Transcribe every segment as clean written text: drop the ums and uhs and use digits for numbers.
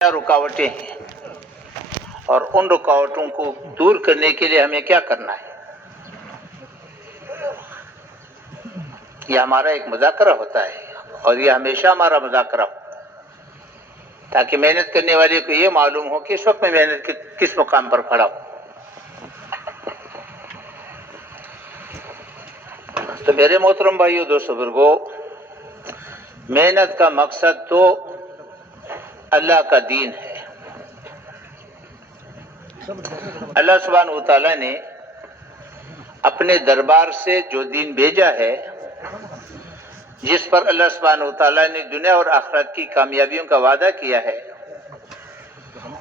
رکاوٹیں ہیں اور ان رکاوٹوں کو دور کرنے کے لیے ہمیں کیا کرنا ہے؟ یہ ہمارا ایک مذاکرہ ہوتا ہے اور یہ ہمیشہ ہمارا مذاکرہ ہو تاکہ محنت کرنے والے کو یہ معلوم ہو کہ اس وقت میں محنت کے کس مقام پر کھڑا ہوں۔ تو میرے محترم بھائیو دوستو بزرگو، محنت کا مقصد تو اللہ کا دین ہے۔ اللہ سبحانہ وتعالی نے اپنے دربار سے جو دین بھیجا ہے، جس پر اللہ سبحانہ وتعالی نے دنیا اور آخرت کی کامیابیوں کا وعدہ کیا ہے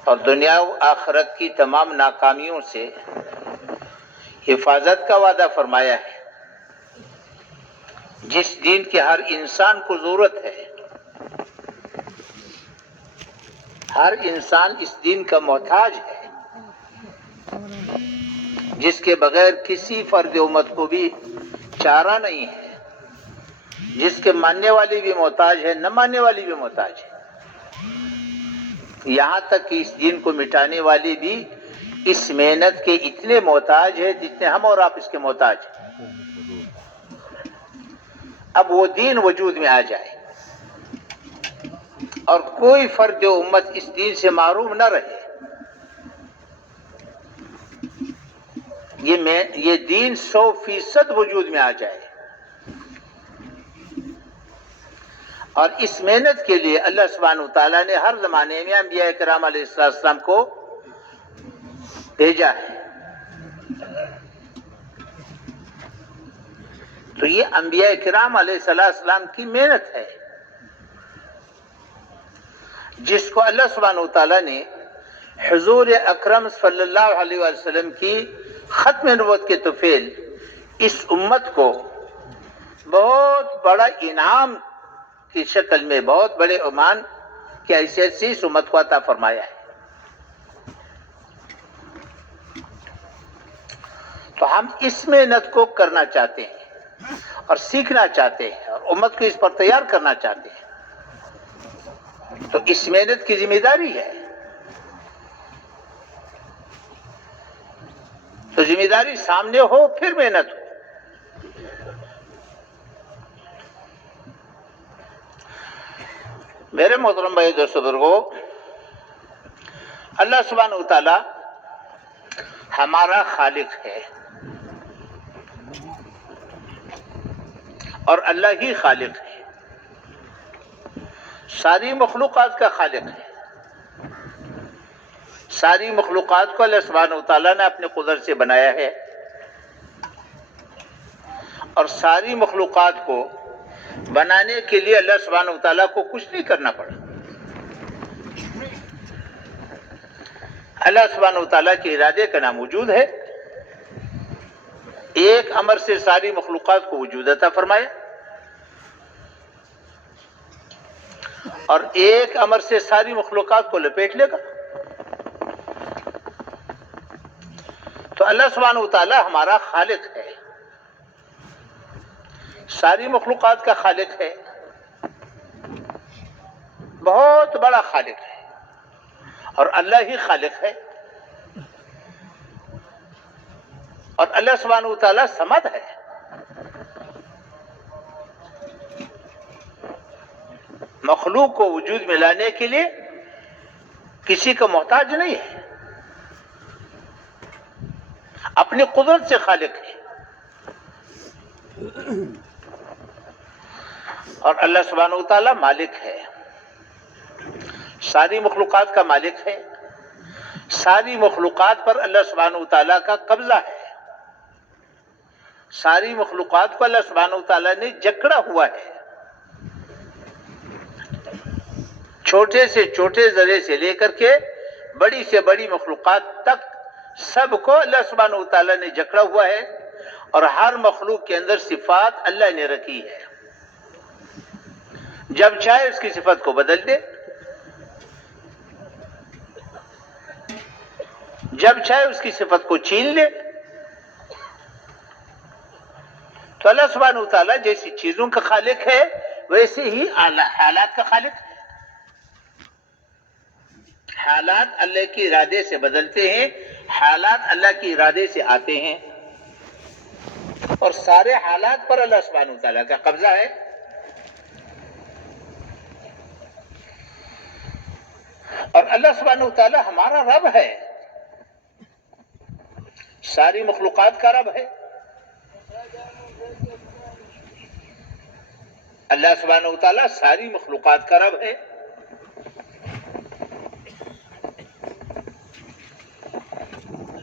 اور دنیا و آخرت کی تمام ناکامیوں سے حفاظت کا وعدہ فرمایا ہے، جس دین کی ہر انسان کو ضرورت ہے۔ ہر انسان اس دین کا محتاج ہے، جس کے بغیر کسی فرد امت کو بھی چارہ نہیں ہے، جس کے ماننے والی بھی محتاج ہے، نہ ماننے والی بھی محتاج ہے، یہاں تک کہ اس دین کو مٹانے والی بھی اس محنت کے اتنے محتاج ہے جتنے ہم اور آپ اس کے محتاج ہیں۔ اب وہ دین وجود میں آ جائے اور کوئی فرد امت اس دین سے محروم نہ رہے، یہ دین 100% وجود میں آ جائے، اور اس محنت کے لیے اللہ سبحانہ وتعالی نے ہر زمانے میں انبیاء کرام علیہ السلام کو بھیجا ہے۔ تو یہ انبیاء کرام علیہ السلام کی محنت ہے، جس کو اللہ سبحانہ وتعالی نے حضور اکرم صلی اللہ علیہ وسلم کی ختم نبوت کے طفیل اس امت کو بہت بڑا انعام کی شکل میں، بہت بڑے عنوان کی حیثیت سے اس امت کو عطا فرمایا ہے۔ تو ہم اس محنت کو کرنا چاہتے ہیں اور سیکھنا چاہتے ہیں اور امت کو اس پر تیار کرنا چاہتے ہیں، تو اس محنت کی ذمہ داری ہے۔ تو ذمہ داری سامنے ہو پھر محنت ہو۔ میرے محترم بھائی دوستو بزرگو، اللہ سبحانہ وتعالی ہمارا خالق ہے اور اللہ ہی خالق ہے، ساری مخلوقات کا خالق ہے۔ ساری مخلوقات کو اللہ سبحانہ وتعالی نے اپنے قدرت سے بنایا ہے، اور ساری مخلوقات کو بنانے کے لیے اللہ سبحانہ وتعالی کو کچھ نہیں کرنا پڑا۔ اللہ سبحانہ وتعالی کے ارادے کا نام وجود ہے، ایک امر سے ساری مخلوقات کو وجود عطا فرمایا اور ایک امر سے ساری مخلوقات کو لپیٹ لے گا۔ تو اللہ سبحانہ وتعالی ہمارا خالق ہے، ساری مخلوقات کا خالق ہے، بہت بڑا خالق ہے، اور اللہ ہی خالق ہے، اور اللہ سبحانہ وتعالی صمد ہے۔ مخلوق کو وجود میں لانے کے لیے کسی کا محتاج نہیں ہے، اپنی قدرت سے خالق ہے، اور اللہ سبحانہ وتعالی مالک ہے، ساری مخلوقات کا مالک ہے، ساری مخلوقات پر اللہ سبحانہ وتعالی کا قبضہ ہے، ساری مخلوقات کو اللہ سبحانہ وتعالی نے جکڑا ہوا ہے، چھوٹے سے چھوٹے ذرے سے لے کر کے بڑی سے بڑی مخلوقات تک سب کو اللہ سبحانہ وتعالی نے جکڑا ہوا ہے، اور ہر مخلوق کے اندر صفات اللہ نے رکھی ہے، جب چاہے اس کی صفت کو بدل دے، جب چاہے اس کی صفت کو چھین لے۔ تو اللہ سبحانہ وتعالی جیسی چیزوں کا خالق ہے، ویسے ہی حالات کا خالق ہے۔ حالات اللہ کے ارادے سے بدلتے ہیں، حالات اللہ کے ارادے سے آتے ہیں، اور سارے حالات پر اللہ سبحانہ وتعالیٰ کا قبضہ ہے۔ اور اللہ سبحانہ وتعالیٰ ہمارا رب ہے، ساری مخلوقات کا رب ہے۔ اللہ سبحانہ وتعالیٰ ساری مخلوقات کا رب ہے۔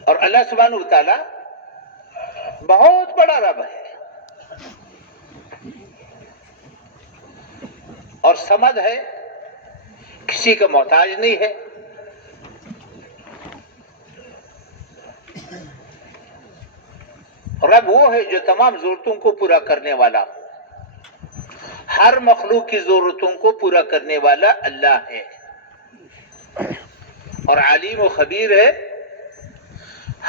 اور اللہ سبحانہ وتعالیٰ بہت بڑا رب ہے، اور سمد ہے، کسی کا محتاج نہیں ہے۔ رب وہ ہے جو تمام ضرورتوں کو پورا کرنے والا ہو، ہر مخلوق کی ضرورتوں کو پورا کرنے والا اللہ ہے، اور علیم و خبیر ہے،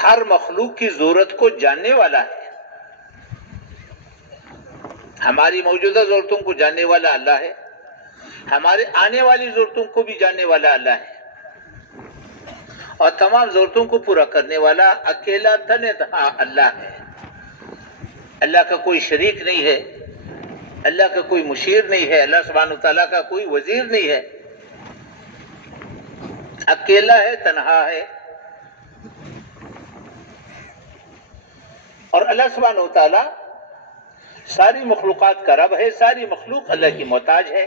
ہر مخلوق کی ضرورت کو جاننے والا ہے۔ ہماری موجودہ ضرورتوں کو جاننے والا اللہ ہے، ہمارے آنے والی ضرورتوں کو بھی جاننے والا اللہ ہے، اور تمام ضرورتوں کو پورا کرنے والا اکیلا تنہا اللہ ہے۔ اللہ کا کوئی شریک نہیں ہے، اللہ کا کوئی مشیر نہیں ہے، اللہ سبحانہ وتعالیٰ کا کوئی وزیر نہیں ہے، اکیلا ہے، تنہا ہے۔ اور اللہ سبحانہ وتعالیٰ ساری مخلوقات کا رب ہے، ساری مخلوق اللہ کی محتاج ہے۔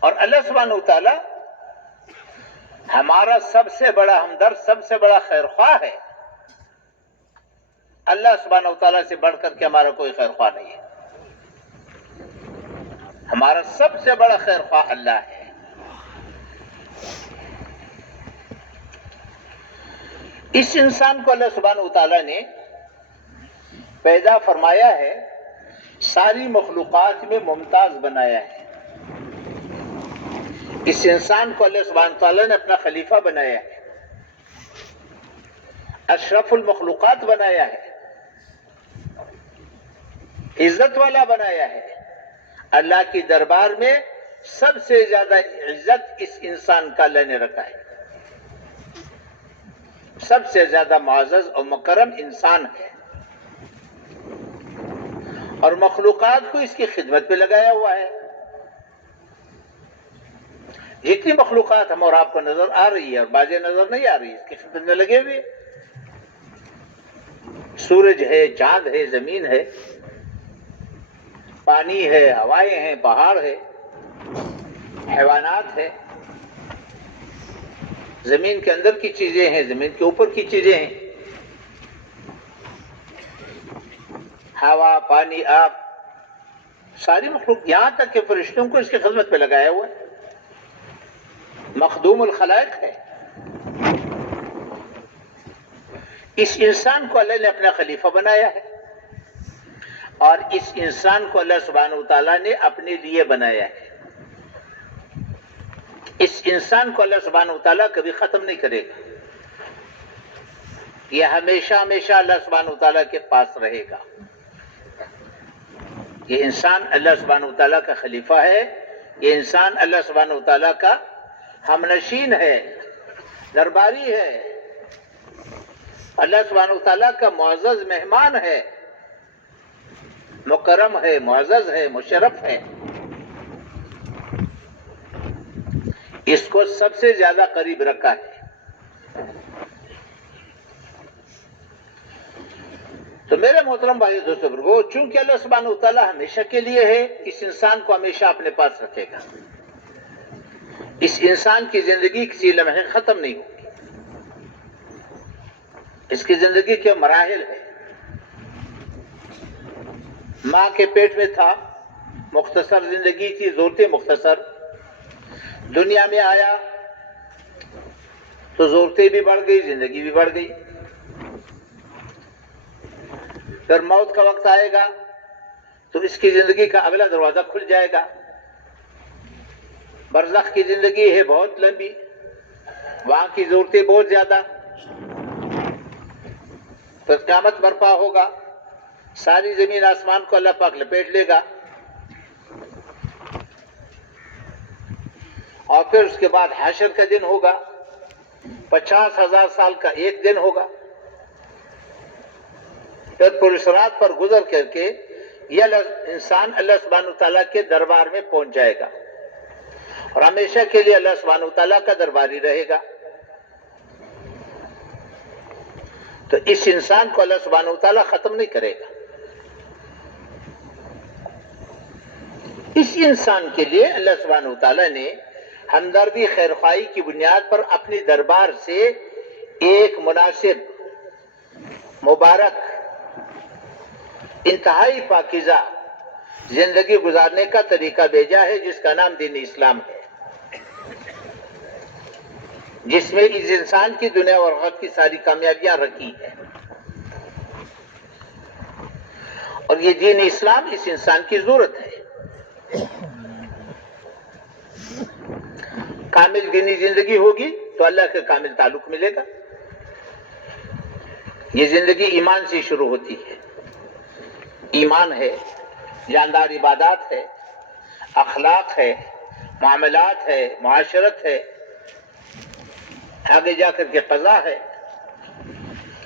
اور اللہ سبحانہ وتعالیٰ ہمارا سب سے بڑا ہمدرد، سب سے بڑا خیرخواہ ہے۔ اللہ سبحانہ وتعالیٰ سے بڑھ کر کے ہمارا کوئی خیرخواہ نہیں ہے، ہمارا سب سے بڑا خیرخواہ اللہ ہے۔ اس انسان کو اللہ سبحانہ وتعالیٰ نے پیدا فرمایا ہے، ساری مخلوقات میں ممتاز بنایا ہے۔ اس انسان کو اللہ سبحانہ وتعالیٰ نے اپنا خلیفہ بنایا ہے، اشرف المخلوقات بنایا ہے، عزت والا بنایا ہے۔ اللہ کی دربار میں سب سے زیادہ عزت اس انسان کا اللہ نے رکھا ہے، سب سے زیادہ معزز اور مکرم انسان ہے، اور مخلوقات کو اس کی خدمت پہ لگایا ہوا ہے۔ جتنی مخلوقات ہم اور آپ کو نظر آ رہی ہے اور بازیں نظر نہیں آ رہی ہے، اس کی خدمت میں لگے ہوئے۔ سورج ہے، چاند ہے، زمین ہے، پانی ہے، ہوائیں ہیں، پہاڑ ہے، حیوانات ہے، زمین کے اندر کی چیزیں ہیں، زمین کے اوپر کی چیزیں ہیں، ہوا، پانی، آگ، ساری مخلوق، یہاں تک کہ فرشتوں کو اس کی خدمت پہ لگایا ہوا ہے، مخدوم الخلائق ہے۔ اس انسان کو اللہ نے اپنا خلیفہ بنایا ہے، اور اس انسان کو اللہ سبحانہ وتعالیٰ نے اپنے لیے بنایا ہے۔ اس انسان کو اللہ سبحانہ وتعالیٰ کبھی ختم نہیں کرے گا، یہ ہمیشہ ہمیشہ اللہ سبحانہ وتعالیٰ کے پاس رہے گا۔ یہ انسان اللہ سبحانہ وتعالیٰ کا خلیفہ ہے، یہ انسان اللہ سبحانہ وتعالیٰ کا ہمنشین ہے، درباری ہے، اللہ سبحانہ وتعالیٰ کا معزز مہمان ہے، مکرم ہے، معزز ہے، مشرف ہے۔ اس کو سب سے زیادہ قریب رکھا ہے۔ تو میرے محترم بھائی دوستو بزرگو، چونکہ اللہ سبحانہ وتعالیٰ ہمیشہ کے لیے ہے، اس انسان کو ہمیشہ اپنے پاس رکھے گا۔ اس انسان کی زندگی کسی لمحے ختم نہیں ہوگی، اس کی زندگی کے مراحل ہیں۔ ماں کے پیٹ میں تھا، مختصر زندگی کی، ضرورتیں مختصر، دنیا میں آیا تو ضرورتیں بھی بڑھ گئی، زندگی بھی بڑھ گئی۔ پھر موت کا وقت آئے گا تو اس کی زندگی کا اگلا دروازہ کھل جائے گا۔ برزخ کی زندگی ہے بہت لمبی، وہاں کی ضرورتیں بہت زیادہ۔ پھر قیامت برپا ہوگا، ساری زمین آسمان کو اللہ پاک لپیٹ لے گا، اور پھر اس کے بعد حشر کا دن ہوگا، 50,000 سال کا ایک دن ہوگا، پھر پرسرات پر گزر کر کے یہ انسان اللہ سبحانہ وتعالیٰ کے دربار میں پہنچ جائے گا اور ہمیشہ کے لیے اللہ سبحانہ وتعالیٰ کا درباری رہے گا۔ تو اس انسان کو اللہ سبحانہ وتعالیٰ ختم نہیں کرے گا۔ اس انسان کے لیے اللہ سبحانہ وتعالیٰ نے ہمدردی خیرخواہی کی بنیاد پر اپنی دربار سے ایک مناسب، مبارک، انتہائی پاکیزہ زندگی گزارنے کا طریقہ بھیجا ہے، جس کا نام دین اسلام ہے، جس میں اس انسان کی دنیا اور آخرت کی ساری کامیابیاں رکھی ہیں۔ اور یہ دین اسلام اس انسان کی ضرورت ہے۔ کامل دینی زندگی ہوگی تو اللہ کا کامل تعلق ملے گا۔ یہ زندگی ایمان سے شروع ہوتی ہے، ایمان ہے، جاندار عبادات ہے، اخلاق ہے، معاملات ہے، معاشرت ہے، آگے جا کر کے قضا ہے۔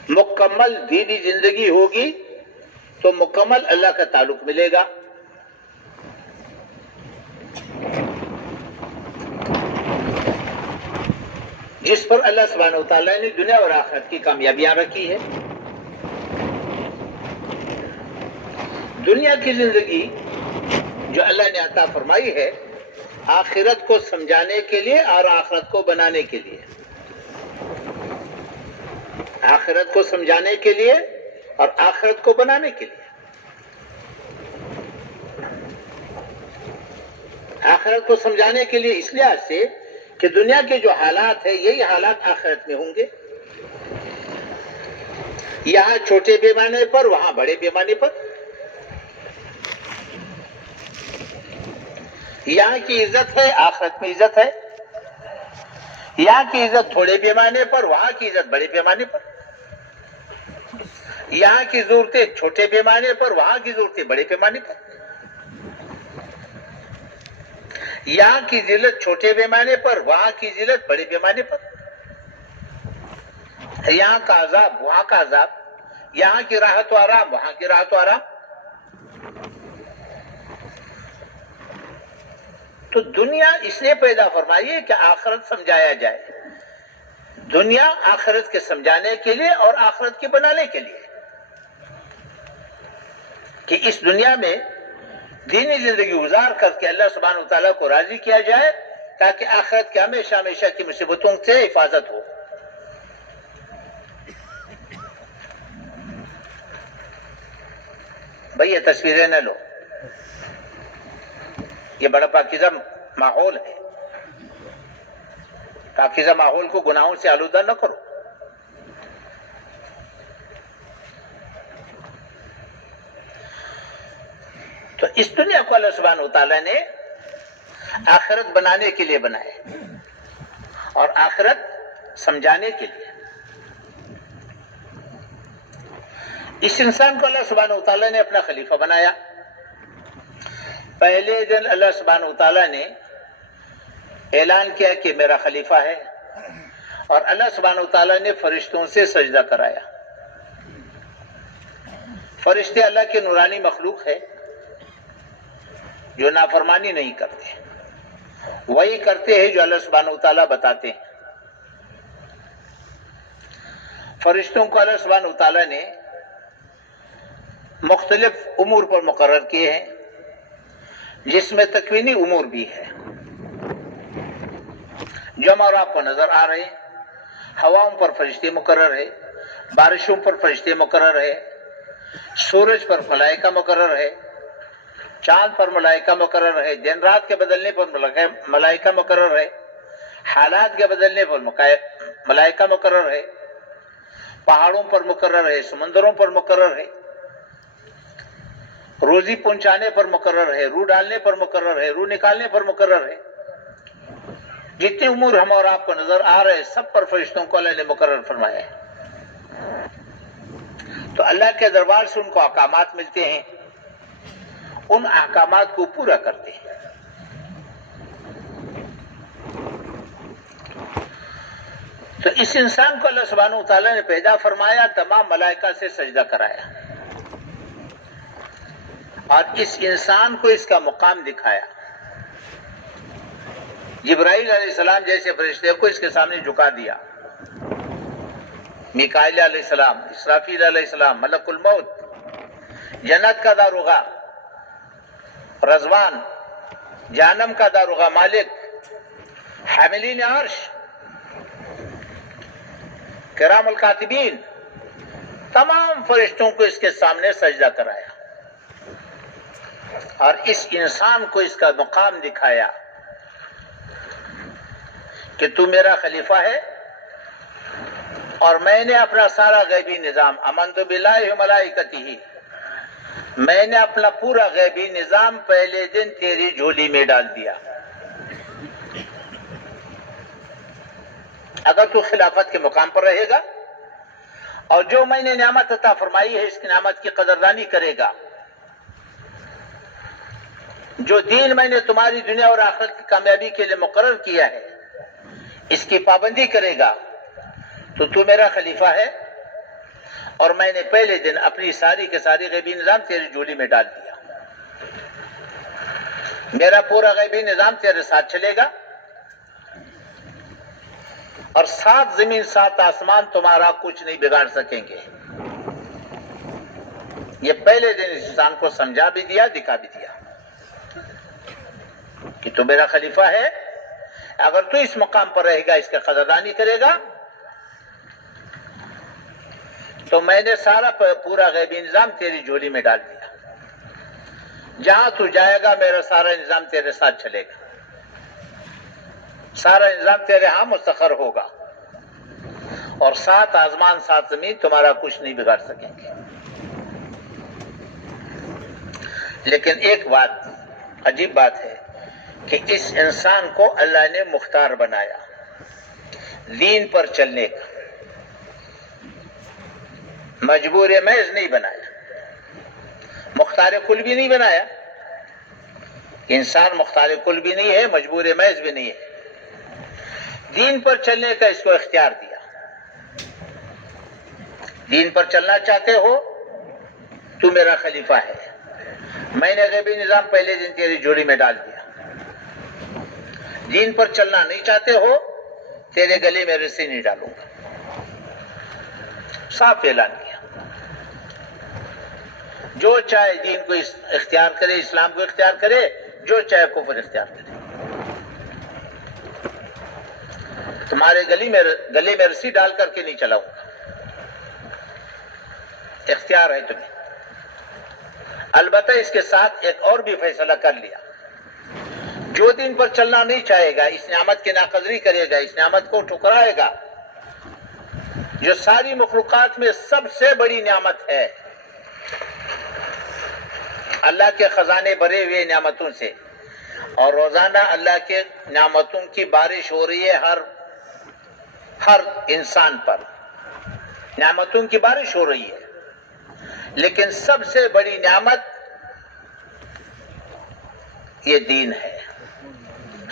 مکمل دینی زندگی ہوگی تو مکمل اللہ کا تعلق ملے گا۔ جس پر اللہ سبحانہ وتعالیٰ نے دنیا اور آخرت کی کامیابیاں رکھی ہے۔ دنیا کی زندگی جو اللہ نے عطا فرمائی ہے آخرت کو سمجھانے کے لیے اور آخرت کو بنانے کے لیے، آخرت کو سمجھانے کے لیے اور آخرت کو بنانے کے لیے۔ آخرت کو سمجھانے کے لیے اس لحاظ سے کہ دنیا کے جو حالات ہیں یہی حالات آخرت میں ہوں گے۔ یہاں چھوٹے پیمانے پر، وہاں بڑے پیمانے پر۔ یہاں کی عزت ہے، آخرت میں عزت ہے۔ یہاں کی عزت تھوڑے پیمانے پر، وہاں کی عزت بڑے پیمانے پر۔ یہاں کی ضرورتیں چھوٹے پیمانے پر، وہاں کی ضرورتیں بڑے پیمانے پر۔ یہاں کی ذلت چھوٹے پیمانے پر، وہاں کی ذلت بڑے پیمانے پر۔ یہاں کا عذاب، وہاں کا عذاب، یہاں کی راحت و آرام، وہاں کی راحت و آرام۔ تو دنیا اس لیے پیدا فرمائی ہے کہ آخرت سمجھایا جائے، دنیا آخرت کے سمجھانے کے لیے اور آخرت کے بنانے کے لیے، کہ اس دنیا میں دینی زندگی گزار کر کے اللہ سبحانہ وتعالیٰ کو راضی کیا جائے تاکہ آخرت کے ہمیشہ ہمیشہ کی مصیبتوں سے حفاظت ہو۔ بھئی یہ تصویریں نہ لو، یہ بڑا پاکیزہ ماحول ہے، پاکیزہ ماحول کو گناہوں سے آلودہ نہ کرو۔ تو اس دنیا کو اللہ سبحانہ وتعالیٰ نے آخرت بنانے کے لیے بنائے اور آخرت سمجھانے کے لیے۔ اس انسان کو اللہ سبحانہ وتعالیٰ نے اپنا خلیفہ بنایا۔ پہلے دن اللہ سبحانہ وتعالیٰ نے اعلان کیا کہ میرا خلیفہ ہے، اور اللہ سبحانہ وتعالیٰ نے فرشتوں سے سجدہ کرایا۔ فرشتے اللہ کے نورانی مخلوق ہے جو نافرمانی نہیں کرتے، وہی کرتے ہیں جو اللہ سبحانہ وتعالیٰ بتاتے ہیں۔ فرشتوں کو اللہ سبحانہ وتعالیٰ نے مختلف امور پر مقرر کیے ہیں، جس میں تکوینی امور بھی ہے جو ہمارا آپ کو نظر آ رہے ہیں۔ ہواؤں پر فرشتے مقرر ہے، بارشوں پر فرشتے مقرر ہے، سورج پر ملائکہ مقرر ہے، چاند پر ملائکہ مقرر ہے، دن رات کے بدلنے پر ملائکہ مقرر ہے، حالات کے بدلنے پر ملائکہ مقرر ہے، پہاڑوں پر مقرر ہے، سمندروں پر مقرر ہے، روزی پہنچانے پر مقرر ہے، روح ڈالنے پر مقرر ہے، روح نکالنے پر مقرر ہے۔ جتنے امور ہم اور آپ کو نظر آ رہے ہیں سب پر فرشتوں کو اللہ نے مقرر فرمایا ہے۔ تو اللہ کے دربار سے ان کو احکامات ملتے ہیں، ان احکامات کو پورا کرتے ہیں۔ تو اس انسان کو اللہ سبحانہ وتعالیٰ نے پیدا فرمایا، تمام ملائکہ سے سجدہ کرایا، اور اس انسان کو اس کا مقام دکھایا۔ جبرائیل علیہ السلام جیسے فرشتے کو اس کے سامنے جھکا دیا، میکائیل علیہ السلام، اسرافیل علیہ السلام، ملک الموت، جنت کا داروغہ رضوان، جہنم کا داروغہ مالک، حاملین عرش، کرام الکاتبین، تمام فرشتوں کو اس کے سامنے سجدہ کرایا اور اس انسان کو اس کا مقام دکھایا کہ تو میرا خلیفہ ہے، اور میں نے اپنا سارا غیبی نظام، آمنت باللہ و ملائکتہ، میں نے اپنا پورا غیبی نظام پہلے دن تیری جھولی میں ڈال دیا۔ اگر تو خلافت کے مقام پر رہے گا اور جو میں نے نعمت عطا فرمائی ہے اس کی نعمت کی قدردانی کرے گا، جو دین میں نے تمہاری دنیا اور آخرت کی کامیابی کے لیے مقرر کیا ہے اس کی پابندی کرے گا، تو میرا خلیفہ ہے، اور میں نے پہلے دن اپنی ساری کے ساری غیبی نظام تیری جھولی میں ڈال دیا۔ میرا پورا غیبی نظام تیرے ساتھ چلے گا، اور 7 زمین 7 آسمان تمہارا کچھ نہیں بگاڑ سکیں گے۔ یہ پہلے دن اس انسان کو سمجھا بھی دیا، دکھا بھی دیا کہ تو میرا خلیفہ ہے، اگر تو اس مقام پر رہے گا، اس کا قدردانی کرے گا، تو میں نے سارا پورا غیبی نظام تیری جھولی میں ڈال دیا۔ جہاں تو جائے گا میرا سارا نظام تیرے ساتھ چلے گا، سارا نظام تیرے ہاں مستقر ہوگا، اور 7 آسمان 7 زمین تمہارا کچھ نہیں بگاڑ سکیں گے۔ لیکن ایک بات عجیب بات ہے کہ اس انسان کو اللہ نے مختار بنایا، دین پر چلنے کا، مجبور محض نہیں بنایا، مختار کل بھی نہیں بنایا۔ انسان مختار کل بھی نہیں ہے، مجبور محض بھی نہیں ہے، دین پر چلنے کا اس کو اختیار دیا۔ دین پر چلنا چاہتے ہو تو میرا خلیفہ ہے، میں نے غیبی نظام پہلے دن تیری جھولی میں ڈال دیا۔ دین پر چلنا نہیں چاہتے ہو، تیرے گلے میں رسی نہیں ڈالوں گا۔ صاف اعلان کیا، جو چاہے دین کو اختیار کرے، اسلام کو اختیار کرے، جو چاہے کفر اختیار کرے، تمہارے گلے میں رسی ڈال کر کے نہیں چلاؤں گا، اختیار ہے تمہیں۔ البتہ اس کے ساتھ ایک اور بھی فیصلہ کر لیا، جو دین پر چلنا نہیں چاہے گا، اس نعمت کی ناقدری کرے گا، اس نعمت کو ٹھکرائے گا، جو ساری مخلوقات میں سب سے بڑی نعمت ہے، اللہ کے خزانے بھرے ہوئے نعمتوں سے، اور روزانہ اللہ کے نعمتوں کی بارش ہو رہی ہے ہر انسان پر، نعمتوں کی بارش ہو رہی ہے، لیکن سب سے بڑی نعمت یہ دین ہے،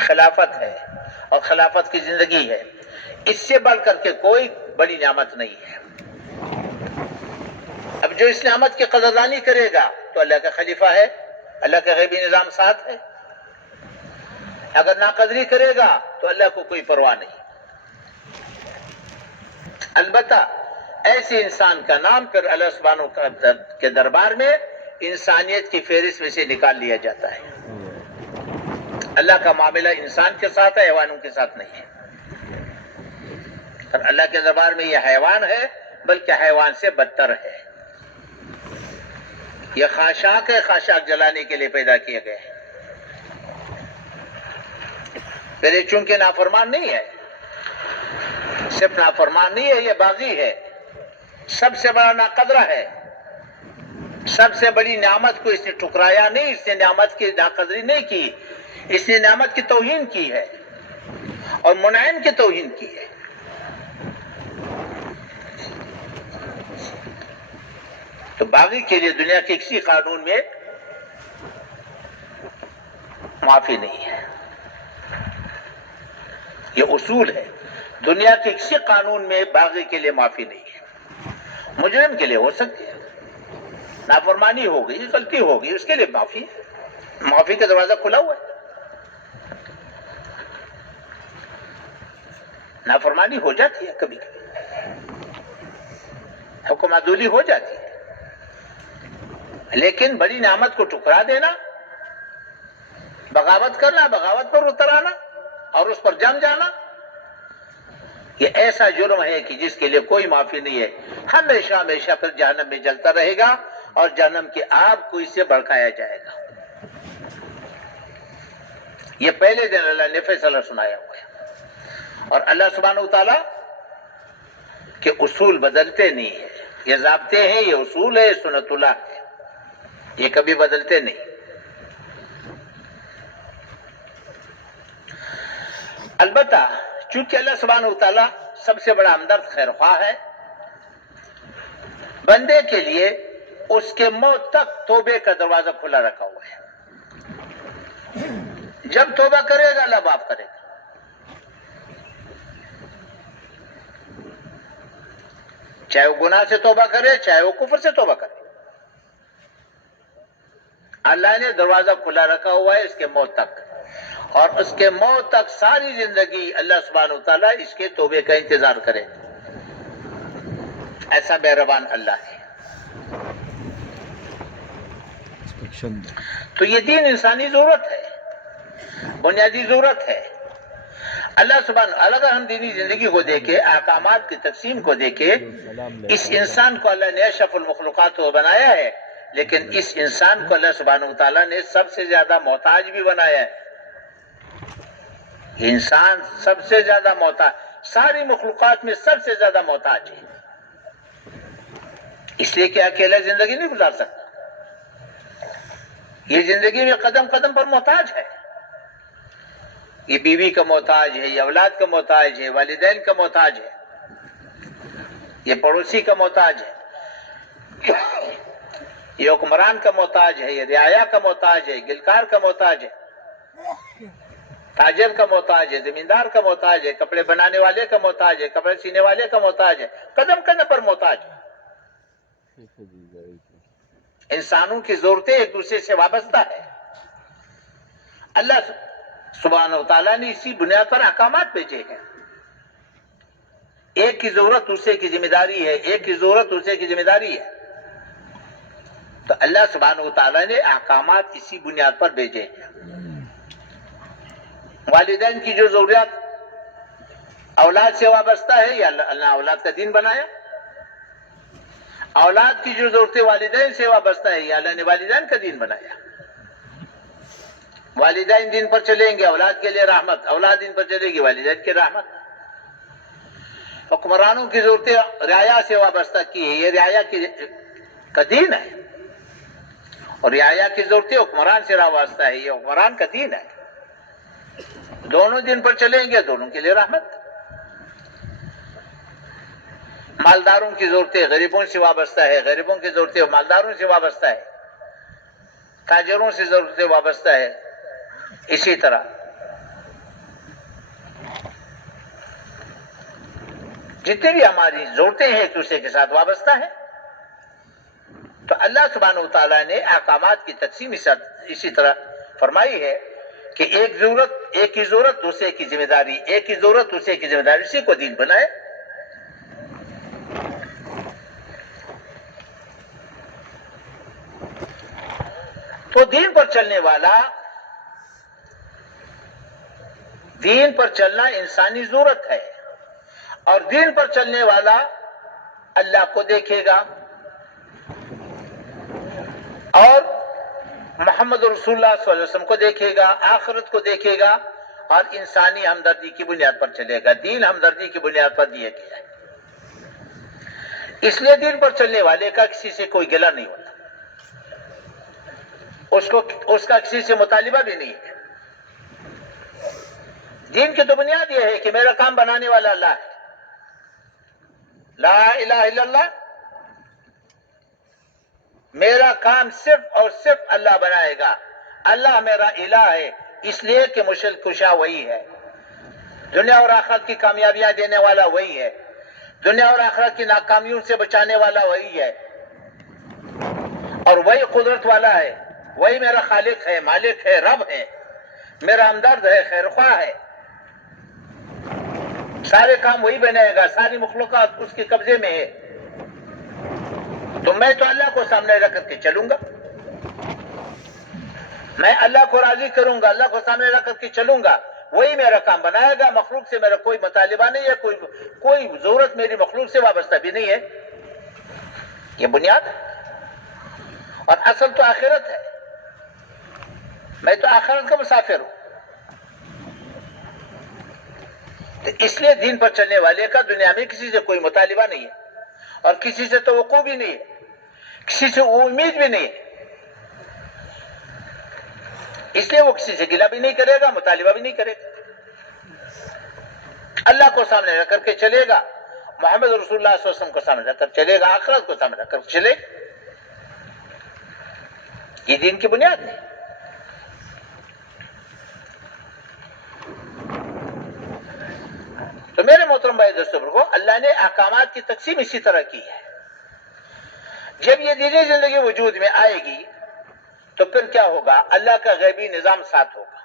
خلافت ہے، اور خلافت کی زندگی ہے۔ اس سے بڑھ کر کے کوئی بڑی نعمت نہیں ہے۔ اب جو اس نعمت کی قدردانی کرے گا تو اللہ کا خلیفہ ہے، اللہ کا غیبی نظام ساتھ ہے۔ اگر ناقدری کرے گا تو اللہ کو کوئی پرواہ نہیں۔ البتہ ایسے انسان کا نام پھر اللہ سبحانہ کے دربار میں انسانیت کی فہرست میں سے نکال لیا جاتا ہے۔ اللہ کا معاملہ انسان کے ساتھ ہے، حیوانوں کے ساتھ نہیں ہے۔ اور اللہ کے دربار میں یہ حیوان ہے، بلکہ حیوان سے بدتر ہے۔ یہ خاشاک ہے، خاشاک جلانے کے لیے پیدا کیے گئے ہیں۔ پھر یہ چونکہ نافرمان نہیں ہے، صرف نافرمان نہیں ہے، یہ باغی ہے، سب سے بڑا ناقدرہ ہے، سب سے بڑی نعمت کو اس نے ٹھکرایا نہیں، اس نے نعمت کی ناقدری نہیں کی، اس نے نعمت کی توہین کی ہے اور منعم کی توہین کی ہے۔ تو باغی کے لیے دنیا کے کسی قانون میں معافی نہیں ہے، یہ اصول ہے۔ دنیا کے کسی قانون میں باغی کے لیے معافی نہیں ہے. مجرم کے لیے ہو سکتی ہے، نافرمانی ہو گئی، غلطی ہو گئی، اس کے لیے معافی ہے، معافی کا دروازہ کھلا ہوا ہے. نافرمانی ہو جاتی ہے کبھی کبھی، حکم عدولی ہو جاتی ہے، لیکن بڑی نعمت کو ٹکرا دینا، بغاوت کرنا، بغاوت پر اتر آنا اور اس پر جم جانا، یہ ایسا جرم ہے کہ جس کے لیے کوئی معافی نہیں ہے. ہمیشہ ہمیشہ پھر جہنم میں جلتا رہے گا اور جہنم کی آگ کو اس سے بھڑکایا جائے گا. یہ پہلے دن اللہ نے فیصلہ سنایا ہوا ہے. اور اللہ سبحانہ وتعالی کے اصول بدلتے نہیں ہیں، یہ ضابطے ہیں، یہ اصول ہے، یہ سنت اللہ ہے، یہ کبھی بدلتے نہیں. البتہ چونکہ اللہ سبحانہ وتعالی سب سے بڑا ہمدرد خیر خواہ ہے، بندے کے لیے اس کے موت تک توبے کا دروازہ کھلا رکھا ہوا ہے. جب توبہ کرے گا اللہ معاف کرے گا. چاہے وہ گناہ سے توبہ کرے، چاہے وہ کفر سے توبہ کرے، اللہ نے دروازہ کھلا رکھا ہوا ہے اس کے موت تک. اور اس کے موت تک ساری زندگی اللہ سبحانہ وتعالیٰ اس کے توبے کا انتظار کرے. ایسا مہربان اللہ ہے. تو یہ دین انسانی ضرورت ہے، بنیادی ضرورت ہے. اللہ سبحانہ اگر ہم دینی زندگی کو دیکھیں، احکامات کی تقسیم کو دیکھیں، اس انسان کو اللہ نے اشرف المخلوقات کو بنایا ہے، لیکن اس انسان کو اللہ سبحانہ وتعالیٰ نے سب سے زیادہ محتاج بھی بنایا ہے. انسان سب سے زیادہ محتاج، ساری مخلوقات میں سب سے زیادہ محتاج ہے، اس لیے کہ اکیلا زندگی نہیں گزار سکتا. یہ زندگی میں قدم قدم پر محتاج ہے. یہ بیوی کا محتاج ہے، یہ اولاد کا محتاج ہے، والدین کا محتاج ہے، یہ پڑوسی کا محتاج ہے، یہ حکمران کا محتاج ہے، یہ رعایا کا محتاج ہے، گلکار کا محتاج ہے، تاجر کا محتاج ہے، زمیندار کا محتاج ہے، کپڑے بنانے والے کا محتاج ہے، کپڑے سینے والے کا محتاج ہے، قدم قدم پر محتاج ہے. انسانوں کی ضرورتیں ایک دوسرے سے وابستہ ہے. اللہ سبحانہ وتعالیٰ نے اسی بنیاد پر احکامات بھیجے ہیں. ایک کی ضرورت دوسرے کی ذمہ داری ہے، ایک کی ضرورت دوسرے کی ذمہ داری ہے. تو اللہ سبحانہ وتعالیٰ نے احکامات اسی بنیاد پر بھیجے ہیں. والدین کی جو ضروریات اولاد سے وابستہ ہے، یا اللہ اولاد کا دین بنایا. اولاد کی جو ضرورتیں والدین سے وابستہ ہے، یا اللہ نے والدین کا دین بنایا. والدین دین پر چلیں گے اولاد کے لیے رحمت، اولاد دین پر چلے گی والدین کی رحمت. حکمرانوں کی ضرورتیں رعایا سے وابستہ کی ہے، یہ رعایا کا دین ہے، اور رعایا کی ضرورتیں حکمران سے وابستہ ہے، یہ حکمران کا دین ہے. دونوں دین پر چلیں گے، دونوں کے لیے رحمت. مالداروں کی ضرورتیں غریبوں سے وابستہ ہے، غریبوں کی ضرورتیں مالداروں سے وابستہ ہے، تاجروں سے ضرورتیں وابستہ ہے. اسی طرح جتنی بھی ہماری ضرورتیں ہیں ایک دوسرے کے ساتھ وابستہ ہیں. تو اللہ سبحانہ وتعالیٰ نے احکامات کی تقسیم اسی طرح فرمائی ہے کہ ایک کی ضرورت دوسرے کی ذمہ داری، ایک کی ضرورت دوسرے کی ذمہ داری، اسی کو دین بنائے. تو دین پر چلنے والا، دین پر چلنا انسانی ضرورت ہے، اور دین پر چلنے والا اللہ کو دیکھے گا اور محمد رسول اللہ صلی اللہ علیہ وسلم کو دیکھے گا، آخرت کو دیکھے گا، اور انسانی ہمدردی کی بنیاد پر چلے گا. دین ہمدردی کی بنیاد پر دیا گیا ہے، اس لیے دین پر چلنے والے کا کسی سے کوئی گلہ نہیں ہوتا، اس کا کسی سے مطالبہ بھی نہیں ہے. دین کی تو بنیاد یہ ہے کہ میرا کام بنانے والا اللہ ہے. لا الہ الا اللہ، میرا کام صرف اور صرف اللہ بنائے گا. اللہ میرا الہ ہے، اس لیے کہ مشکل کشا وہی ہے. دنیا اور آخرت کی کامیابیاں دینے والا وہی ہے، دنیا اور آخرت کی ناکامیوں سے بچانے والا وہی ہے، اور وہی قدرت والا ہے، وہی میرا خالق ہے، مالک ہے، رب ہے، میرا ہمدرد ہے، خیر خواہ ہے۔ سارے کام وہی بنائے گا، ساری مخلوقات اس کے قبضے میں ہے، تو میں تو اللہ کو سامنے رکھ کر کے چلوں گا، میں اللہ کو راضی کروں گا، اللہ کو سامنے رکھ کر کے چلوں گا، وہی میرا کام بنائے گا۔ مخلوق سے میرا کوئی مطالبہ نہیں ہے، کوئی ضرورت میری مخلوق سے وابستہ بھی نہیں ہے، یہ بنیاد ہے، اور اصل تو آخرت ہے، میں تو آخرت کا مسافر ہوں۔ تو اس لیے دین پر چلنے والے کا دنیا میں کسی سے کوئی مطالبہ نہیں ہے، اور کسی سے توقع بھی نہیں ہے، کسی سے امید بھی نہیں ہے، اس لیے وہ کسی سے گلہ بھی نہیں کرے گا، مطالبہ بھی نہیں کرے گا، اللہ کو سامنے رکھ کر کے چلے گا، محمد رسول اللہ صلی اللہ علیہ وسلم کو سامنے رکھ کر چلے گا، آخرت کو سامنے رکھ کر چلے گا، یہ دین کی بنیاد ہے۔ تو میرے محترم بھائی دوستو کو اللہ نے احکامات کی تقسیم اسی طرح کی ہے۔ جب یہ دینی زندگی وجود میں آئے گی تو پھر کیا ہوگا؟ اللہ کا غیبی نظام ساتھ ہوگا،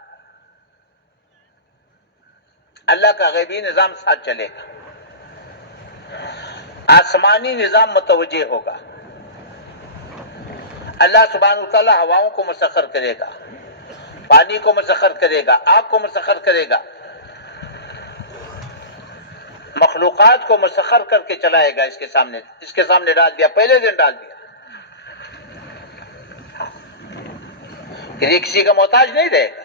اللہ کا غیبی نظام ساتھ چلے گا، آسمانی نظام متوجہ ہوگا، اللہ سبحانہ وتعالی ہواؤں کو مسخر کرے گا، پانی کو مسخر کرے گا، آگ کو مسخر کرے گا، مخلوقات کو مسخر کر کے چلائے گا، اس کے سامنے ڈال دیا، پہلے دن ڈال دیا، پھر یہ کسی کا محتاج نہیں رہے گا۔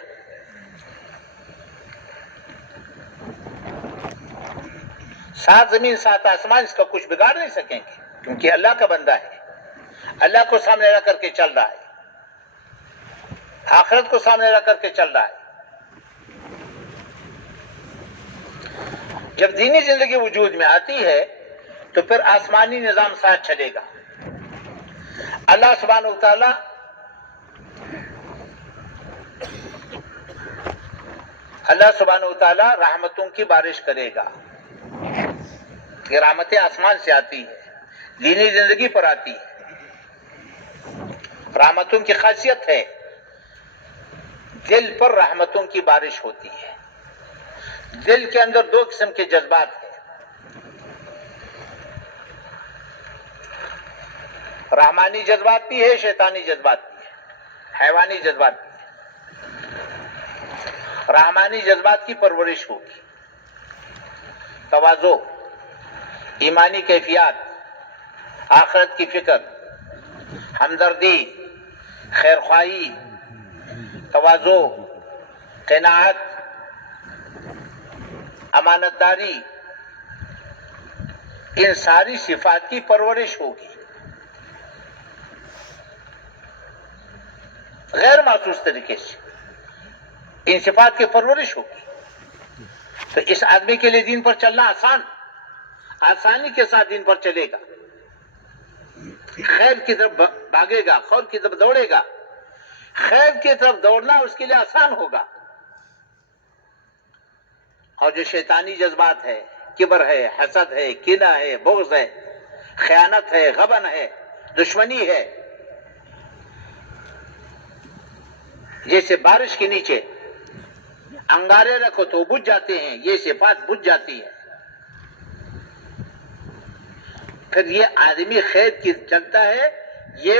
سات زمین سات آسمان اس کا کچھ بگاڑ نہیں سکیں گے، کیونکہ اللہ کا بندہ ہے، اللہ کو سامنے رکھ کر کے چل رہا ہے، آخرت کو سامنے رکھ کر کے چل رہا ہے۔ جب دینی زندگی وجود میں آتی ہے تو پھر آسمانی نظام ساتھ چلے گا، اللہ سبحانہ وتعالی رحمتوں کی بارش کرے گا، یہ رحمتیں آسمان سے آتی ہے، دینی زندگی پر آتی ہے۔ رحمتوں کی خاصیت ہے دل پر رحمتوں کی بارش ہوتی ہے۔ دل کے اندر دو قسم کے جذبات ہیں، رحمانی جذبات بھی ہے، شیطانی جذبات بھی ہے، حیوانی جذبات بھی ہے۔ رحمانی جذبات کی پرورش ہوگی، تواضع، ایمانی کیفیات، آخرت کی فکر، ہمدردی، خیرخواہی، تواضع، قناعت، امانت داری، ان ساری صفات کی پرورش ہوگی، غیر محسوس طریقے سے ان صفات کی پرورش ہوگی۔ تو اس آدمی کے لیے دین پر چلنا آسانی کے ساتھ دین پر چلے گا، خیر کی طرف بھاگے گا، خیر کی طرف دوڑے گا، خیر کی طرف دوڑنا اس کے لیے آسان ہوگا۔ اور جو شیطانی جذبات ہے، کبر ہے، حسد ہے، کینہ ہے، بغض ہے، خیانت ہے، غبن ہے، دشمنی ہے، جیسے بارش کے نیچے انگارے رکھو تو بجھ جاتے ہیں، یہ صفات بجھ جاتی ہے، پھر یہ آدمی خیر کی چلتا ہے، یہ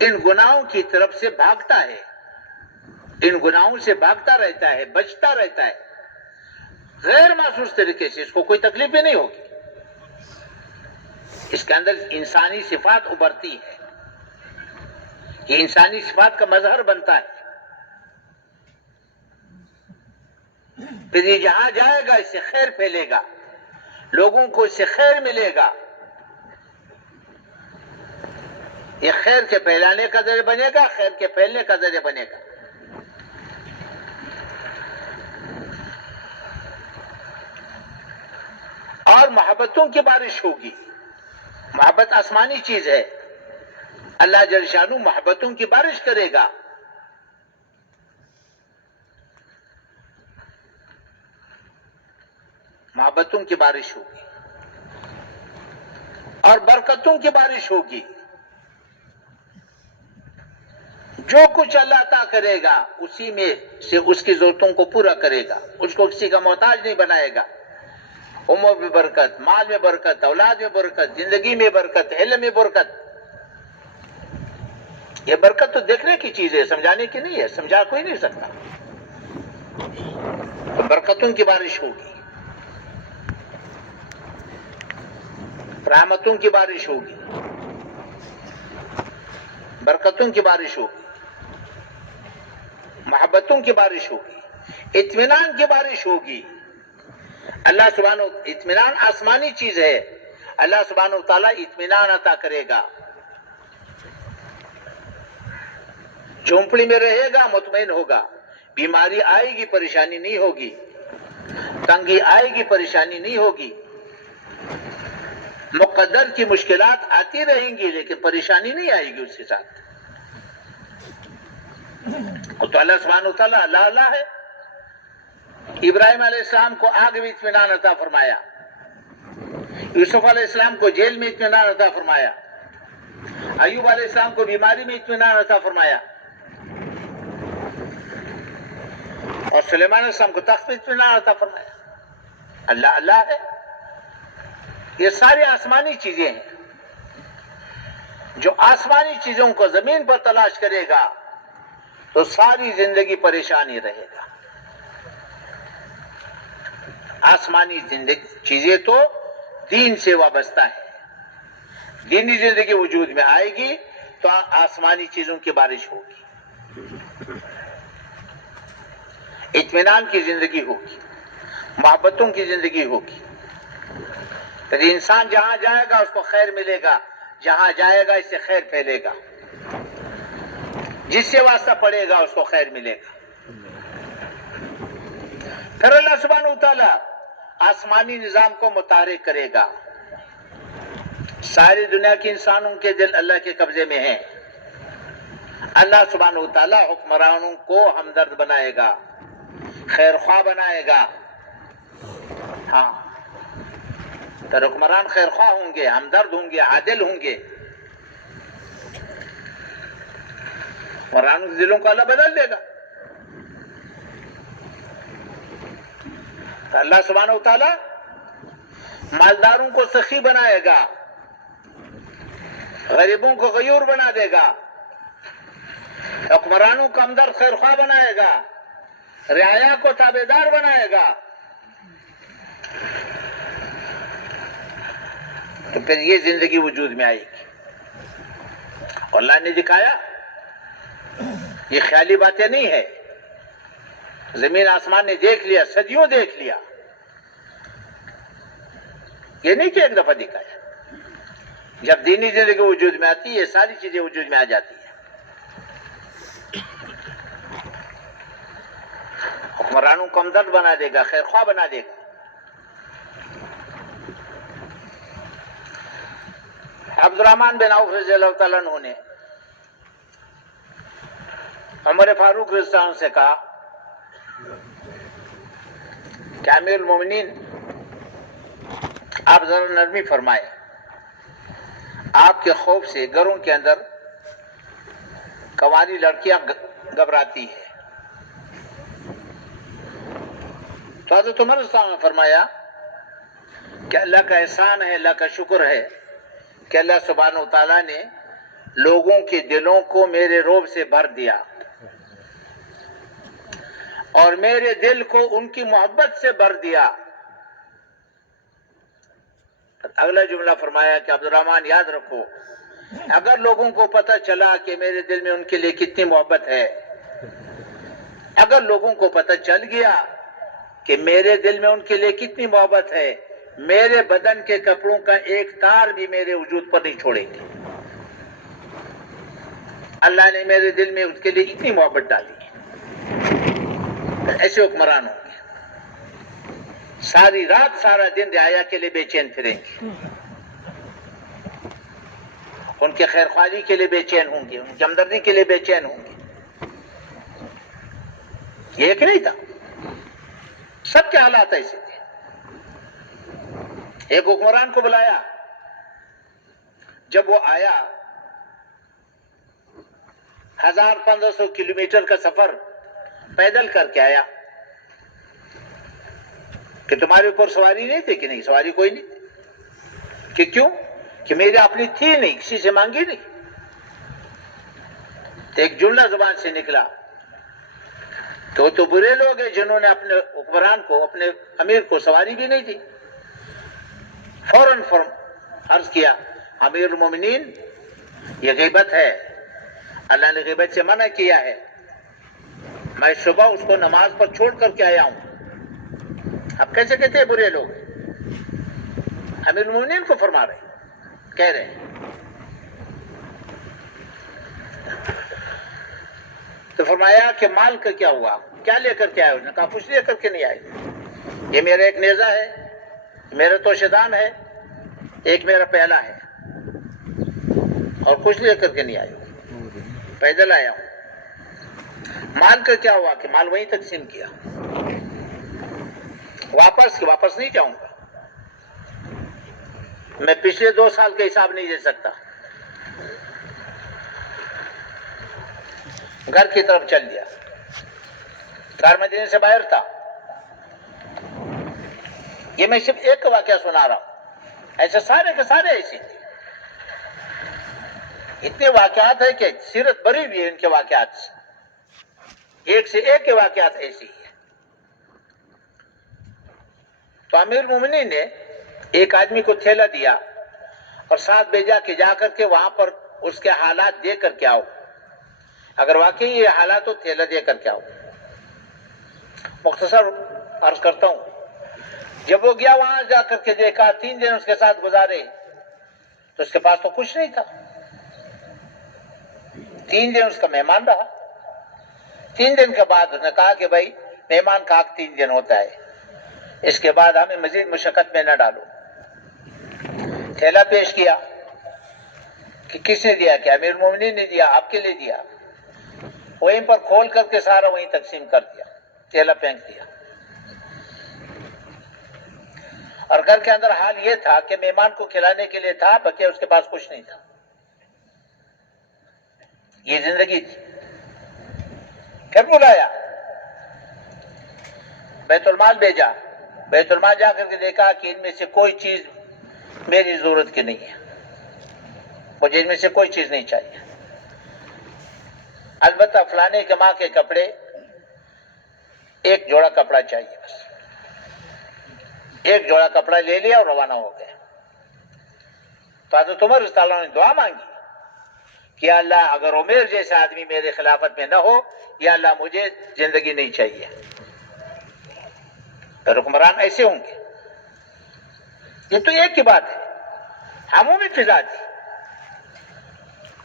ان گناہوں کی طرف سے بھاگتا ہے، ان گناہوں سے بھاگتا رہتا ہے، بچتا رہتا ہے، غیر محسوس طریقے سے، اس کو کوئی تکلیف ہی نہیں ہوگی، اس کے اندر انسانی صفات ابھرتی ہے، یہ انسانی صفات کا مظہر بنتا ہے، پھر یہ جہاں جائے گا اس سے خیر پھیلے گا، لوگوں کو اس سے خیر ملے گا، یہ خیر کے پھیلانے کا ذریعہ بنے گا، خیر کے پھیلنے کا ذریعہ بنے گا۔ اور محبتوں کی بارش ہوگی، محبت آسمانی چیز ہے، اللہ جل شانہ محبتوں کی بارش کرے گا، محبتوں کی بارش ہوگی اور برکتوں کی بارش ہوگی. جو کچھ اللہ عطا کرے گا اسی میں سے اس کی ضرورتوں کو پورا کرے گا، اس کو کسی کا محتاج نہیں بنائے گا. عمر میں برکت، مال میں برکت، اولاد میں برکت، زندگی میں برکت، علم میں برکت. یہ برکت تو دیکھنے کی چیز ہے، سمجھانے کی نہیں ہے، سمجھا کوئی نہیں سکتا. تو برکتوں کی بارش ہوگی، رحمتوں کی بارش ہوگی، برکتوں کی بارش ہوگی، محبتوں کی بارش ہوگی، اطمینان کی بارش ہوگی. اللہ سبحانہ اطمینان آسمانی چیز ہے. اللہ سبحانہ وتعالیٰ اطمینان عطا کرے گا. جھونپڑی میں رہے گا مطمئن ہوگا. بیماری آئے گی پریشانی نہیں ہوگی، تنگی آئے گی پریشانی نہیں ہوگی، مقدر کی مشکلات آتی رہیں گی لیکن پریشانی نہیں آئے گی اس کے ساتھ. تو اللہ سبحانہ وتعالیٰ اللہ ہے. ابراہیم علیہ السلام کو آگ میں اطمینان عطا فرمایا، یوسف علیہ السلام کو جیل میں اطمینان عطا فرمایا، ایوب علیہ السلام کو بیماری میں اطمینان عطا فرمایا، اور سلیمان علیہ السلام کو تخت میں اطمینان عطا فرمایا. اللہ ہے. یہ ساری آسمانی چیزیں ہیں. جو آسمانی چیزوں کو زمین پر تلاش کرے گا تو ساری زندگی پریشان ہی رہے گا. آسمانی چیزیں تو دین سے وابستہ ہے. دینی زندگی وجود میں آئے گی تو آسمانی چیزوں کی بارش ہوگی، اطمینان کی زندگی ہوگی، محبتوں کی زندگی ہوگی. پھر انسان جہاں جائے گا اس کو خیر ملے گا، جہاں جائے گا اس سے خیر پھیلے گا، جس سے واسطہ پڑے گا اس کو خیر ملے گا. پھر اللہ سبحانہ وتعالیٰ آسمانی نظام کو متحرک کرے گا. ساری دنیا کے انسانوں کے دل اللہ کے قبضے میں ہیں. اللہ سبحانہ وتعالیٰ حکمرانوں کو ہمدرد بنائے گا، خیر خواہ بنائے گا. ہاں، تو حکمران خیر خواہ ہوں گے، ہمدرد ہوں گے، عادل ہوں گے. حکمرانوں کے دلوں کو اللہ بدل دے گا. تو اللہ سبحانہ وتعالیٰ مالداروں کو سخی بنائے گا، غریبوں کو غیور بنا دے گا، حکمرانوں کو ہمدرد خیر خواہ بنائے گا، رعایا کو تابعدار بنائے گا. تو پھر یہ زندگی وجود میں آئے گی. اور اللہ نے دکھایا یہ خیالی باتیں نہیں ہے. زمین آسمان نے دیکھ لیا، صدیوں دیکھ لیا. یہ نہیں کہ ایک دفعہ دکھایا. جب دینی زندگی وجود میں آتی ہے یہ ساری چیزیں وجود میں آ جاتی ہیں. حکمرانوں کو ہمدرد بنا دے گا، خیر خواہ بنا دے گا. عبد الرحمن بن عوف رضی اللہ تعالیٰ عنہ نے عمر فاروق رضی اللہ عنہ سے کہا کہ امیر المومنین آپ ذرا نرمی فرمائے، آپ کے خوف سے گھروں کے اندر کنواری لڑکیاں گھبراتی ہے. تو حضرت عمر صلی اللہ علیہ وسلم نے فرمایا کہ اللہ کا احسان ہے، اللہ کا شکر ہے کہ اللہ سبحانہ وتعالیٰ نے لوگوں کے دلوں کو میرے رعب سے بھر دیا اور میرے دل کو ان کی محبت سے بھر دیا. اگلا جملہ فرمایا کہ عبد الرحمن یاد رکھو، اگر لوگوں کو پتہ چلا کہ میرے دل میں ان کے لیے کتنی محبت ہے، اگر لوگوں کو پتہ چل گیا کہ میرے دل میں ان کے لیے کتنی محبت ہے، میرے بدن کے کپڑوں کا ایک تار بھی میرے وجود پر نہیں چھوڑیں گے. اللہ نے میرے دل میں اس کے لیے اتنی محبت ڈالی. ایسے حکمران ہوں گے، ساری رات سارا دن رعایا کے لیے بے چین پھریں گے، ان کے خیر خواہی کے لیے بے چین ہوں گے، ان کی ہمدردی کے لیے بے چین ہوں گے. یہ ایک نہیں تھا، سب کے حالات ایسے تھے. ایک حکمران کو بلایا. جب وہ آیا 1500 کلومیٹر کا سفر پیدل کر کے آیا. کہ تمہارے اوپر سواری نہیں تھی؟ کہ نہیں، سواری کوئی نہیں. کہ کیوں؟ کہ میرے اپنی تھی نہیں، کسی سے مانگی نہیں. ایک جملہ زبان سے نکلا. تو برے لوگ ہیں جنہوں نے اپنے حکمران کو، اپنے امیر کو سواری بھی نہیں دی. فوراً عرض کیا امیر المومنین یہ غیبت ہے، اللہ نے غیبت سے منع کیا ہے. میں صبح اس کو نماز پر چھوڑ کر کے آیا ہوں. اب کیسے کہتے ہیں برے لوگ؟ امیر المومنین کو فرما رہے، کہہ رہے ہیں. تو فرمایا کہ مال کا کیا ہوا، کیا لے کر کے آئے؟ اس نے کہا کچھ لے کر کے نہیں آئے. یہ میرا ایک نیزہ ہے، میرا توشدان ہے، ایک میرا پہلا ہے، اور کچھ لے کر کے نہیں آئے، پیدل آیا ہوں. مال کا کیا ہوا؟ کہ مال وہیں تقسیم کیا. واپس نہیں جاؤں گا. میں پچھلے 2 سال کا حساب نہیں دے سکتا. گھر کی طرف چل دیا. کار مدینے سے باہر تھا. یہ میں صرف ایک کا واقعہ سنا رہا ہوں، ایسے سارے کے سارے ایسے تھے. اتنے واقعات ہیں کہ سیرت بری ہوئی ہے ان کے واقعات سے. ایک سے ایک کے واقعات ایسے ہی ہیں. تو امیر المومنین نے ایک آدمی کو تھیلا دیا اور ساتھ بھیجا کہ جا کر کے وہاں پر اس کے حالات دے کر کے آؤ. اگر واقعی یہ حالات ہو تھیلا دے کر کے آؤ. مختصر عرض کرتا ہوں. جب وہ گیا وہاں جا کر کے دیکھا، 3 دن اس کے ساتھ گزارے تو اس کے پاس تو کچھ نہیں تھا. 3 دن اس کا مہمان رہا. 3 دن کے بعد اس نے کہا کہ بھائی مہمان کا حق 3 دن ہوتا ہے، اس کے بعد ہمیں مزید مشقت میں نہ ڈالو. تھیلا پیش کیا کہ کس نے دیا؟ کہ امیر المومنین نے دیا. آپ کے لیے دیا. وہیں پر کھول کر کے سارا وہیں تقسیم کر دیا، تھیلا پھینک دیا. اور گھر کے اندر حال یہ تھا کہ مہمان کو کھلانے کے لیے تھا، بلکہ اس کے پاس کچھ نہیں تھا. یہ زندگی تھی. پھر بلایا، بیت المال بھیجا. بیت المال جا کر کے دیکھا کہ ان میں سے کوئی چیز میری ضرورت کی نہیں ہے، مجھے ان میں سے کوئی چیز نہیں چاہیے. البتہ فلانے کے ماں کے کپڑے، ایک جوڑا کپڑا چاہیے بس. ایک جوڑا کپڑا لے لیا اور روانہ ہو گئے. تو حضرت عمر رضی اللہ عنہ نے دعا مانگی کہ یا اللہ اگر عمر جیسا آدمی میرے خلافت میں نہ ہو، یا اللہ مجھے زندگی نہیں چاہیے. پھر حکمران ایسے ہوں گے. یہ تو ایک کی بات ہے. عمومی فضا تھی.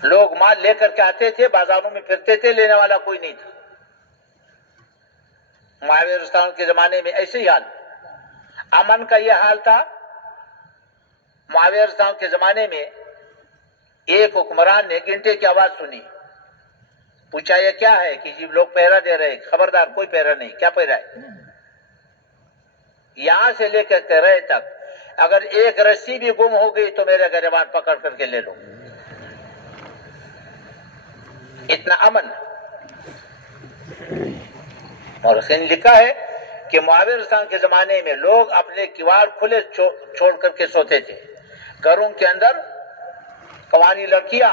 لوگ مال لے کر کے آتے تھے، بازاروں میں پھرتے تھے، لینے والا کوئی نہیں تھا. معاویہ رضی اللہ عنہ کے زمانے میں ایسے ہی حال. امن کا یہ حال تھا. معاویہ رضی اللہ عنہ کے زمانے میں ایک حکمران نے گھنٹے کی آواز سنی. پوچھا یہ کیا ہے؟ کہ جی لوگ پہرا دے رہے. خبردار کوئی پہرا نہیں. کیا پہرا ہے؟ یہاں سے لے کر رہے تک اگر ایک رسی بھی گم ہو گئی تو میرے گریبان پکڑ کر کے لے لو. اتنا امن. اور اس نے لکھا ہے کہ معاویہ رضی اللہ عنہ کے زمانے میں لوگ اپنے کواڑ کھلے چھوڑ کر کے سوتے تھے. گھروں کے اندر قوانی لڑکیاں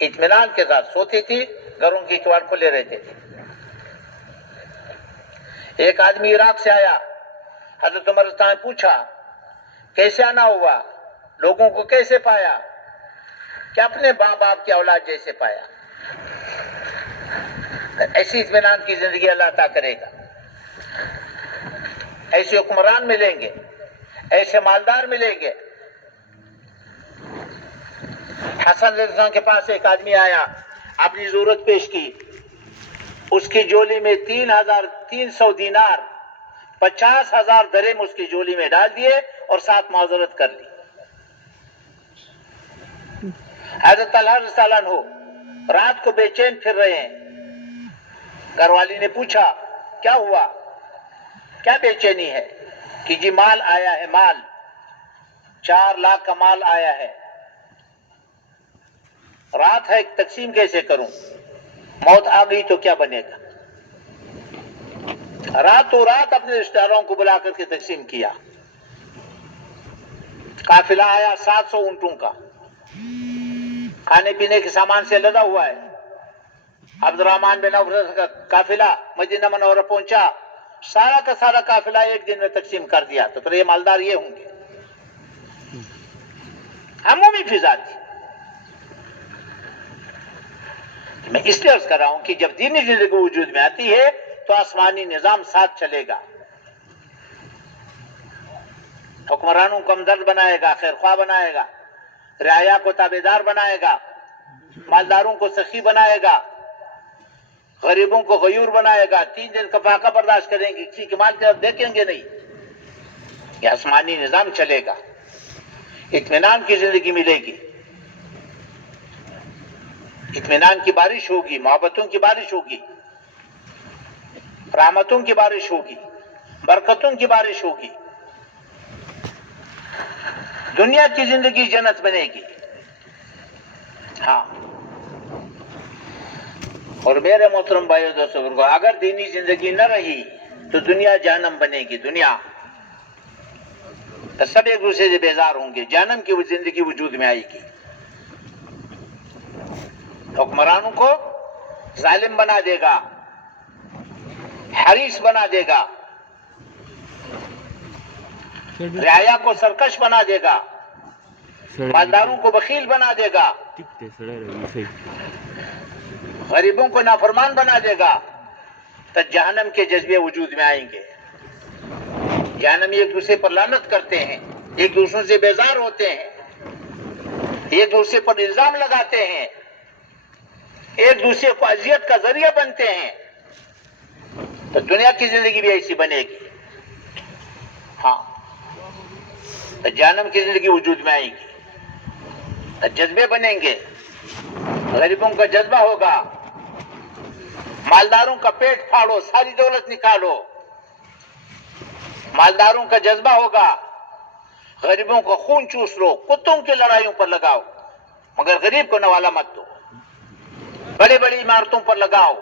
اطمینان کے ساتھ سوتی تھی، گھروں کی کواڑ کھلے رہتے تھے. ایک آدمی عراق سے آیا. حضرت عمر رضی اللہ عنہ نے پوچھا کیسے آنا ہوا، لوگوں کو کیسے پایا؟ کہ اپنے ماں باپ کی اولاد جیسے پایا. ایسی اطمینان کی زندگی اللہ عطا کرے گا. ایسے حکمران ملیں گے، ایسے مالدار ملیں گے. حسن رضی اللہ عنہ کے پاس ایک آدمی آیا، اپنی ضرورت پیش کی. اس کی جولی میں 3,300 دینار، 50,000 درہم اس کی جولی میں ڈال دیے اور ساتھ معذرت کر لی. حضرت طلحہ رضی اللہ عنہ رات کو بے چین پھر رہے ہیں. گھر والی نے پوچھا کیا ہوا، کیا بے چینی ہے؟ کہ جی مال آیا ہے، مال. 4 لاکھ کا مال آیا ہے، رات ہے تقسیم کیسے کروں؟ موت آ گئی تو کیا بنے گا؟ راتوں رات اپنے رشتہ داروں کو بلا کر کے تقسیم کیا۔ قافلہ آیا 700 اونٹوں کا، کھانے پینے کے سامان سے لدا ہوا ہے۔ عبد الرحمن بن عوف کا قافلہ مدینہ منورہ پہنچا، سارا کا سارا قافلہ ایک دن میں تقسیم کر دیا۔ تو پھر یہ مالدار یہ ہوں گے؟ عمومی فضا تھی۔ میں اس لیے عرض کر رہا ہوں کہ جب دینی زندگی وجود میں آتی ہے تو آسمانی نظام ساتھ چلے گا، حکمرانوں کو ہمدرد بنائے گا، خیر خواہ بنائے گا، رعایا کو تابعدار بنائے گا، مالداروں کو سخی بنائے گا، غریبوں کو غیور بنائے گا، 3 دن کا فاقہ برداشت کریں گے، کسی کے مال کی طرف دیکھیں گے نہیں۔ یہ آسمانی نظام چلے گا، اطمینان کی زندگی ملے گی، اطمینان کی بارش ہوگی، محبتوں کی بارش ہوگی، رحمتوں کی بارش ہوگی، برکتوں کی بارش ہوگی، دنیا کی زندگی جنت بنے گی۔ ہاں، اور میرے محترم بھائیو دوستو، اگر دینی زندگی نہ رہی تو دنیا جہنم بنے گی۔ دنیا تو سب ایک دوسرے سے بیزار ہوں گے، جہنم کی وہ زندگی وجود میں آئے گی۔ حکمرانوں کو ظالم بنا دے گا، حریص بنا دے گا، رعایا کو سرکش بنا دے گا، مالداروں کو بخیل بنا دے گا، غریبوں کو نافرمان بنا دے گا، تو جہنم کے جذبے وجود میں آئیں گے۔ جہنمی ایک دوسرے پر لعنت کرتے ہیں، ایک دوسرے سے بیزار ہوتے ہیں، ایک دوسرے پر الزام لگاتے ہیں، ایک دوسرے کو اذیت کا ذریعہ بنتے ہیں۔ تو دنیا کی زندگی بھی ایسی بنے گی۔ ہاں، تو جہنم کی زندگی وجود میں آئے گی، تو جذبے بنیں گے، غریبوں کا جذبہ ہوگا، مالداروں کا پیٹ پھاڑو ساری دولت نکالو، مالداروں کا جذبہ ہوگا، غریبوں کا خون چوس لو، کتوں کی لڑائیوں پر لگاؤ، مگر غریب کو نوالا مت دو، بڑی بڑی عمارتوں پر لگاؤ،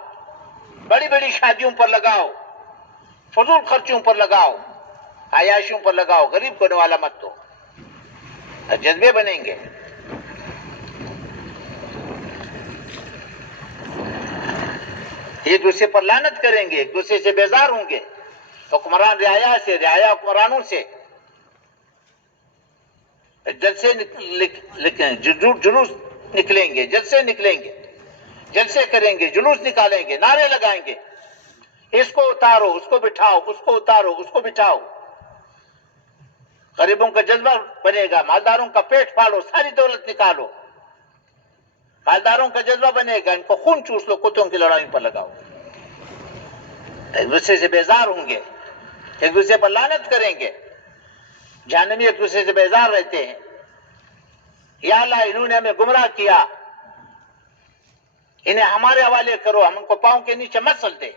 بڑی بڑی شادیوں پر لگاؤ، فضول خرچوں پر لگاؤ، عیاشیوں پر لگاؤ، غریب کو نوالا مت دو، جذبے بنیں گے۔ ایک دوسرے پر لعنت کریں گے، ایک دوسرے سے بیزار ہوں گے، حکمران رعایا سے، رعایا حکمرانوں سے، جلسے جلوس نکلیں گے، جلسے نکلیں گے، جلسے کریں گے، جلوس نکالیں گے، نعرے لگائیں گے، اس کو اتارو، اس کو بٹھاؤ، اس کو اتارو، اس کو بٹھاؤ۔ غریبوں کا جذبہ بنے گا، مالداروں کا پیٹ پھاڑو ساری دولت نکالو، مالداروں کا جذبہ بنے گا، ان کو خون چوس لو، کتوں کی لڑائیوں پر لگاؤ، ایک دوسرے سے بیزار ہوں گے، ایک دوسرے پر لعنت کریں گے۔ جہنمی ایک دوسرے سے بیزار رہتے ہیں، یا اللہ انہوں نے ہمیں گمراہ کیا، انہیں ہمارے حوالے کرو، ہم ان کو پاؤں کے نیچے مت سلتے،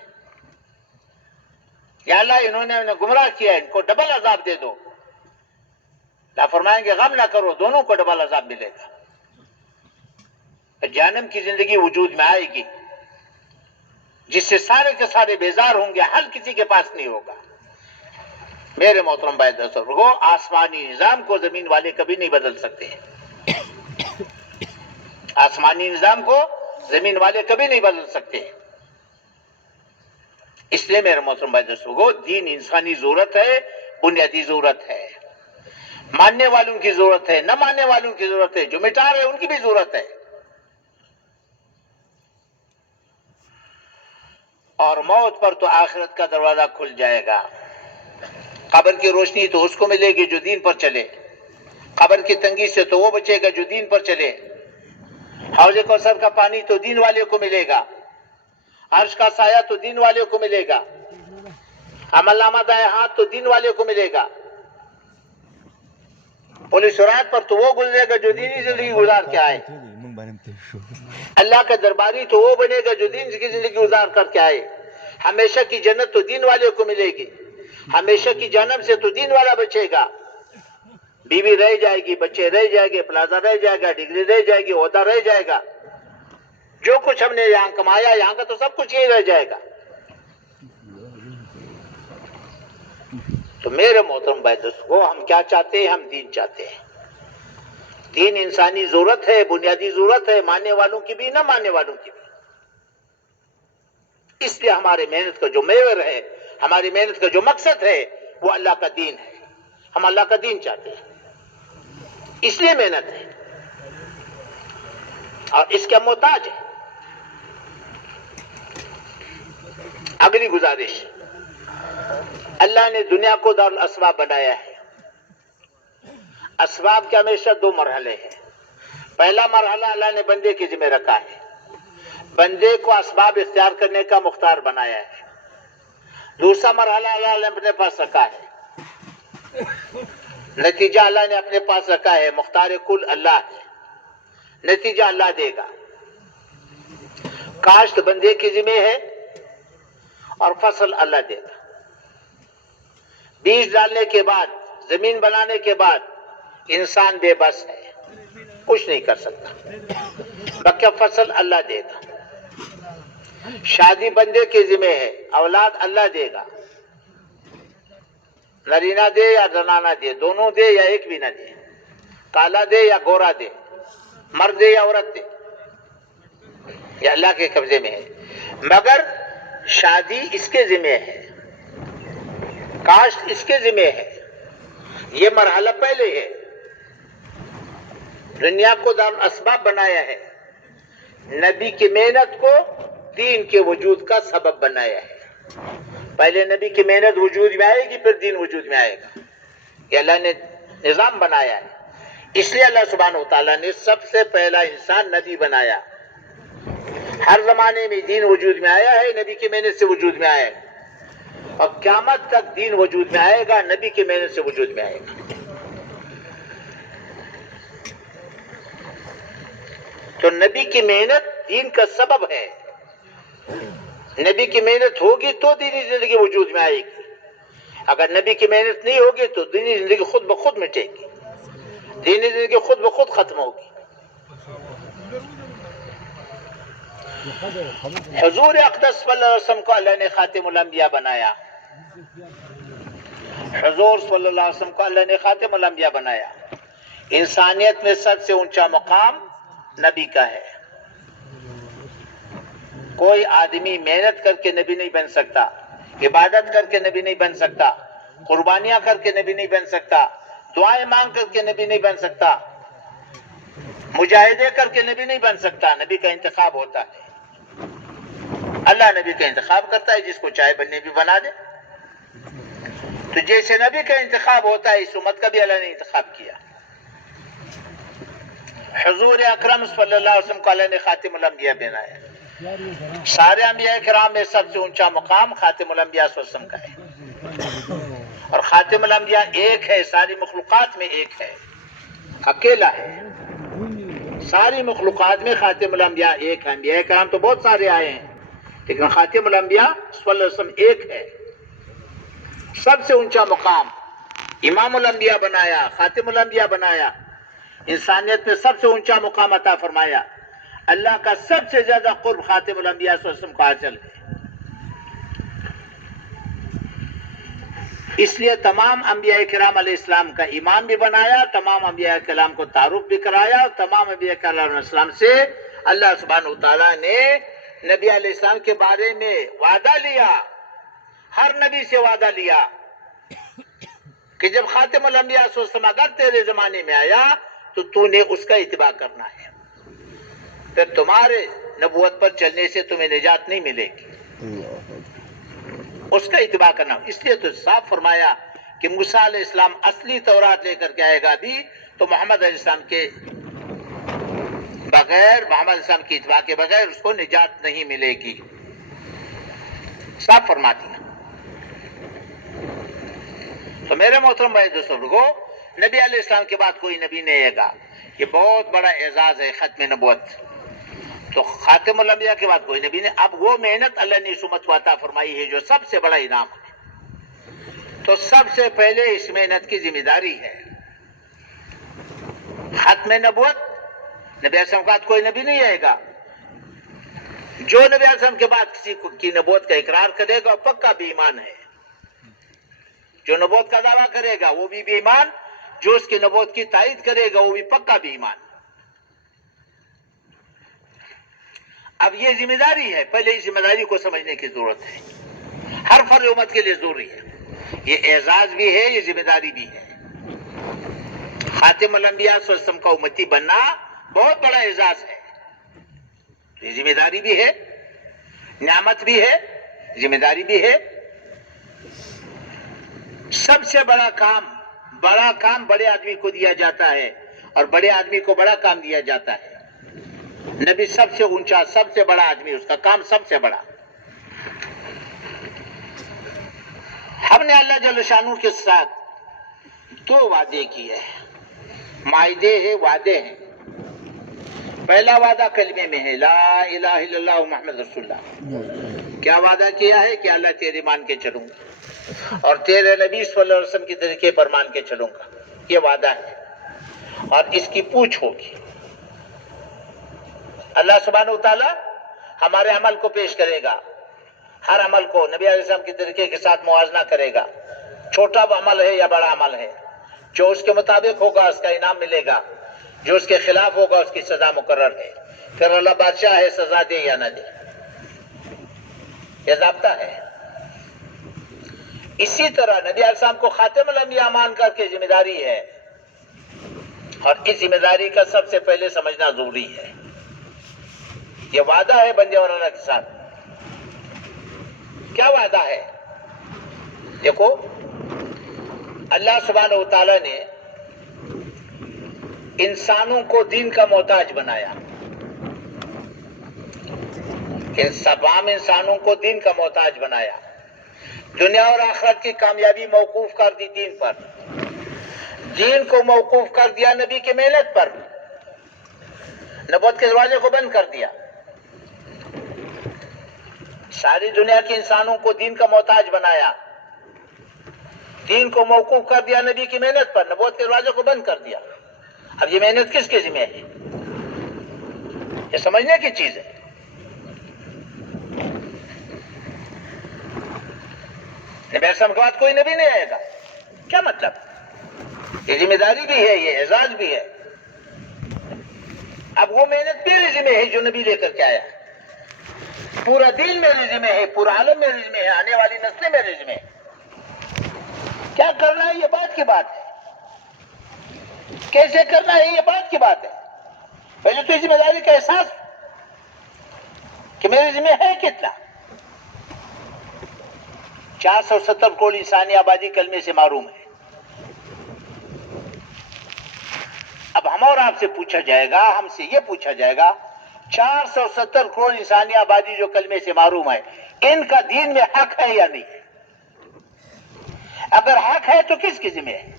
یا اللہ انہوں نے ہمیں گمراہ کیا، ان کو ڈبل عذاب دے دو۔ اللہ فرمائیں گے غم نہ کرو، دونوں کو ڈبل عذاب ملے گا۔ جہنم کی زندگی وجود میں آئے گی، جس سے سارے کے سارے بیزار ہوں گے، حل کسی کے پاس نہیں ہوگا۔ میرے محترم بھائی دوستو، آسمانی نظام کو زمین والے کبھی نہیں بدل سکتے، آسمانی نظام کو زمین والے کبھی نہیں بدل سکتے۔ اس لیے میرے محترم بھائی دوستو، دین انسانی ضرورت ہے، بنیادی ضرورت ہے، ماننے والوں کی ضرورت ہے، نہ ماننے والوں کی ضرورت ہے، جو مٹا رہے ان کی بھی ضرورت ہے۔ اور موت پر تو آخرت کا دروازہ کھل جائے گا۔ قبر کی روشنی تو اس کو ملے گی جو دین پر چلے، قبر کی تنگی سے تو وہ بچے گا جو دین پر چلے، حوض کوثر کا پانی تو دین والے کو ملے گا، عرش کا سایہ تو دین والے کو ملے گا، عمل نامہ دائیں ہاتھ تو دین والے کو ملے گا، پولیس رات پر تو وہ گزرے گا جو دینی زندگی گزار کے آئے، اللہ کا درباری تو وہ بنے گا جو دین کی زندگی گزار کر کے آئے، ہمیشہ کی جنت تو دین والے کو ملے گی، ہمیشہ کی جہنم سے تو دین والا بچے گا، بیوی رہ جائے گی، بچے رہ جائے گے، پلازا رہ جائے گا، ڈگری رہ جائے گی، عہدہ رہ جائے گا، جو کچھ ہم نے یہاں کمایا یہاں کا تو سب کچھ یہی رہ جائے گا۔ تو میرے محترم بھائی دوستو، ہم کیا چاہتے ہیں؟ ہم دین چاہتے ہیں۔ دین انسانی ضرورت ہے، بنیادی ضرورت ہے، ماننے والوں کی بھی، نہ ماننے والوں کی بھی۔ اس لیے ہمارے محنت کا جو محور ہے، ہماری محنت کا جو مقصد ہے، وہ اللہ کا دین ہے۔ ہم اللہ کا دین چاہتے ہیں، اس لیے محنت ہے اور اس کے محتاج ہے۔ اگلی گزارش، اللہ نے دنیا کو دارالاسباب بنایا ہے۔ اسباب کے ہمیشہ دو مرحلے ہیں۔ پہلا مرحلہ اللہ نے بندے کے ذمہ رکھا ہے، بندے کو اسباب اختیار کرنے کا مختار بنایا ہے۔ دوسرا مرحلہ اللہ نے اپنے پاس رکھا ہے، نتیجہ اللہ نے اپنے پاس رکھا ہے۔ مختار کل اللہ ہے، نتیجہ اللہ دے گا۔ کاشت بندے کے ذمہ ہے اور فصل اللہ دے گا۔ بیج ڈالنے کے بعد، زمین بنانے کے بعد انسان بے بس ہے، کچھ نہیں کر سکتا، باقی فصل اللہ دے گا۔ شادی بندے کے ذمہ ہے، اولاد اللہ دے گا، نرینہ دے یا زنانہ دے، دونوں دے یا ایک بھی نہ دے، کالا دے یا گورا دے، مرد دے یا عورت دے، یہ اللہ کے قبضے میں ہے۔ مگر شادی اس کے ذمہ ہے، کاشت اس کے ذمہ ہے، یہ مرحلہ پہلے ہے۔ دنیا کو دارالاسباب بنایا ہے، نبی کی محنت کو دین کے وجود کا سبب بنایا ہے۔ پہلے نبی کی محنت وجود میں آئے گی، پھر دین وجود میں آئے گا، یہ اللہ نے نظام بنایا ہے۔ اس لیے اللہ سبحانہ وتعالیٰ نے سب سے پہلا انسان نبی بنایا۔ ہر زمانے میں دین وجود میں آیا ہے، نبی کی محنت سے وجود میں آیا ہے، اور قیامت تک دین وجود میں آئے گا، نبی کی محنت سے وجود میں آئے گا۔ تو نبی کی محنت دین کا سبب ہے۔ نبی کی محنت ہوگی تو دینی زندگی وجود میں آئے گی، اگر نبی کی محنت نہیں ہوگی تو دینی زندگی خود بخود مٹے گی، دینی زندگی خود بخود ختم ہوگی۔ حضور اقدس صلی اللہ علیہ وسلم کو اللہ نے خاتم الانبیاء بنایا۔ حضور صلی اللہ علیہ وسلم کو اللہ نے خاتم الانبیاء بنایا۔ انسانیت میں سب سے اونچا مقام نبی کا ہے۔ کوئی آدمی محنت کر کے نبی نہیں بن سکتا، عبادت کر کے نبی نہیں بن سکتا، قربانیاں کر کے نبی نہیں بن سکتا، دعائیں مانگ کر کے نبی نہیں بن سکتا، مجاہدے کر کے نبی نہیں بن سکتا۔ نبی کا انتخاب ہوتا ہے، اللہ نبی کا انتخاب کرتا ہے، جس کو چاہے بننے بھی بنا دے۔ تو جیسے نبی کا انتخاب ہوتا ہے، اس امت کا بھی اللہ نے انتخاب کیا۔ حضور اکرم صلی اللہ علیہ وسلم کو اللہ نے خاتم الانبیاء بنایا۔ سارے انبیاء کرام میں سب سے اونچا مقام خاتم الانبیاء صلی اللہ علیہ وسلم کا ہے، اور خاتم الانبیاء ایک ہے، ساری مخلوقات میں ایک ہے، اکیلا ہے۔ ساری مخلوقات میں خاتم الانبیاء ایک ہے۔ انبیاء کرام تو بہت سارے آئے ہیں، لیکن خاتم الانبیاء صلی اللہ علیہ وسلم ایک ہے، سب سے اونچا مقام۔ امام الانبیاء بنایا، خاتم الانبیاء بنایا، انسانیت میں سب سے اونچا مقام عطا فرمایا۔ اللہ کا سب سے زیادہ قرب خاتم الانبیاء صلی اللہ علیہ وسلم کو حاصل ہے۔ اس لیے تمام انبیاء کرام علیہ السلام کا امام بھی بنایا، تمام انبیاء کرام کو تعارف بھی کرایا، اور تمام انبیاء کرام علیہ السلام سے اللہ سبحانہ وتعالیٰ نے نبی علیہ السلام کے بارے میں وعدہ لیا، ہر نبی سے وعدہ لیا کہ جب خاتم الانبیاء صلی اللہ علیہ وسلم اگر تیرے زمانے میں آیا تو تو نے اس کا اتباع کرنا ہے، پھر تمہارے نبوت پر چلنے سے تمہیں نجات نہیں ملے گی، اس کا اتباع کرنا۔ اس لیے تو صاف فرمایا کہ موسیٰ علیہ السلام اصلی تورات لے کر کے آئے گا بھی تو محمد علیہ السلام کے بغیر، محمد علیہ السلام کی اتباع کے بغیر اس کو نجات نہیں ملے گی، صاف فرما دیا۔ تو میرے محترم بھائی دوستوں، نبی علیہ السلام کے بعد کوئی نبی نہیں آئے گا، یہ بہت بڑا اعزاز ہے ختم نبوت۔ تو خاتم الانبیاء کے بعد کوئی نبی نہیں۔ اب وہ محنت اللہ نے اس امت کو عطا فرمائی ہے جو سب سے بڑا انعام ہے، تو سب سے پہلے اس محنت کی ذمہ داری ہے ختم نبوت، نبی علیہ السلام کے بعد کوئی نبی نہیں آئے گا. جو نبی علیہ السلام کے بعد کسی کی نبوت کا اقرار کرے گا پکا بے ایمان ہے. جو نبوت کا دعویٰ کرے گا وہ بھی بے ایمان، جو اس کی نبوت کی تائید کرے گا وہ بھی پکا بے ایمان. اب یہ ذمہ داری ہے، پہلے اس ذمہ داری کو سمجھنے کی ضرورت ہے، ہر فرد امت کے لیے ضروری ہے. یہ اعزاز بھی ہے، یہ ذمہ داری بھی ہے. خاتم الانبیاء صلی اللہ علیہ وسلم کا امتی بننا بہت بڑا اعزاز ہے. یہ ذمہ داری بھی ہے، نعمت بھی ہے، ذمہ داری بھی ہے. سب سے بڑا کام بڑے آدمی کو دیا جاتا ہے، اور بڑے آدمی کو بڑا کام دیا جاتا ہے. نبی سب سے اونچا، سب سے بڑا آدمی، اس کا کام سب سے بڑا. ہم نے اللہ جل شانہ کے ساتھ دو وعدے کیے ہیں، معاہدے ہیں، وعدے ہیں. پہلا وعدہ کلمے میں ہے، لا الہ الا اللہ محمد رسول اللہ. کیا وعدہ کیا ہے کہ اللہ تیرے مان کے چلوں گا اور تیرے نبی صلی اللہ علیہ وسلم کے طریقے پر مان کے چلوں گا. یہ وعدہ ہے، اور اس کی پوچھ ہوگی. اللہ سبحانہ وتعالی ہمارے عمل کو پیش کرے گا، ہر عمل کو نبی علیہ السلام کے طریقے کے ساتھ موازنہ کرے گا. چھوٹا عمل ہے یا بڑا عمل ہے، جو اس کے مطابق ہوگا اس کا انعام ملے گا، جو اس کے خلاف ہوگا اس کی سزا مقرر ہے. پھر اللہ بادشاہ ہے، سزا دے یا نہ دے، یہ ضابطہ ہے. اسی طرح نبی علیہ السلام کو خاتم الانبیاء مان کر کے ذمہ داری ہے، اور اس ذمہ داری کا سب سے پہلے سمجھنا ضروری ہے. یہ وعدہ ہے بندے اور اللہ کے ساتھ. کیا وعدہ ہے؟ دیکھو، اللہ سبحانہ وتعالی نے انسانوں کو دین کا محتاج بنایا. تمام انسانوں کو دین کا محتاج بنایا. دنیا اور آخرت کی کامیابی موقوف کر دی دین پر. دین کو موقوف کر دیا نبی کی محنت پر. نبوت کے دروازے کو بند کر دیا. ساری دنیا کے انسانوں کو دین کا محتاج بنایا. دین کو موقوف کر دیا نبی کی محنت پر. نبوت کے دروازے کو بند کر دیا. اب یہ محنت کس کے ذمہ ہے؟ یہ سمجھنے کی چیز ہے. نبی علیہ السلام کے بعد کوئی نبی نہیں آئے گا. کیا مطلب؟ یہ ذمہ داری بھی ہے، یہ اعزاز بھی ہے. اب وہ محنت میرے ذمہ ہے جو نبی لے کر کے آیا. پورا دین میرے ذمہ ہے، پورا عالم میرے ذمہ ہے، آنے والی نسلیں میرے ذمہ ہے. کیا کرنا ہے یہ بات کی بات ہے، کیسے کرنا ہے یہ بات کی بات ہے. پہلے تو ذمہ داری کا احساس کہ میرے ذمہ ہے کتنا. 470 کروڑ انسانی آبادی کلمے سے محروم ہے. اب ہم اور آپ سے پوچھا جائے گا، ہم سے یہ پوچھا جائے گا، 470 کروڑ انسانی آبادی جو کلمے سے محروم ہے، ان کا دین میں حق ہے یا نہیں ہے؟ اگر حق ہے تو کس کے ذمہ ہے؟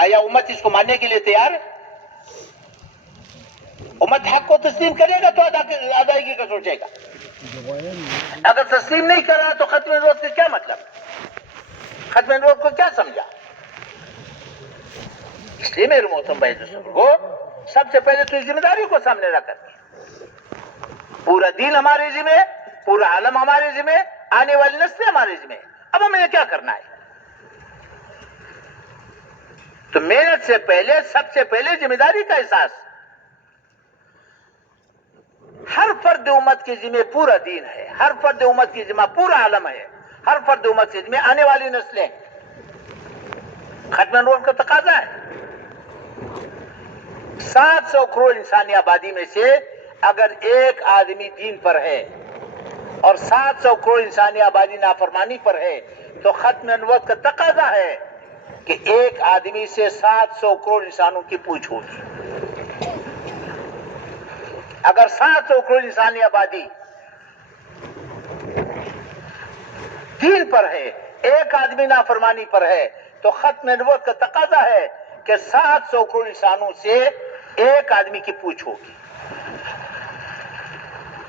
آیا امت اس کو ماننے کے لیے تیار ہے؟ امت حق کو تسلیم کرے گا تو ادائیگی کا سوچے گا. اگر تسلیم نہیں کر رہا تو ختم نبوت کا کیا مطلب؟ ختم نبوت کو کیا سمجھا؟ اس لیے میرے محترم بھائی کو سب سے پہلے تو اس ذمہ داری کو سامنے رکھ کر پورا دین ہمارے ذمہ، پورا عالم ہمارے ذمہ، آنے والی نسلیں ہمارے ذمہ. اب ہمیں کیا کرنا ہے؟ تو محنت سے پہلے سب سے پہلے ذمہ داری کا احساس. ہر فرد امت کے ذمہ پورا دین ہے، ہر فرد امت کی ذمہ پورا عالم ہے، ہر فرد امت کے ذمہ آنے والی نسلیں. ختم نبوت کا تقاضا ہے. 700 کروڑ انسانی آبادی میں سے اگر ایک آدمی دین پر ہے اور 700 کروڑ انسانی آبادی نافرمانی پر ہے تو ختم نبوت کا تقاضا ہے کہ ایک آدمی سے 700 کروڑ انسانوں کی پوچھ ہوگی. اگر 700 کروڑ انسانی آبادی دین پر ہے، ایک آدمی نافرمانی پر ہے، تو ختم نبوت کا تقاضا ہے کہ 700 کروڑ انسانوں سے ایک آدمی کی پوچھ ہوگی.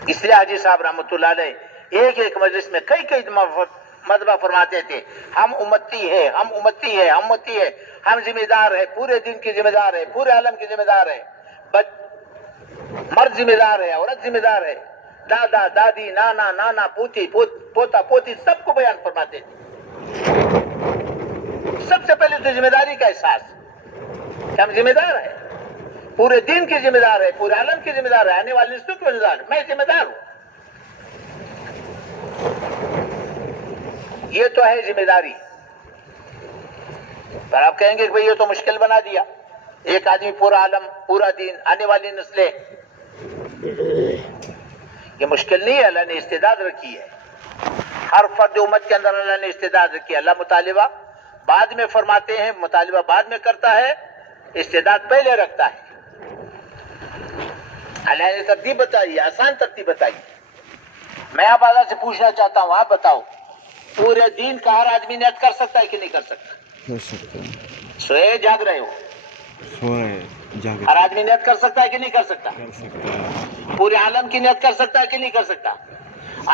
اس لیے حاجی صاحب رحمۃ اللہ علیہ ایک مجلس میں کئی مذبح فرماتے تھے ہم امتی ہے، ہم امتی ہے، ہم امتی ہے، ہم ذمہ دار ہے، پورے دین کی ذمہ دار ہے، پورے عالم کی ذمہ دار ہے، مرد ذمہ دار ہے، عورت ذمہ دار ہے، دادا دادی نانا نانا پوتی پوتا پوتی سب کو بیان فرماتے تھے۔ سب سے پہلے تو ذمہ داری کا احساس کہ ہم ذمہ دار ہیں، پورے دین کی ذمہ دار ہے، پورے عالم کی ذمہ دار ہے، آنے والی نسلوں کی ذمہ دار ہے، میں ذمہ دار ہوں۔ یہ تو ہے ذمہ داری۔ پر آپ کہیں گے کہ بھئی یہ تو مشکل بنا دیا، ایک آدمی پورا عالم، پورا دین، آنے والی نسلیں۔ یہ مشکل نہیں ہے، اللہ نے استعداد رکھی ہے، ہر فرد امت کے اندر اللہ نے استعداد رکھی ہے۔ اللہ مطالبہ بعد میں فرماتے ہیں، مطالبہ بعد میں کرتا ہے، استعداد پہلے رکھتا ہے۔ اللہ نے ترتیب بتائی، آسان ترتیب بتائی۔ میں آپ اللہ سے پوچھنا چاہتا ہوں، آپ بتاؤ پورے دین کا ہر آدمی نیت کر سکتا ہے کہ نہیں کر سکتا؟ کر سکتا ہے، سوئے جاگ رہے ہو، سوئے جاگ ہر آدمی نیت کر سکتا ہے کہ نہیں کر سکتا؟ کر سکتا ہے، پورے عالم کی نیت کر سکتا ہے کہ نہیں کر سکتا؟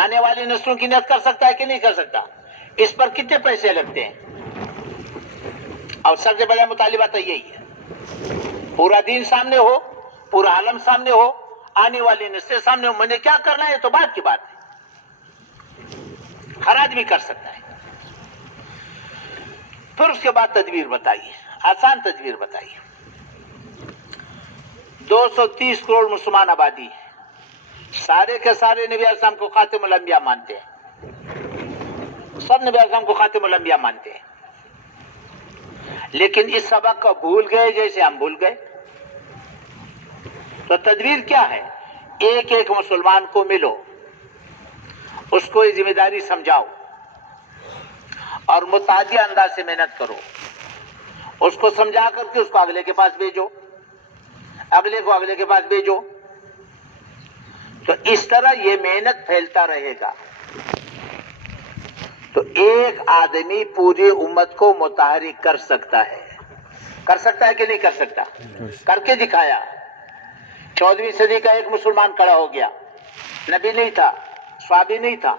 آنے والی نسلوں کی نیت کر سکتا ہے کہ نہیں کر سکتا؟ اس پر کتنے پیسے لگتے ہیں؟ اور سب سے بڑا مطالبہ تو یہی ہے، پورا دین سامنے ہو، پورا عالم سامنے ہو، آنے والی نسلیں سامنے ہو، میں نے کیا کرنا ہے یہ تو بات کی بات ہے، ہر آدمی کر سکتا ہے۔ پھر اس کے بعد تدبیر بتائیے، آسان تدبیر بتائیے۔ 230 کروڑ مسلمان آبادی ہے، سارے کے سارے نبی علیہ السلام کو خاتم الانبیاء مانتے ہیں، سب نبی علیہ السلام کو خاتم الانبیاء مانتے ہیں، لیکن اس سبق کو بھول گئے جیسے ہم بھول گئے۔ تو تدبیر کیا ہے؟ ایک ایک مسلمان کو ملو، اس کو یہ ذمہ داری سمجھاؤ اور متعدی انداز سے محنت کرو، اس کو سمجھا کر کے اس کو اگلے کے پاس بھیجو، اگلے کو اگلے کے پاس بھیجو، تو اس طرح یہ محنت پھیلتا رہے گا۔ تو ایک آدمی پوری امت کو متحرک کر سکتا ہے کہ نہیں کر سکتا؟ کر کے دکھایا۔ 14ویں صدی کا ایک مسلمان کھڑا ہو گیا، نبی نہیں تھا، صحابی نہیں تھا،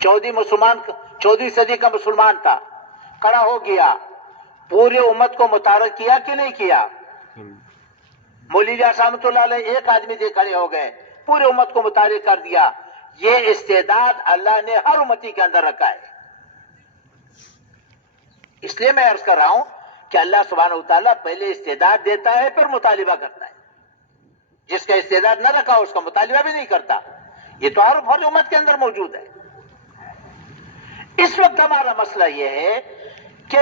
14ویں صدی کا مسلمان تھا، کھڑا ہو گیا، پورے امت کو متحرک کیا کہ نہیں کیا؟ مولوی الیاس رحمۃ اللہ علیہ ایک آدمی سے کھڑے ہو گئے، پورے امت کو متحرک کر دیا۔ یہ استعداد اللہ نے ہر امتی کے اندر رکھا ہے۔ اس لیے میں عرض کر رہا ہوں کہ اللہ سبحانہ وتعالیٰ پہلے استعداد دیتا ہے پھر مطالبہ کرتا ہے۔ جس کا استعداد نہ رکھا اس کا مطالبہ بھی نہیں کرتا، یہ تو ہر امت کے اندر موجود ہے۔ اس وقت ہمارا مسئلہ یہ ہے کہ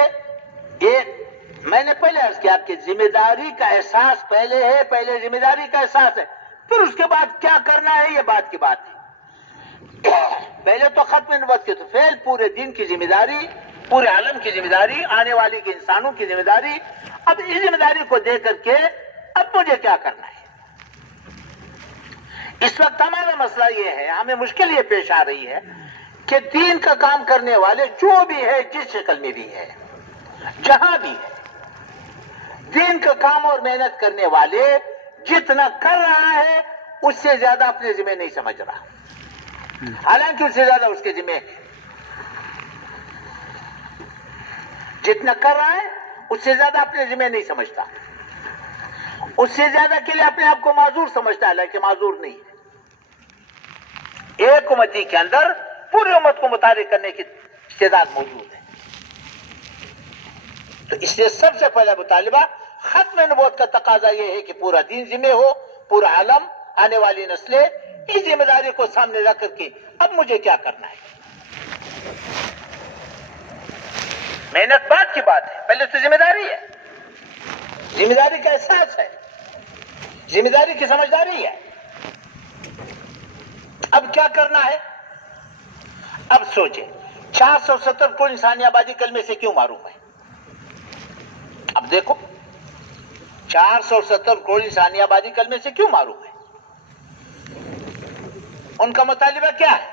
میں نے پہلے عرض کیا کہ ذمہ داری کا احساس پہلے ہے، پہلے ذمہ داری کا احساس ہے، پھر اس کے بعد کیا کرنا ہے یہ بات کی بات ہے۔ پہلے تو ختم نبوت کے طفیل، پورے دین کی ذمہ داری، پورے عالم کی ذمہ داری، آنے والی کے انسانوں کی ذمہ داری۔ اب اس ذمہ داری کو دے کر کے اب مجھے کیا کرنا ہے؟ اس وقت ہمارا مسئلہ یہ ہے، ہمیں مشکل یہ پیش آ رہی ہے کہ دین کا کام کرنے والے جو بھی ہے، جس شکل میں بھی ہے، جہاں بھی ہے، دین کا کام اور محنت کرنے والے جتنا کر رہا ہے اس سے زیادہ اپنے ذمہ نہیں سمجھ رہا، حالانکہ اس سے زیادہ اس کے ذمہ ہے۔ جتنا کر رہا ہے اس سے زیادہ اپنے ذمہ نہیں سمجھتا، اس سے زیادہ کے لیے اپنے آپ کو معذور سمجھتا ہے، حالانکہ معذور نہیں ہے۔ ایک امتی کے اندر پوری امت کو متحرک کرنے کی استعداد موجود ہے۔ تو اس لیے سب سے پہلا مطالبہ ختم نبوت کا تقاضا یہ ہے کہ پورا دین ذمہ ہو، پورا عالم، آنے والی نسلیں، اس ذمہ داری کو سامنے رکھ کر کے اب مجھے کیا کرنا ہے؟ محنت بعد کی بات ہے، پہلے تو ذمہ داری ہے، ذمہ داری کا احساس ہے، ذمہ داری کی سمجھداری ہے۔ اب کیا کرنا ہے؟ اب سوچیں، 470 کو انسانی آبادی کلمے سے کیوں محروم ہے؟ اب دیکھو 470 کروڑ انسانی آبادی کلمے سے کیوں معروف ہے؟ ان کا مطالبہ کیا ہے؟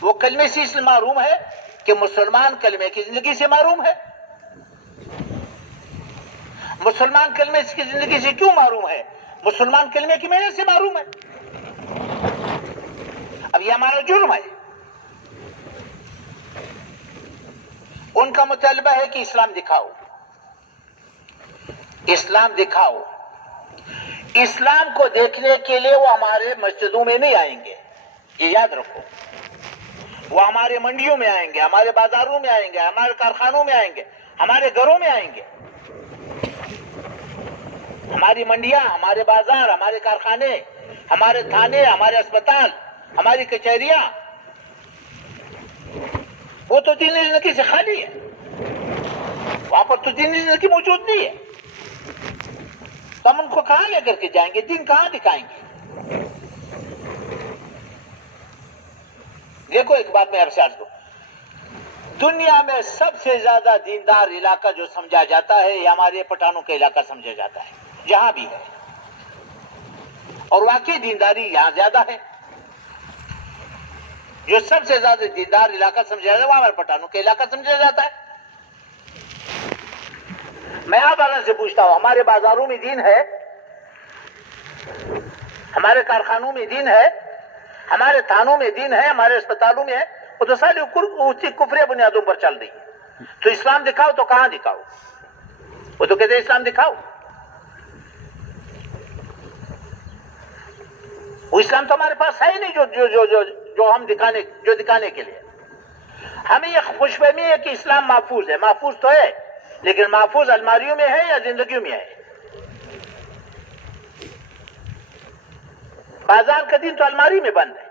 وہ کلمے سے اس لیے معروم ہے کہ مسلمان کلمے کی زندگی سے معروم ہے۔ مسلمان کلمے کی زندگی سے کیوں معروم ہے؟ مسلمان کلمے کی محنت سے معروم ہے۔ اب یہ ہمارا جرم ہے ان کا مطالبہ ہے کہ اسلام دکھاؤ، اسلام دکھاؤ۔ اسلام کو دیکھنے کے لیے وہ ہمارے مسجدوں میں نہیں آئیں گے، یہ یاد رکھو۔ وہ ہمارے منڈیوں میں آئیں گے، ہمارے بازاروں میں آئیں گے، ہمارے کارخانوں میں آئیں گے، ہمارے گھروں میں آئیں گے۔ ہماری منڈیاں، ہمارے بازار، ہمارے کارخانے، ہمارے تھانے، ہمارے اسپتال، ہماری کچہریاں، وہ تو دین زندگی سے خالی ہے، وہاں پر تو دین زندگی موجود نہیں ہے۔ تو ہم ان کو کہاں لے کر کے جائیں گے؟ دین کہاں دکھائیں گے؟ دیکھو ایک بات میں آپ سے عرض کروں، دنیا میں سب سے زیادہ دیندار علاقہ جو سمجھا جاتا ہے یہ ہمارے پٹھانوں کا علاقہ سمجھا جاتا ہے، جہاں بھی ہے، اور واقعی دینداری یہاں زیادہ ہے۔ جو سب سے زیادہ دیندار علاقہ سمجھا جاتا ہے وہ ہمارے پٹھانوں کا علاقہ سمجھا جاتا ہے۔ میں آپ آگے سے پوچھتا ہوں، ہمارے بازاروں میں دین ہے؟ ہمارے کارخانوں میں دین ہے؟ ہمارے تھانوں میں دین ہے؟ ہمارے اسپتالوں میں ہے؟ وہ تو ساری کفری بنیادوں پر چل رہی ہے۔ تو اسلام دکھاؤ تو کہاں دکھاؤ؟ وہ تو کہتے ہیں اسلام دکھاؤ۔ وہ اسلام تو ہمارے پاس ہے ہی نہیں جو ہم دکھانے کے لیے۔ ہمیں یہ خوش فہمی ہے کہ اسلام محفوظ ہے، محفوظ تو ہے، لیکن محفوظ الماریوں میں ہے یا زندگیوں میں ہے؟ بازار کا دین تو الماری میں بند ہے،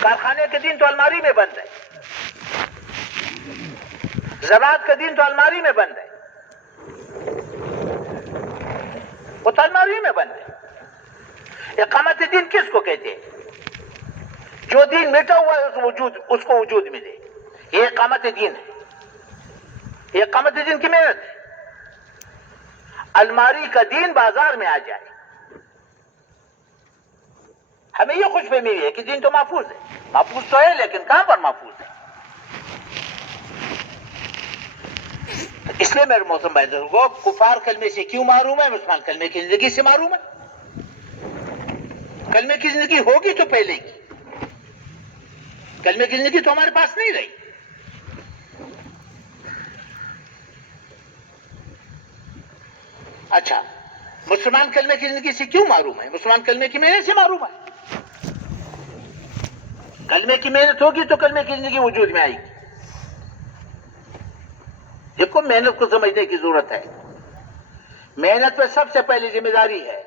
کارخانے کے دین تو الماری میں بند ہے، زراعت کا دین تو الماری میں بند ہے، وہ تو الماری میں بند ہے۔ اقامت دین کس کو کہتے ہیں؟ جو دین مٹا ہوا ہے اس کو وجود ملے، یہ اقامت دین ہے۔ یہ اقامت دین کی محنت ہے۔ الماری کا دین بازار میں آ جائے۔ ہمیں یہ خوش فہمی ہے کہ دین تو محفوظ ہے، محفوظ تو ہے لیکن کہاں پر محفوظ ہے؟ اس لیے میرے محترم بھائی کو کفار کلمے سے کیوں معروم ہے؟ مسلمان کلمے کی زندگی سے معروم ہے۔ کلمے کی زندگی ہوگی تو پہلے کی، کلمے کی زندگی تو ہمارے پاس نہیں رہی۔ اچھا، مسلمان کلمے کی زندگی سے کیوں معروم ہے؟ مسلمان کلمے کی محنت سے معروم ہے۔ کلمے کی محنت ہوگی تو کلمے کی زندگی وجود میں آئے گی۔ دیکھو محنت کو سمجھنے کی ضرورت ہے۔ محنت پہ سب سے پہلی ذمہ داری ہے،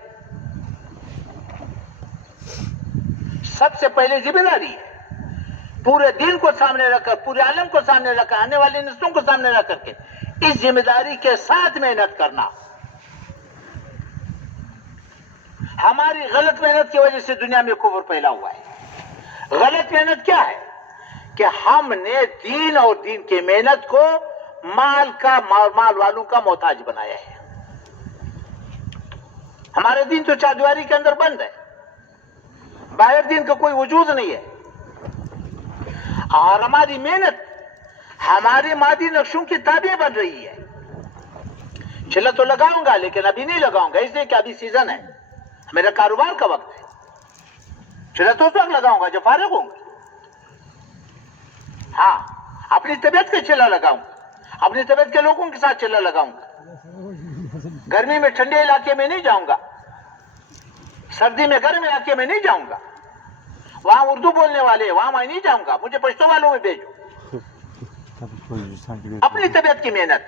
سب سے پہلی ذمہ داری ہے پورے دین کو سامنے رکھ کر، پورے عالم کو سامنے رکھ کر، آنے والی نسلوں کو سامنے رکھ کر کے اس ذمہ داری کے ساتھ محنت کرنا۔ ہماری غلط محنت کی وجہ سے دنیا میں کفر پھیلا ہوا ہے۔ غلط محنت کیا ہے؟ کہ ہم نے دین اور دین کی محنت کو مال والوں کا محتاج بنایا ہے۔ ہمارا دین تو چاردیواری کے اندر بند ہے، باہر دین کا کوئی وجود نہیں ہے، اور ہماری محنت ہماری مادی نقشوں کی تابع بن رہی ہے۔ چلا تو لگاؤں گا لیکن ابھی نہیں لگاؤں گا، اس لیے کہ ابھی سیزن ہے، میرا کاروبار کا وقت ہے۔ چلا تو اس وقت لگاؤں گا جب فارغ ہوں گا۔ ہاں، اپنی طبیعت کے چلا لگاؤں گا، اپنی طبیعت کے لوگوں کے ساتھ چلا لگاؤں گا۔ گرمی میں ٹھنڈے علاقے میں نہیں جاؤں گا، سردی میں گرم علاقے میں نہیں جاؤں گا، وہاں اردو بولنے والے وہاں میں نہیں جاؤں گا، مجھے پشتو والوں میں بھیجو۔ اپنی طبیعت کی محنت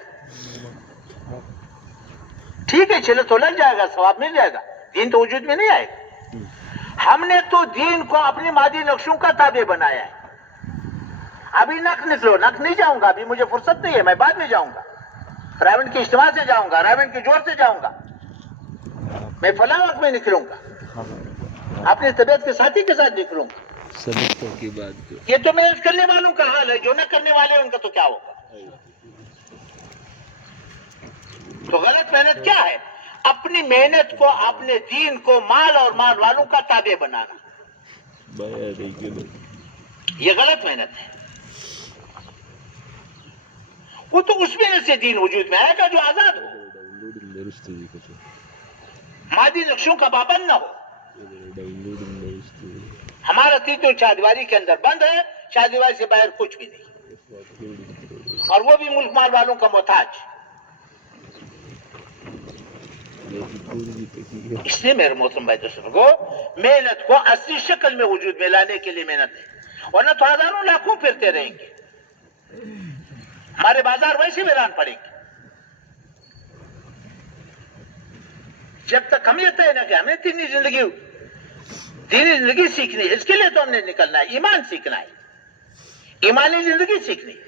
ٹھیک ہے، چلے تو لگ جائے گا، ثواب مل جائے گا، دین تو وجود میں نہیں آئے گا۔ ہم نے تو دین کو اپنی مادی نقشوں کا تابع بنایا ہے۔ ابھی نق نکلو، نق نہیں جاؤں گا، ابھی مجھے فرصت نہیں ہے، میں بعد میں جاؤں گا، رائمنڈ کے اجتماع سے جاؤں گا، رائمنڈ کے جوڑ سے جاؤں گا، میں فلاں وقت میں نکلوں گا، اپنی طبیعت کے ساتھی کے ساتھ نکلوں گا۔ کی بات یہ تو محنت کرنے والوں کا حال ہے، جو نہ کرنے والے ان کا تو کیا ہوگا؟ تو غلط محنت کیا ہے؟ اپنی محنت کو، اپنے دین کو مال اور مال والوں کا تابع بنانا، یہ غلط محنت ہے۔ وہ تو اس محنت سے دین وجود میں آئے گا جو آزاد ہو، مادی نقشوں کا پابند نہ ہو۔ ہمارا دین تو چاردیواری کے اندر بند ہے، چاردیواری سے باہر کچھ بھی نہیں۔ اور وہ بھی ملک مال والوں کا محتاج. اس لیے میرے محترم بھائی دوستوں کو محنت کو اصلی شکل میں وجود میں لانے کے لیے محنت ہے، ورنہ تو ہزاروں لاکھوں پھرتے رہیں گے، ہمارے بازار ویسے ویران پڑیں گے. جب تک ہم یہ طے نہ کہ ہمیں دینی زندگی سیکھنی ہے، اس کے لیے تو ہم نے نکلنا ہے، ایمان سیکھنا ہے، ایمانی زندگی سیکھنی ہے.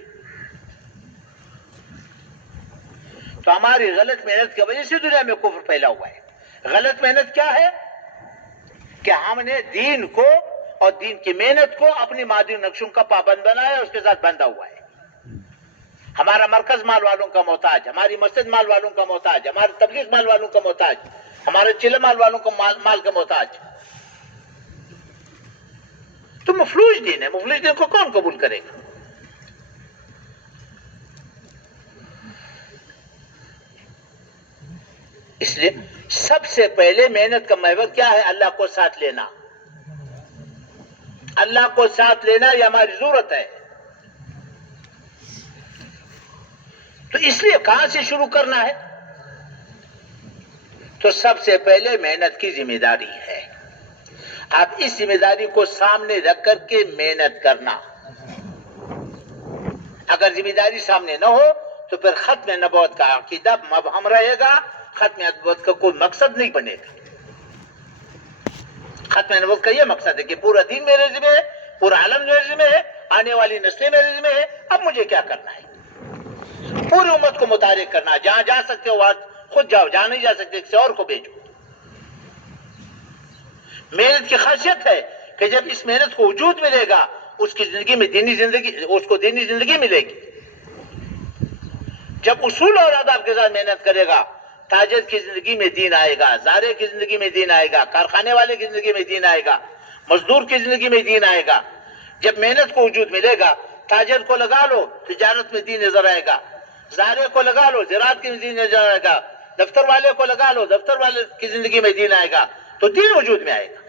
تو ہماری غلط محنت کی وجہ سے دنیا میں کفر پھیلا ہوا ہے. غلط محنت کیا ہے کہ ہم نے دین کو اور دین کی محنت کو اپنی مادی نقشوں کا پابند بنایا، اس کے ساتھ بندھا ہوا ہے. ہمارا مرکز مال والوں کا محتاج، ہماری مسجد مال والوں کا محتاج، ہمارے تبلیغ مال والوں کا محتاج، ہمارے چلے مال والوں کا مال کا محتاج. تو مفلوج دین ہے، مفلوج دین کو کون قبول کرے گا؟ اس لیے سب سے پہلے محنت کا محور کیا ہے؟ اللہ کو ساتھ لینا. اللہ کو ساتھ لینا یہ ہماری ضرورت ہے. تو اس لیے کہاں سے شروع کرنا ہے؟ تو سب سے پہلے محنت کی ذمہ داری ہے. اب اس ذمہ داری کو سامنے رکھ کر کے محنت کرنا. اگر ذمہ داری سامنے نہ ہو تو پھر ختم نبوت کا عقیدہ مبہم رہے گا، ختم نبوت کا کوئی مقصد نہیں بنے گا. ختم نبوت کا یہ مقصد ہے کہ پورا دین میرے ذمہ ہے، پورا عالم میرے ذمہ ہے، آنے والی نسلیں میرے ذمہ ہے، اب مجھے کیا کرنا ہے؟ پوری امت کو متحرک کرنا. جہاں جا سکتے ہو وہاں خود جاؤ، جہاں نہیں جا سکتے کسی اور کو بھیجو. محنت کی خاصیت ہے کہ جب اس محنت کو وجود ملے گا، اس کی زندگی میں دینی زندگی، اس کو دینی زندگی ملے گی. جب اصول اور آداب کے ساتھ محنت کرے گا، تاجر کی زندگی میں دین آئے گا، زارے کی زندگی میں دین آئے گا، کارخانے والے کی زندگی میں دین آئے گا، مزدور کی زندگی میں دین آئے گا. جب محنت کو وجود ملے گا، تاجر کو لگا لو تجارت میں دین نظر آئے گا، زارے کو لگا لو زراعت کی دین نظر آئے گا، دفتر والے کو لگا لو دفتر والے کی زندگی میں دین آئے گا، تو دین وجود میں آئے گا.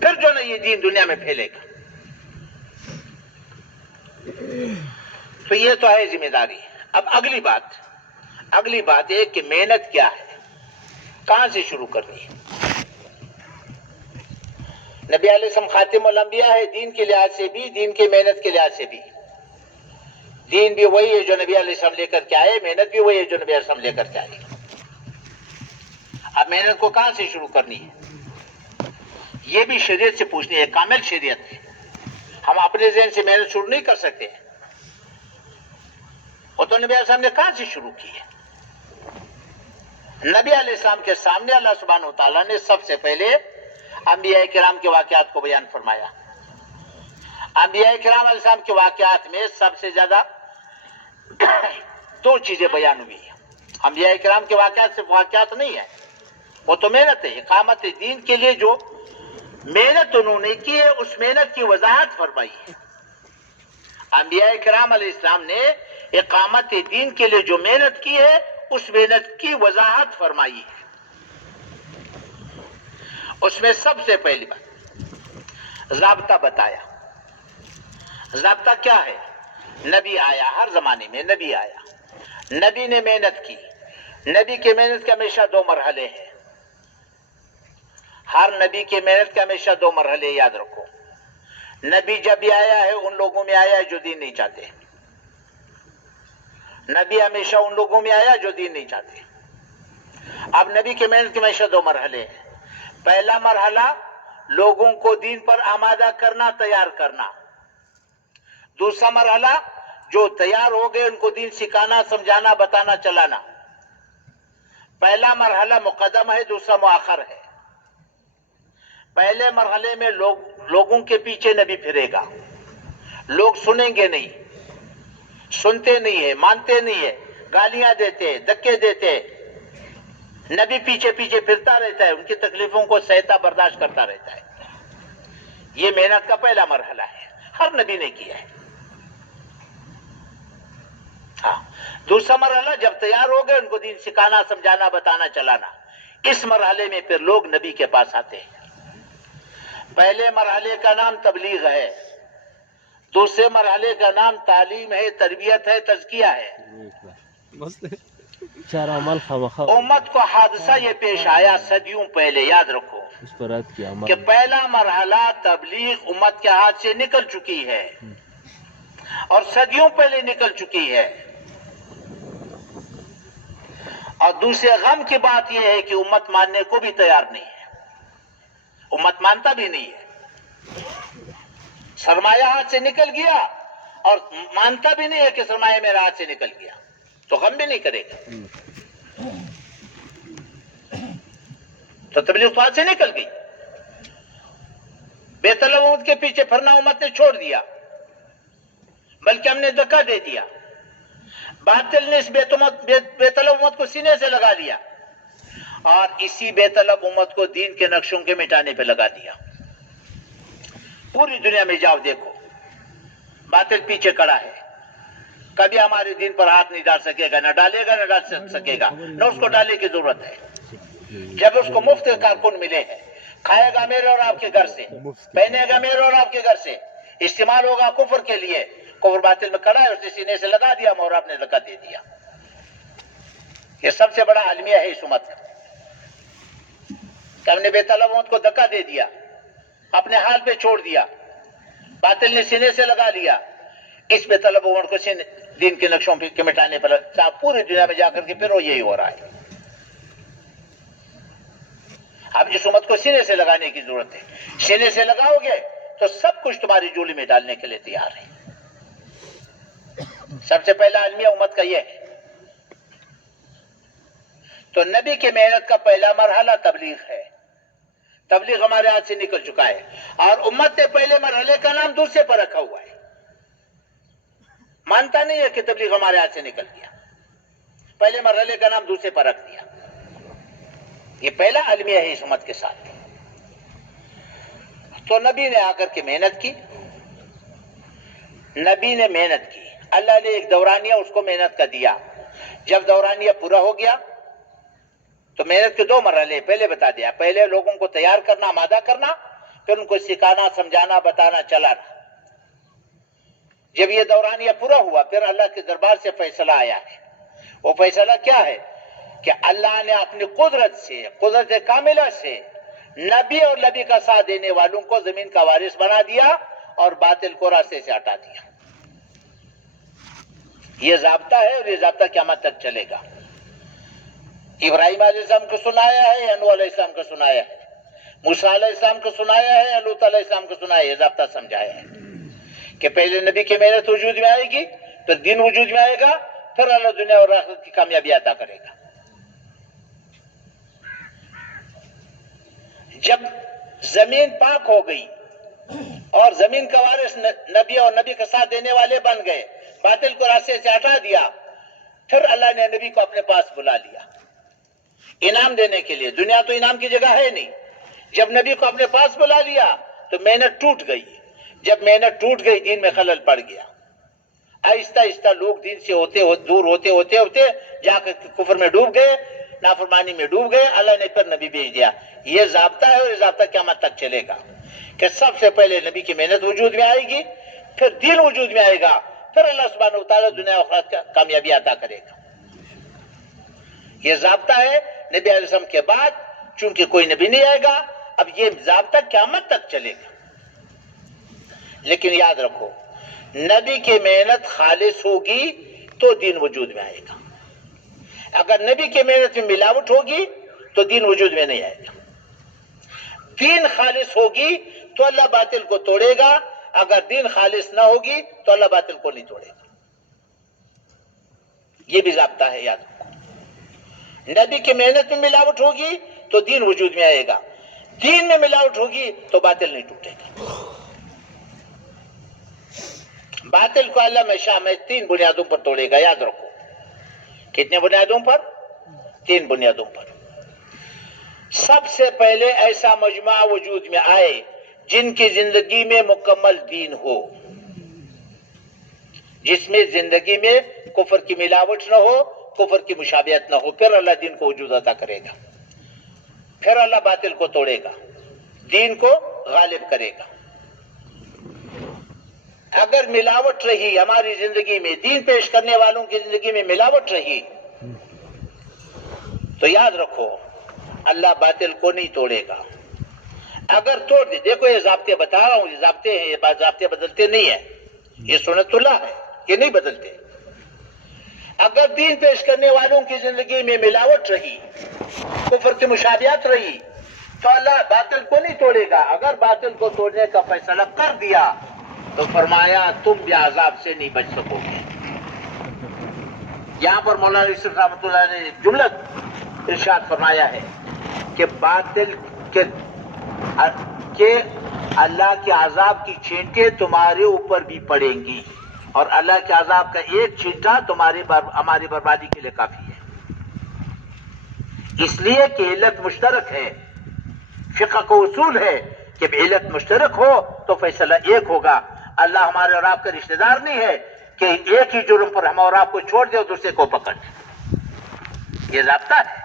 پھر جو نا یہ دین دنیا میں پھیلے گا. تو یہ تو ہے ذمہ داری. اب اگلی بات یہ کہ محنت کیا ہے، کہاں سے شروع کرنی ہے. نبی علیہ السلام خاتم الانبیاء ہے، دین کے لحاظ سے بھی، دین کی محنت کے لحاظ سے بھی. دین بھی وہی ہے جو نبی علیہ السلام لے کر کے آئے، محنت بھی وہی ہے جو نبی علیہ السلام لے کر کے آئے. اب محنت کو کہاں سے شروع کرنی ہے، یہ بھی شریعت سے پوچھنی ہے. کامل شریعت ہے، ہم اپنے ذہن سے محنت شروع نہیں کر سکتے. وہ تو نبی علیہ السلام نے کہاں سے شروع کی ہے؟ نبی علیہ السلام کے سامنے اللہ سبحانہ و تعالیٰ نے سب سے پہلے انبیاء کرام کے واقعات کو بیان فرمایا. انبیاء کرام علیہ السلام کے واقعات میں سب سے زیادہ دو چیزیں بیان ہوئی ہیں. انبیاء کرام کے واقعات صرف واقعات نہیں ہیں، وہ تو محنت ہے. اقامت دین کے لیے جو محنت انہوں نے کی ہے، اس محنت کی وضاحت فرمائی ہے. انبیاء کرام علیہ السلام نے اقامت دین کے لیے جو محنت کی ہے، اس محنت کی وضاحت فرمائی ہے. اس میں سب سے پہلی بات ضابطہ بتایا. ضابطہ کیا ہے؟ نبی آیا، ہر زمانے میں نبی آیا، نبی نے محنت کی. نبی کی محنت کے ہمیشہ دو مرحلے ہیں. ہر نبی کی محنت کے ہمیشہ دو مرحلے یاد رکھو. نبی جب بھی آیا ہے ان لوگوں میں آیا ہے جو دین نہیں چاہتے. نبی ہمیشہ ان لوگوں میں آیا جو دین نہیں چاہتے. اب نبی کی محنت کے ہمیشہ دو مرحلے ہیں. پہلا مرحلہ لوگوں کو دین پر آمادہ کرنا، تیار کرنا. دوسرا مرحلہ جو تیار ہو گئے ان کو دین سکھانا، سمجھانا، بتانا، چلانا. پہلا مرحلہ مقدم ہے، دوسرا مؤخر ہے. پہلے مرحلے میں لوگوں کے پیچھے نبی پھرے گا. لوگ سنیں گے نہیں، سنتے نہیں ہیں، مانتے نہیں ہیں، گالیاں دیتے، دھکے دیتے. نبی پیچھے پیچھے پھرتا رہتا ہے، ان کی تکلیفوں کو سہتا برداشت کرتا رہتا ہے. یہ محنت کا پہلا مرحلہ ہے، ہر نبی نے کیا ہے. ہاں، دوسرا مرحلہ جب تیار ہو گئے ان کو دین سکھانا، سمجھانا، بتانا، چلانا. اس مرحلے میں پھر لوگ نبی کے پاس آتے ہیں. پہلے مرحلے کا نام تبلیغ ہے، دوسرے مرحلے کا نام تعلیم ہے، تربیت ہے، تزکیہ ہے۔ مست ہے۔ چار عمل خواہ امت کو حادثہ یہ پیش آیا صدیوں پہلے، یاد رکھو اس پر رات کی کہ عمل پہلا مرحلہ تبلیغ امت کے ہاتھ سے نکل چکی ہے اور صدیوں پہلے نکل چکی ہے۔ اور دوسرے غم کی بات یہ ہے کہ امت ماننے کو بھی تیار نہیں ہے، امت مانتا بھی نہیں ہے۔ سرمایہ ہاتھ سے نکل گیا اور مانتا بھی نہیں ہے کہ سرمایہ میرا ہاتھ سے نکل گیا، تو غم بھی نہیں کرے گا۔ تو تبلیغ تو ہاتھ سے نکل گئی، بے طلب امت کے پیچھے پھرنا امت نے چھوڑ دیا، بلکہ ہم نے دھکا دے دیا۔ باطل نے اس بے طلب امت کو سینے سے لگا لیا اور اسی بے طلب امت کو دین کے نقشوں کے مٹانے پہ لگا دیا۔ پوری دنیا میں جاؤ دیکھو، باطل پیچھے کڑا ہے، کبھی ہمارے دین پر ہاتھ نہیں ڈال سکے گا، نہ ڈالے گا، نہ ڈال سکے گا، نہ اس کو ڈالنے کی ضرورت ہے۔ جب اس کو مفت کارکن ملے ہیں، کھائے گا میرے اور آپ کے گھر سے، پہنے گا میرے اور آپ کے گھر سے، استعمال ہوگا کفر کے لیے، کفر باطل میں کڑا ہے، اسے سینے سے لگا دیا، اور آپ نے دھکا دے دیا۔ یہ سب سے بڑا المیہ ہے اس امت کا کہ ہم نے بے طلب امت کو دھکا دے دیا، اپنے حال پہ چھوڑ دیا، باطل نے سینے سے لگا لیا۔ اس بے طلب امت کو دین کے نقشوں کے مٹانے پر پوری دنیا میں جا کر کے پھر وہ یہی ہو رہا ہے۔ اب اس امت کو سینے سے لگانے کی ضرورت ہے، سینے سے لگاؤ گے تو سب کچھ تمہاری جولی میں ڈالنے کے لیے تیار ہے۔ سب سے پہلا المیہ امت کا یہ ہے۔ تو نبی کی محنت کا پہلا مرحلہ تبلیغ ہے، تبلیغ ہمارے ہاتھ سے نکل چکا ہے، اور امت نے پہلے مرحلے کا نام دوسرے پر رکھا ہوا ہے، مانتا نہیں ہے کہ تبلیغ ہمارے ہاتھ سے نکل گیا، پہلے مرحلے کا نام دوسرے پر رکھ دیا۔ یہ پہلا المیہ ہے اس امت کے ساتھ۔ تو نبی نے آ کر کے محنت کی، نبی نے محنت کی، اللہ نے ایک دورانیہ اس کو محنت کا دیا۔ جب دورانیہ پورا ہو گیا تو محنت کے دو مرحلے پہلے بتا دیا، پہلے لوگوں کو تیار کرنا، آمادہ کرنا، پھر ان کو سکھانا، سمجھانا، بتانا، چلانا۔ جب یہ دورانیہ پورا ہوا پھر اللہ کے دربار سے فیصلہ آیا ہے۔ وہ فیصلہ کیا ہے کہ اللہ نے اپنی قدرت سے، قدرت کاملہ سے نبی اور نبی کا ساتھ دینے والوں کو زمین کا وارث بنا دیا اور باطل کو راستے سے ہٹا دیا۔ یہ ضابطہ ہے اور یہ ضابطہ قیامت تک چلے گا۔ ابراہیم علیہ السلام کو سنایا ہے، نوح علیہ السلام کو سنایا ہے، موسیٰ علیہ السلام کو سنایا ہے، لوط علیہ السلام کو سنایا ہے، یہ ضابطہ سمجھایا ہے کہ پہلے نبی کی محنت وجود میں آئے گی، پھر دین وجود میں آئے گا، پھر اللہ دنیا اور آخرت کی کامیابی عطا کرے گا۔ جب زمین پاک ہو گئی اور زمین کا وارث نبی اور نبی کا ساتھ دینے والے بن گئے، باطل کو راستے سے ہٹا دیا، پھر اللہ نے نبی کو اپنے پاس بلا لیا انعام دینے کے لیے۔ دنیا تو انعام کی جگہ ہے نہیں۔ جب نبی کو اپنے پاس بلا لیا تو محنت ٹوٹ گئی، جب محنت ٹوٹ گئی دین میں خلل پڑ گیا، آہستہ آہستہ لوگ دین سے دور ہوتے جا کر کفر میں ڈوب گئے، نافرمانی میں ڈوب گئے۔ اللہ نے پھر نبی بھیج دیا۔ یہ ضابطہ ہے اور یہ ضابطہ قیامت تک چلے گا کہ سب سے پہلے نبی کی محنت وجود میں آئے گی، پھر دین وجود میں آئے گا، پھر اللہ سبحانہ وتعالی دنیا و آخرت کا کامیابی عطا کرے گا۔ یہ ضابطہ ہے نبی علیہ السلام کے بعد، چونکہ کوئی نبی نہیں آئے گا، اب یہ ضابطہ قیامت تک چلے گا۔ لیکن یاد رکھو، نبی کی محنت خالص ہوگی تو دین وجود میں آئے گا، اگر نبی کی محنت میں ملاوٹ ہوگی تو دین وجود میں نہیں آئے گا۔ دین خالص ہوگی تو اللہ باطل کو توڑے گا، اگر دین خالص نہ ہوگی تو اللہ باطل کو نہیں توڑے گا۔ یہ بھی ضابطہ ہے، یاد رکھو۔ نبی کی محنت میں ملاوٹ ہوگی تو دین وجود میں آئے گا، دین میں ملاوٹ ہوگی تو باطل نہیں ٹوٹے گا۔ باطل کو اللہ ہمیشہ میں 3 بنیادوں پر توڑے گا، یاد رکھو۔ کتنے بنیادوں پر؟ 3 بنیادوں پر۔ سب سے پہلے ایسا مجمع وجود میں آئے جن کی زندگی میں مکمل دین ہو، جس میں زندگی میں کفر کی ملاوٹ نہ ہو، کفر کی مشابہت نہ ہو، پھر اللہ دین کو وجود عطا کرے گا، پھر اللہ باطل کو توڑے گا، دین کو غالب کرے گا۔ اگر ملاوٹ رہی ہماری زندگی میں، دین پیش کرنے والوں کی زندگی میں ملاوٹ رہی، تو یاد رکھو اللہ باطل کو نہیں توڑے گا۔ اگر توڑ دے، دیکھو یہ ضابطے بتا رہا ہوں، یہ ضابطے ہیں، یہ ضابطے بدلتے نہیں ہیں، یہ سنت اللہ ہے، یہ نہیں بدلتے۔ اگر دین پیش کرنے والوں کی زندگی میں ملاوٹ رہی، کفر کی مشابہت رہی، تو اللہ باطل کو نہیں توڑے گا۔ اگر باطل کو توڑنے کا فیصلہ کر دیا تو فرمایا تم بھی عذاب سے نہیں بچ سکو گے۔ یہاں پر مولانا یوسف رحمۃ اللہ نے جملہ ارشاد فرمایا ہے کہ باطل کہ اللہ کے عذاب کی چھینٹیں تمہارے اوپر بھی پڑیں گی، اور اللہ کے عذاب کا ایک چھینٹا ہماری بربادی کے لیے کافی ہے۔ اس لیے کہ علت مشترک ہے، فقہ کو اصول ہے کہ علت مشترک ہو تو فیصلہ ایک ہوگا۔ اللہ ہمارے اور آپ کا رشتہ دار نہیں ہے کہ ایک ہی جرم پر ہم اور آپ کو چھوڑ دے اور دوسرے کو پکڑ دے، یہ ضابطہ ہے۔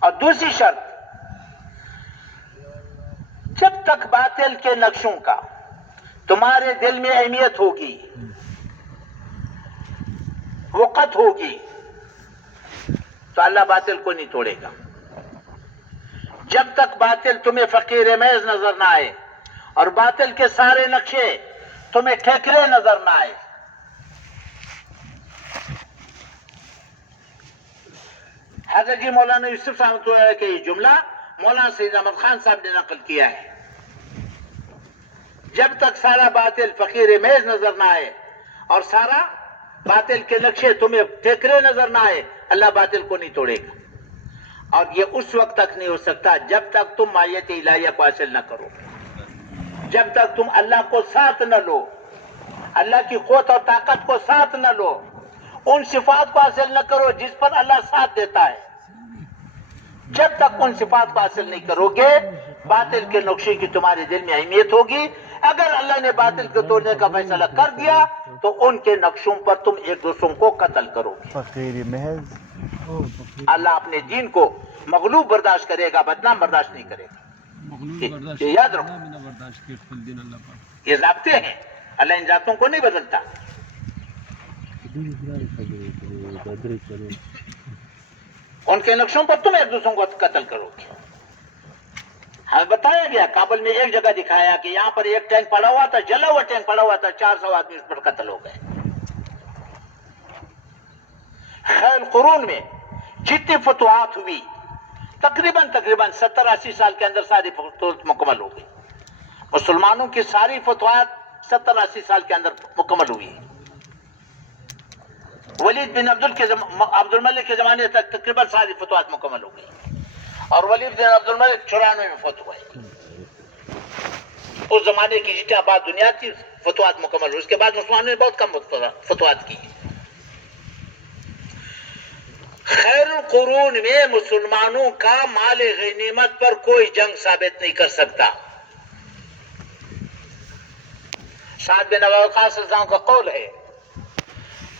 اور دوسری شرط، جب تک باطل کے نقشوں کا تمہارے دل میں اہمیت ہوگی، وقت ہوگی، تو اللہ باطل کو نہیں توڑے گا۔ جب تک باطل تمہیں فقیر محض نظر نہ آئے اور باطل کے سارے نقشے تمہیں ٹھیکرے نظر نہ آئے۔ حضرت جی مولانا یوسف رحمۃ اللہ علیہ کا یہ جملہ مولانا سید احمد خان صاحب نے نقل کیا ہے، جب تک سارا باطل فقیر محض نظر نہ آئے اور سارا باطل کے نقشے تمہیں ٹھیکرے نظر نہ آئے، اللہ باطل کو نہیں توڑے گا۔ اور یہ اس وقت تک نہیں ہو سکتا جب تک تم مائیت الہیہ کو حاصل نہ کرو، جب تک تم اللہ کو ساتھ نہ لو، اللہ کی قوت اور طاقت کو ساتھ نہ لو، ان صفات کو حاصل نہ کرو جس پر اللہ ساتھ دیتا ہے۔ جب تک ان صفات کو حاصل نہیں کرو گے، باطل کے نقشے کی تمہارے دل میں اہمیت ہوگی۔ اگر اللہ نے باطل کو توڑنے کا فیصلہ کر دیا تو ان کے نقشوں پر تم ایک دوسروں کو قتل کرو گے۔ فقیر محض اللہ اپنے دین کو مغلوب برداشت کرے گا، بدنام برداشت نہیں کرے گا۔ یہ یاد رکھو، یہ ضابطے ہیں، اللہ ان ضابطوں کو نہیں بدلتا۔ ان کے نقشوں پر تم ایک دوسروں کو قتل کرو گے۔ ہمیں بتایا گیا، کابل میں ایک جگہ دکھایا کہ یہاں پر ایک ٹینک پڑا ہوا تھا، جلا ہوا ٹینک پڑا ہوا تھا، 400 آدمی اس پر قتل ہو گئے۔ خیر قرون میں جتنی فتوحات ہوئی تقریباً 70-80 سال کے اندر ساری فتوحات مکمل ہو گئی۔ مسلمانوں کی ساری فتوحات 70-80 سال کے اندر مکمل ہوئی۔ ولید بن عبد الملک کے زمانے تک تقریباً ساری فتوحات مکمل ہو گئی، اور ولید بن عبد الملک 94 میں فوت ہوئے۔ اس زمانے کی جتنی آباد دنیا تھی فتوحات مکمل ہوئی، اس کے بعد مسلمانوں نے بہت کم فتوحات کی۔ خیر القرون میں مسلمانوں کا مال غنیمت پر کوئی جنگ ثابت نہیں کر سکتا۔ سعد بن ابی وقاص رضی اللہ عنہ کا قول ہے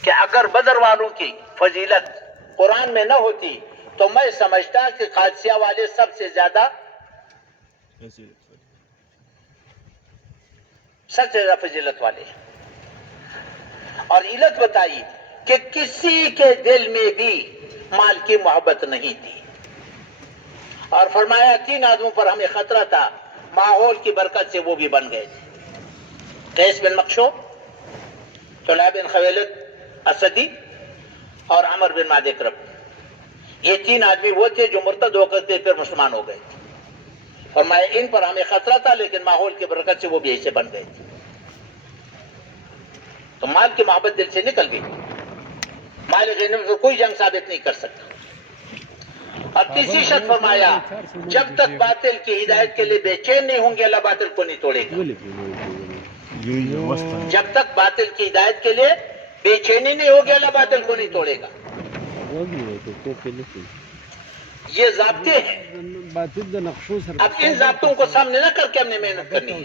کہ اگر بدر والوں کی فضیلت قرآن میں نہ ہوتی تو میں سمجھتا کہ قادسیہ والے سب سے زیادہ فضیلت والے ہیں، اور علت بتائی کہ کسی کے دل میں بھی مال کی محبت نہیں تھی، اور فرمایا 3 آدموں پر ہمیں خطرہ تھا، ماحول کی برکت سے وہ بھی بن گئے تھے، قیس بن مخشوم، طلحہ بن خویلد اسدی اور عمر بن معد کرب۔ یہ 3 آدمی وہ تھے جو مرتد ہو کر کے پھر مسلمان ہو گئے تھے۔ فرمایا ان پر ہمیں خطرہ تھا لیکن ماحول کی برکت سے وہ بھی ایسے بن گئے تھے۔ تو مال کی محبت دل سے نکل گئی، مال غنیمت کو کوئی جنگ ثابت نہیں کر سکتا۔ اور تیسری شرط فرمایا جب تک باطل کی ہدایت کے لیے بے چین نہیں ہوں گے اللہ باطل کو نہیں توڑے گا۔ جب تک باطل کی ہدایت کے لیے بے چینی نہیں ہوگی اللہ باطل کو نہیں توڑے گا۔ یہ ضابطے ہیں۔ اب ان ضابطوں کو سامنے نہ کر کے ہم نے محنت کرنی ہے۔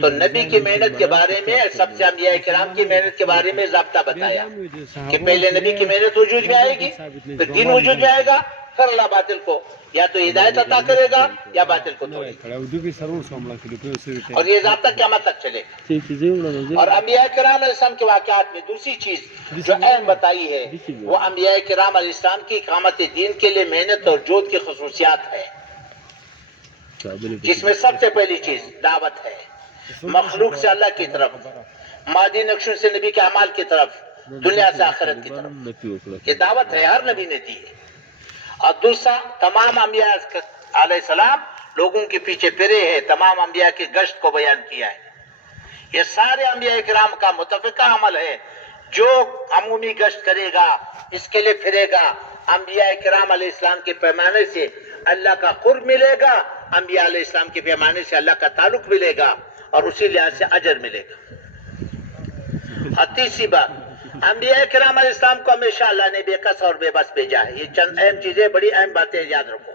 تو نبی کی محنت کے بارے میں، سب سے انبیاء کرام کی محنت کے بارے میں ضابطہ بتایا کہ پہلے نبی کی محنت وجود میں آئے گی، پھر دین وجود میں آئے گا، پھر اللہ باطل کو یا تو ہدایت عطا کرے گا یا باطل کو توڑے گا، اور یہ ضابطہ قیامت تک چلے گا۔ اور انبیاء کرام علیہ السلام کے واقعات میں دوسری چیز جو اہم بتائی ہے وہ انبیاء کرام علیہ السلام کی اقامت دین کے لیے محنت اور جہد کی خصوصیات ہے، جس میں سب سے پہلی چیز دعوت ہے، مخلوق سے اللہ کی طرف، مادی نقشوں سے نبی کے اعمال کی طرف، دنیا سے آخرت کی طرف، یہ دعوت ہے، ہر نبی نے دی ہے۔ اور دوسرا، تمام انبیاء علیہ السلام لوگوں کے پیچھے پھرے ہیں، تمام انبیاء کی گشت کو بیان کیا ہے۔ یہ سارے انبیاء کرام کا متفقہ عمل ہے، جو عمومی گشت کرے گا اس کے لیے پھرے گا، انبیاء کرام علیہ السلام کے پیمانے سے اللہ کا قرب ملے گا، انبیاء علیہ السلام کے پیمانے سے اللہ کا تعلق ملے گا، اور اسی لحاظ سے اجر ملے گا۔ اور تیسری بات، انبیاء کرام علیہ السلام کو ہمیشہ اللہ نے بے کس اور بے بس بھیجا ہے۔ یہ چند اہم چیزیں، بڑی اہم باتیں یاد رکھو۔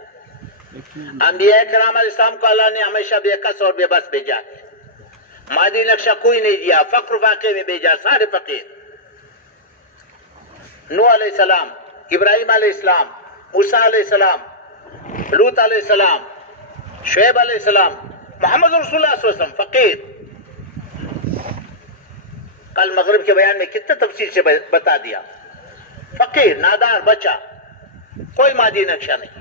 انبیاء کرام علیہ السلام کو اللہ نے ہمیشہ بے کس اور بے بس بھیجا ہے، مادی نقشہ کوئی نہیں دیا، فقر واقع میں بھیجا، سارے فقیر۔ نوح علیہ السلام، ابراہیم علیہ السلام، موسیٰ علیہ السلام، لوط علیہ السلام، شعیب علیہ السلام، محمد رسول اللہ صلی اللہ علیہ وسلم، فقیر۔ کل مغرب کے بیان میں کتنے تفصیل سے بتا دیا، فقیر، نادار، بچہ، کوئی مادی نقشہ نہیں۔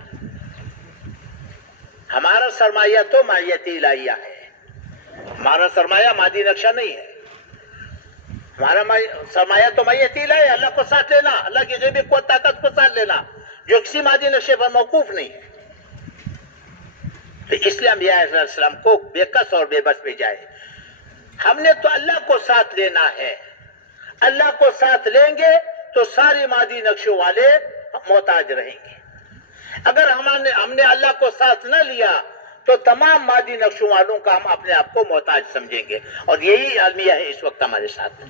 ہمارا سرمایہ تو مائیت الہیہ ہے، ہمارا سرمایہ مادی نقشہ نہیں ہے، ہمارا سرمایہ تو مائیت الہیہ ہے، اللہ کو ساتھ لینا، اللہ کی غیبی قوت طاقت کو ساتھ لینا، جو کسی مادی نقشے پر موقوف نہیں ہے۔ تو اس لیے انبیاء علیہ السلام کو بے کس اور بے بس بھیجا ہے۔ ہم نے تو اللہ کو ساتھ لینا ہے، اللہ کو ساتھ لیں گے تو سارے مادی نقشوں والے محتاج رہیں گے۔ اگر ہم نے اللہ کو ساتھ نہ لیا تو تمام مادی نقشوں والوں کا ہم اپنے آپ کو محتاج سمجھیں گے، اور یہی المیہ ہے اس وقت ہمارے ساتھ۔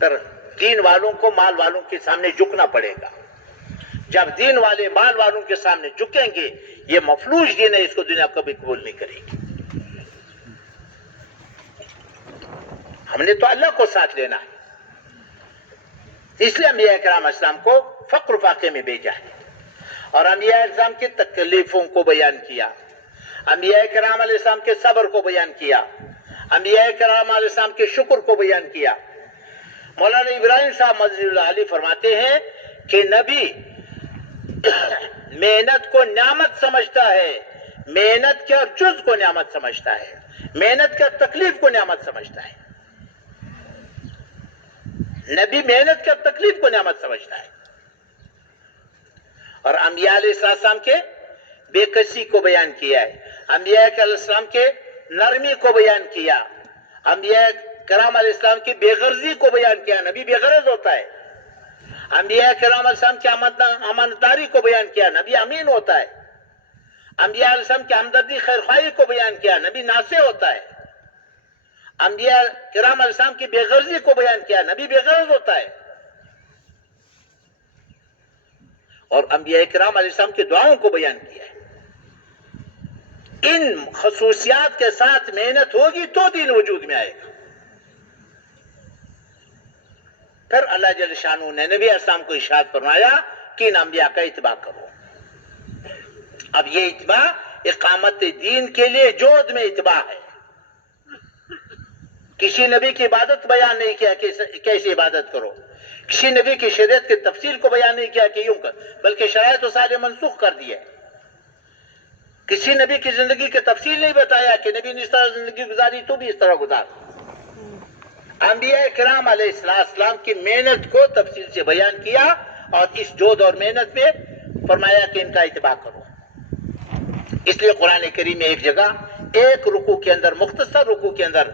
پھر دین والوں کو مال والوں کے سامنے جھکنا پڑے گا۔ جب دین والے مال والوں کے سامنے جھکیں گے، یہ مفلوج دین ہے، اس کو دنیا کبھی قبول نہیں کرے گی۔ ہم نے تو اللہ کو ساتھ لینا ہے، اس لیے انبیاء کرام علیہ السلام کو فقر واقع میں بھیجا ہے، اور انبیاء علیہ السلام کی تکلیفوں کو بیان کیا، انبیاء کرام علیہ السلام کے صبر کو بیان کیا، انبیاء کرام علیہ السلام کے شکر کو بیان کیا۔ مولانا ابراہیم صاحب مدنی اللہ علیہ فرماتے ہیں کہ نبی محنت کو نعمت سمجھتا ہے، محنت کے اور جز کو نعمت سمجھتا ہے، محنت کے اور تکلیف کو نعمت سمجھتا ہے۔ نبی محنت کے اور تکلیف کو نعمت سمجھتا ہے، اور انبیاء علیہ السلام کے بے کسی کو بیان کیا ہے، انبیاء علیہ السلام کے نرمی کو بیان کیا، انبیاء کرام علیہ السلام کی بے غرضی کو بیان کیا، نبی بے غرض ہوتا ہے۔ انبیاء کرام علیہ السلام کی امانتداری کو بیان کیا، نبی امین ہوتا ہے۔ انبیاء علیہ السلام کی ہمدردی خیر خواہی کو بیان کیا، نبی ناصح ہوتا ہے۔ انبیاء کرام علیہ السلام کی بے غرضی کو بیان کیا، نبی بے غرض ہوتا ہے۔ اور انبیاء کرام علیہ السلام کی دعاؤں کو بیان کیا ہے۔ ان خصوصیات کے ساتھ محنت ہوگی تو دین وجود میں آئے گا۔ پھر اللہ جل شانہ نے نبی علیہ السلام کو ارشاد فرمایا کہ ان انبیاء کا اتباع کرو۔ اب یہ اتباع اقامت دین کے لیے جہد میں اتباع ہے۔ کسی نبی کی عبادت بیان نہیں کیا کہ کیسے عبادت کرو، کسی نبی کی شریعت کی تفصیل کو بیان نہیں کیا کہ یوں کر، بلکہ شرائط و سارے منسوخ کر دیے۔ کسی نبی کی زندگی کی تفصیل نہیں بتایا کہ نبی نے اس طرح زندگی گزاری تو بھی اس طرح گزار۔ انبیاء کرام علیہ السلام کی محنت کو تفصیل سے بیان کیا، اور اس جہد اور محنت میں فرمایا کہ ان کا اتباع کرو۔ اس لیے قرآن کریم میں ایک جگہ ایک رکوع کے اندر، مختصر رکوع کے اندر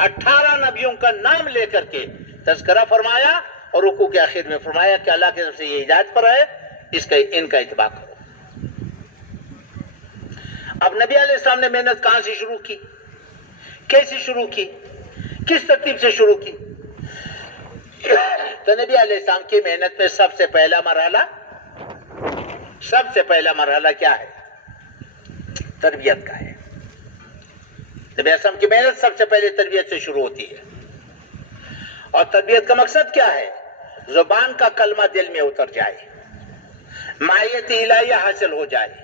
18 نبیوں کا نام لے کر کے تذکرہ فرمایا، اور رکوع کے آخر میں فرمایا کہ اللہ کی طرف سے یہ ہدایت پر ہے، ان کا اتباع کرو۔ اب نبی علیہ السلام نے محنت کہاں سے شروع کی، کیسے شروع کی، کس ترتیب سے شروع کی؟ تو نبی علیہ السلام کی محنت میں سب سے پہلا مرحلہ کیا ہے؟ تربیت کا ہے۔ نبی علیہ السلام کی محنت سب سے پہلے تربیت سے شروع ہوتی ہے، اور تربیت کا مقصد کیا ہے؟ زبان کا کلمہ دل میں اتر جائے، معیت الہیہ حاصل ہو جائے،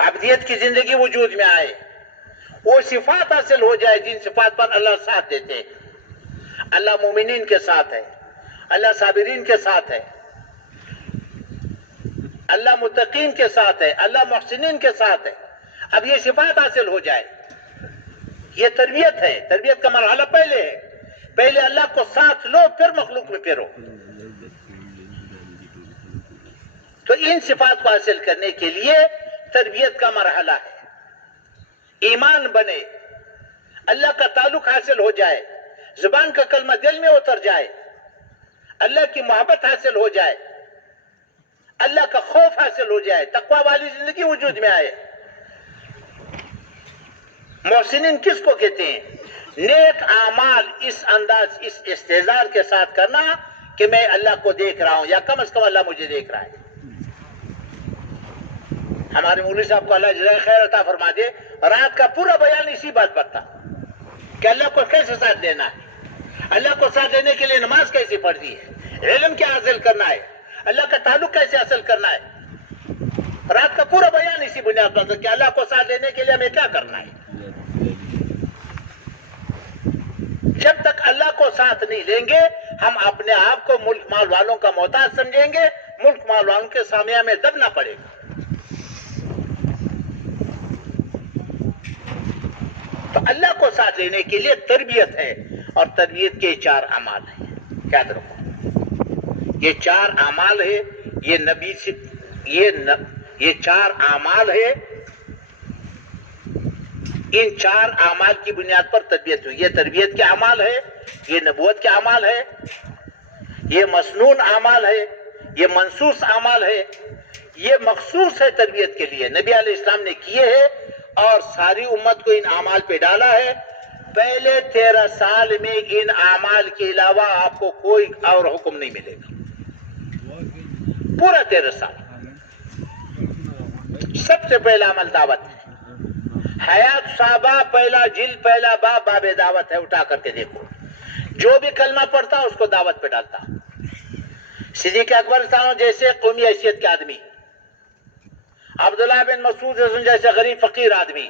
عبدیت کی زندگی وجود میں آئے، وہ صفات حاصل ہو جائے جن صفات پر اللہ ساتھ دیتے ہیں۔ اللہ مومنین کے ساتھ ہے، اللہ صابرین کے ساتھ ہے، اللہ متقین کے ساتھ ہے، اللہ محسنین کے ساتھ ہے۔ اب یہ صفات حاصل ہو جائے، یہ تربیت ہے۔ تربیت کا مرحلہ پہلے ہے، پہلے اللہ کو ساتھ لو پھر مخلوق میں پھرو۔ تو ان صفات کو حاصل کرنے کے لیے تربیت کا مرحلہ ہے۔ ایمان بنے، اللہ کا تعلق حاصل ہو جائے، زبان کا کلمہ دل میں اتر جائے، اللہ کی محبت حاصل ہو جائے، اللہ کا خوف حاصل ہو جائے، تقوی والی زندگی وجود میں آئے۔ محسنین کس کو کہتے ہیں؟ نیک اعمال اس انداز، اس استحضار کے ساتھ کرنا کہ میں اللہ کو دیکھ رہا ہوں، یا کم از کم اللہ مجھے دیکھ رہا ہے۔ ہمارے مولوی صاحب کو اللہ جزائے خیر عطا فرما دے، رات کا پورا بیان اسی بات پر تھا کہ اللہ کو کیسے ساتھ لینا ہے، اللہ کو ساتھ لینے کے لیے نماز کیسے فرضی ہے، علم کیا حاصل کرنا ہے، اللہ کا تعلق کیسے حاصل کرنا ہے۔ رات کا پورا بیان اسی بنیاد پر تھا کہ اللہ کو ساتھ لینے کے لیے ہمیں کیا کرنا ہے۔ جب تک اللہ کو ساتھ نہیں لیں گے ہم اپنے آپ کو ملک مال والوں کا محتاج سمجھیں گے، ملک مال والوں کے سامیہ میں دبنا پڑے گا۔ تو اللہ کو ساتھ لینے کے لیے تربیت ہے، اور تربیت کے 4 اعمال ہیں۔ یاد رکھو، یہ 4 اعمال ہے، یہ نبی سے یہ 4 اعمال ہے، ان 4 اعمال کی بنیاد پر تربیت ہوئی۔ یہ تربیت کے اعمال ہے، یہ نبوت کے اعمال ہے، یہ مسنون اعمال ہے، یہ منصوص اعمال ہے، یہ مخصوص ہے تربیت کے لیے، نبی علیہ السلام نے کیے ہیں اور ساری امت کو ان اعمال پہ ڈالا ہے۔ پہلے 13 سال میں ان اعمال کے علاوہ آپ کو کوئی اور حکم نہیں ملے گا، پورا 13 سال۔ سب سے پہلا عمل دعوت ہے۔ حیات صحابہ پہلا جلد پہلا باب، باب دعوت ہے، اٹھا کر کے دیکھو۔ جو بھی کلمہ پڑھتا اس کو دعوت پہ ڈالتا۔ صدیق اکبر جیسے قومی حیثیت کے آدمی، عبداللہ بن مسعود جیسے غریب فقیر آدمی،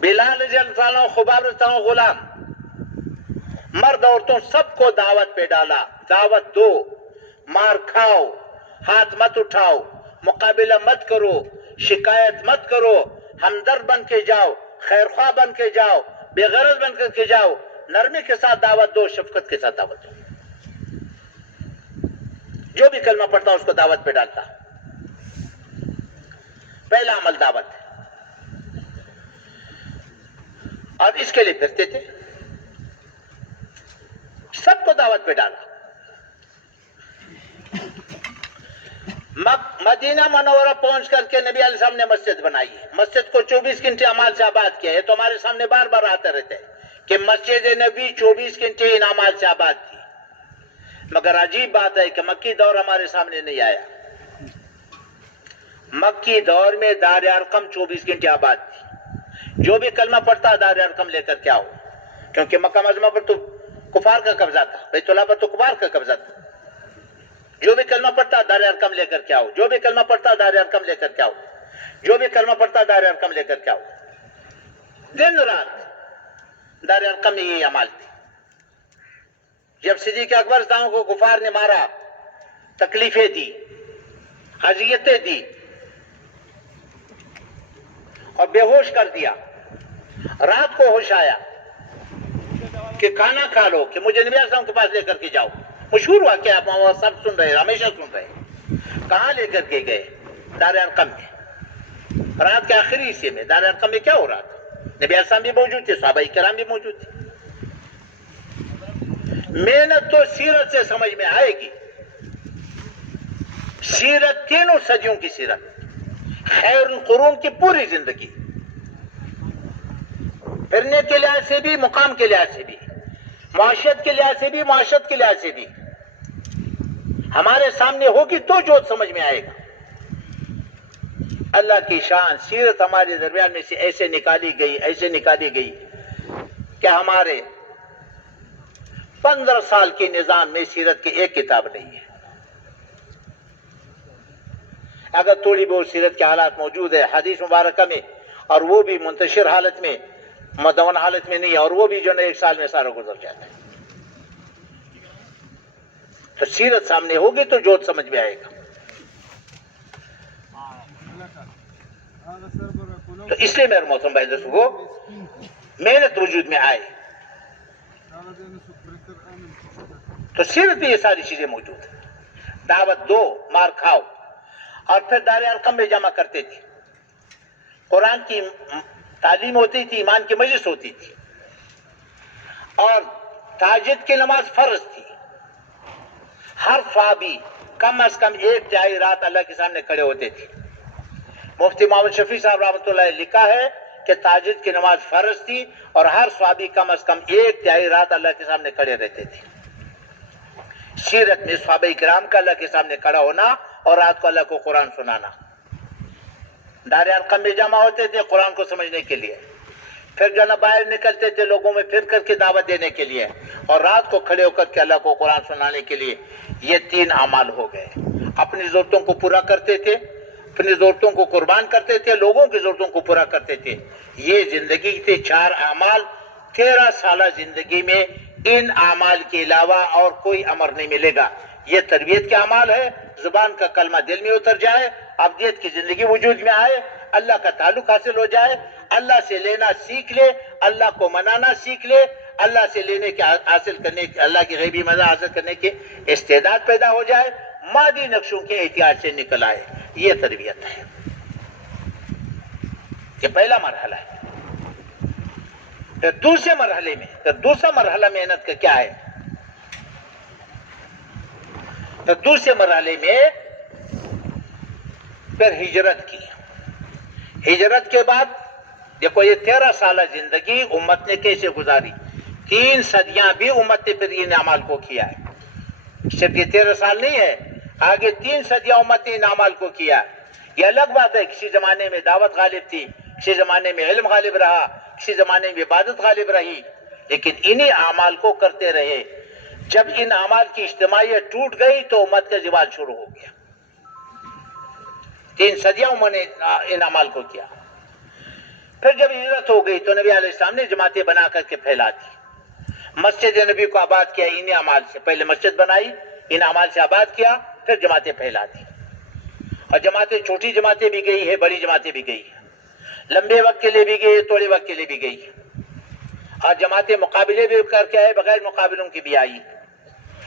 بلال رضی اللہ عنہ، خباب رضی اللہ عنہ غلام، مرد عورتوں سب کو دعوت پہ ڈالا۔ دعوت دو، مار کھاؤ، ہاتھ مت اٹھاؤ، مقابلہ مت کرو، شکایت مت کرو، ہمدرد بن کے جاؤ، خیرخواہ بن کے جاؤ، بے غرض بن کر کے جاؤ، نرمی کے ساتھ دعوت دو، شفقت کے ساتھ دعوت دو۔ جو بھی کلمہ پڑھتا اس کو دعوت پہ ڈالتا۔ پہلا عمل دعوت ہے، اور اس کے لیے پھرتے تھے، سب کو دعوت پہ ڈالا۔ مدینہ منورہ پہنچ کر کے نبی علیہ السلام نے مسجد بنائی ہے، مسجد کو 24 گھنٹے اعمال سے آباد کیا ہے۔ تو ہمارے سامنے بار بار آتے رہتے ہیں کہ مسجد نبی 24 گھنٹے ان اعمال سے آباد تھی، مگر عجیب بات ہے کہ مکی دور ہمارے سامنے نہیں آیا۔ مکی دور میں دار ارقم 24 گھنٹے آباد تھی، جو بھی کلمہ پڑھتا دار ارقم لے کر کے آؤ، کیونکہ مکہ معظمہ پر تو کفار کا قبضہ تھا، بیت اللہ پر تو کفار کا قبضہ تھا۔ جو بھی کلمہ پڑھتا دار ارقم لے کر کے آؤ، جو بھی کلمہ پڑھتا دار ارقم لے کر کے آؤ، جو بھی کلمہ پڑھتا دار ارقم لے کر کے آؤ۔ دن رات دار ارقم میں یہ عمال تھی۔ جب صدیق اکبر صاحب کو کفار نے مارا، تکلیفیں دی، اذیتیں دی اور بے ہوش کر دیا، رات کو ہوش آیا کہ کھانا کھا لو، کہ مجھے نبی علیہ السلام کے پاس لے کر کے جاؤ۔ مشہور واقعہ آپ سب سن رہے ہیں، ہمیشہ سن رہے ہیں۔ کہاں لے کر کے گئے؟ دار ارقم میں، رات کے آخری حصے میں۔ دار ارقم میں کیا ہو رہا تھا؟ نبی علیہ السلام بھی موجود تھے، صحابہ کرام بھی موجود تھے۔ محنت تو سیرت سے سمجھ میں آئے گی۔ سیرت تینوں صدیوں کی سیرت، خیر القرون کی پوری زندگی، پھرنے کے لحاظ سے بھی، مقام کے لحاظ سے بھی، معاشرت کے لحاظ سے بھی، معاشرت کے لحاظ سے بھی ہمارے سامنے ہوگی تو جو سمجھ میں آئے گا۔ اللہ کی شان سیرت ہمارے درمیان میں سے ایسے نکالی گئی، ایسے نکالی گئی کہ ہمارے 15 سال کے نظام میں سیرت کی ایک کتاب نہیں ہے. اگر تھوڑی بہت سیرت کے حالات موجود ہے حدیث مبارکہ میں، اور وہ بھی منتشر حالت میں، مدون حالت میں نہیں ہے، اور وہ بھی جو ہے ایک سال میں سارا گزر جاتا ہے. تو سیرت سامنے ہوگی تو جوت سمجھ میں آئے گا. تو اس لیے میرے محترم بھائی دوستوں کو محنت وجود میں آئے تو سیرت میں یہ ساری چیزیں موجود ہیں. دعوت دو، مار کھاؤ، اور پھر دار ارقم میں جمع کرتے تھے. قرآن کی تعلیم ہوتی تھی، ایمان کی مجلس ہوتی تھی، اور تہجد کی نماز فرض تھی. ہر صحابی کم از کم ایک تہائی رات اللہ کے سامنے کھڑے ہوتے تھے. مفتی محمد شفیع صاحب رحمۃ اللہ علیہ لکھا ہے کہ تہجد کی نماز فرض تھی، اور ہر صحابی کم از کم ایک تہائی رات اللہ کے سامنے کھڑے رہتے تھے. سیرت میں صحابہ کرام کا اللہ کے سامنے کھڑا ہونا اور رات کو اللہ کو قرآن سنانا. دار ارقم میں جمع ہوتے تھے قرآن کو سمجھنے کے لیے، پھر جو نا باہر نکلتے تھے لوگوں میں پھر کر کے دعوت دینے کے لیے، اور رات کو کھڑے ہو کر کے اللہ کو قرآن سنانے کے لیے. یہ 3 اعمال ہو گئے. اپنی ضرورتوں کو پورا کرتے تھے، اپنی ضرورتوں کو قربان کرتے تھے، لوگوں کی ضرورتوں کو پورا کرتے تھے. یہ زندگی تھے 4 اعمال. 13 سالہ زندگی میں ان اعمال کے علاوہ اور کوئی امر نہیں ملے گا. یہ تربیت کے اعمال ہے. زبان کا کلمہ دل میں اتر جائے، ابدیت کی زندگی وجود میں آئے، اللہ کا تعلق حاصل ہو جائے، اللہ سے لینا سیکھ لے، اللہ کو منانا سیکھ لے، اللہ سے لینے کے حاصل کرنے، اللہ کی غیبی مزہ حاصل کرنے کے استعداد پیدا ہو جائے، مادی نقشوں کے احتیاط سے نکل آئے. یہ تربیت ہے. یہ پہلا مرحلہ ہے. پھر دوسرے مرحلے میں، پھر دوسرا مرحلہ محنت کا کیا ہے؟ پھر دوسرے مرحلے میں پھر ہجرت کی. ہجرت کے بعد دیکھو یہ 13 سالہ زندگی امت نے کیسے گزاری. 3 صدیاں بھی امت نے پھر ان اعمال کو کیا ہے. صرف یہ 13 سال نہیں ہے، آگے 3 صدیاں امت نے ان اعمال کو کیا. یہ الگ بات ہے، کسی زمانے میں دعوت غالب تھی، کسی زمانے میں علم غالب رہا، کسی زمانے میں عبادت غالب رہی، لیکن انہی اعمال کو کرتے رہے. جب ان اعمال کی اجتماعیت ٹوٹ گئی تو امت کا زوال شروع ہو گیا. 3 صدیاں انہوں نے ان اعمال کو کیا. پھر جب ہجرت ہو گئی تو نبی علیہ السلام نے جماعتیں بنا کر کے پھیلا دی. مسجد نبی کو آباد کیا انہی اعمال سے. پہلے مسجد بنائی، ان اعمال سے آباد کیا، پھر جماعتیں پھیلا دی. اور جماعتیں، چھوٹی جماعتیں بھی گئی ہے، بڑی جماعتیں بھی گئی ہیں، لمبے وقت کے لیے بھی گئی ہے، تھوڑے وقت کے لیے بھی گئی ہے. اور جماعتیں مقابلے بھی کر کے آئے، بغیر مقابلوں کی بھی آئی.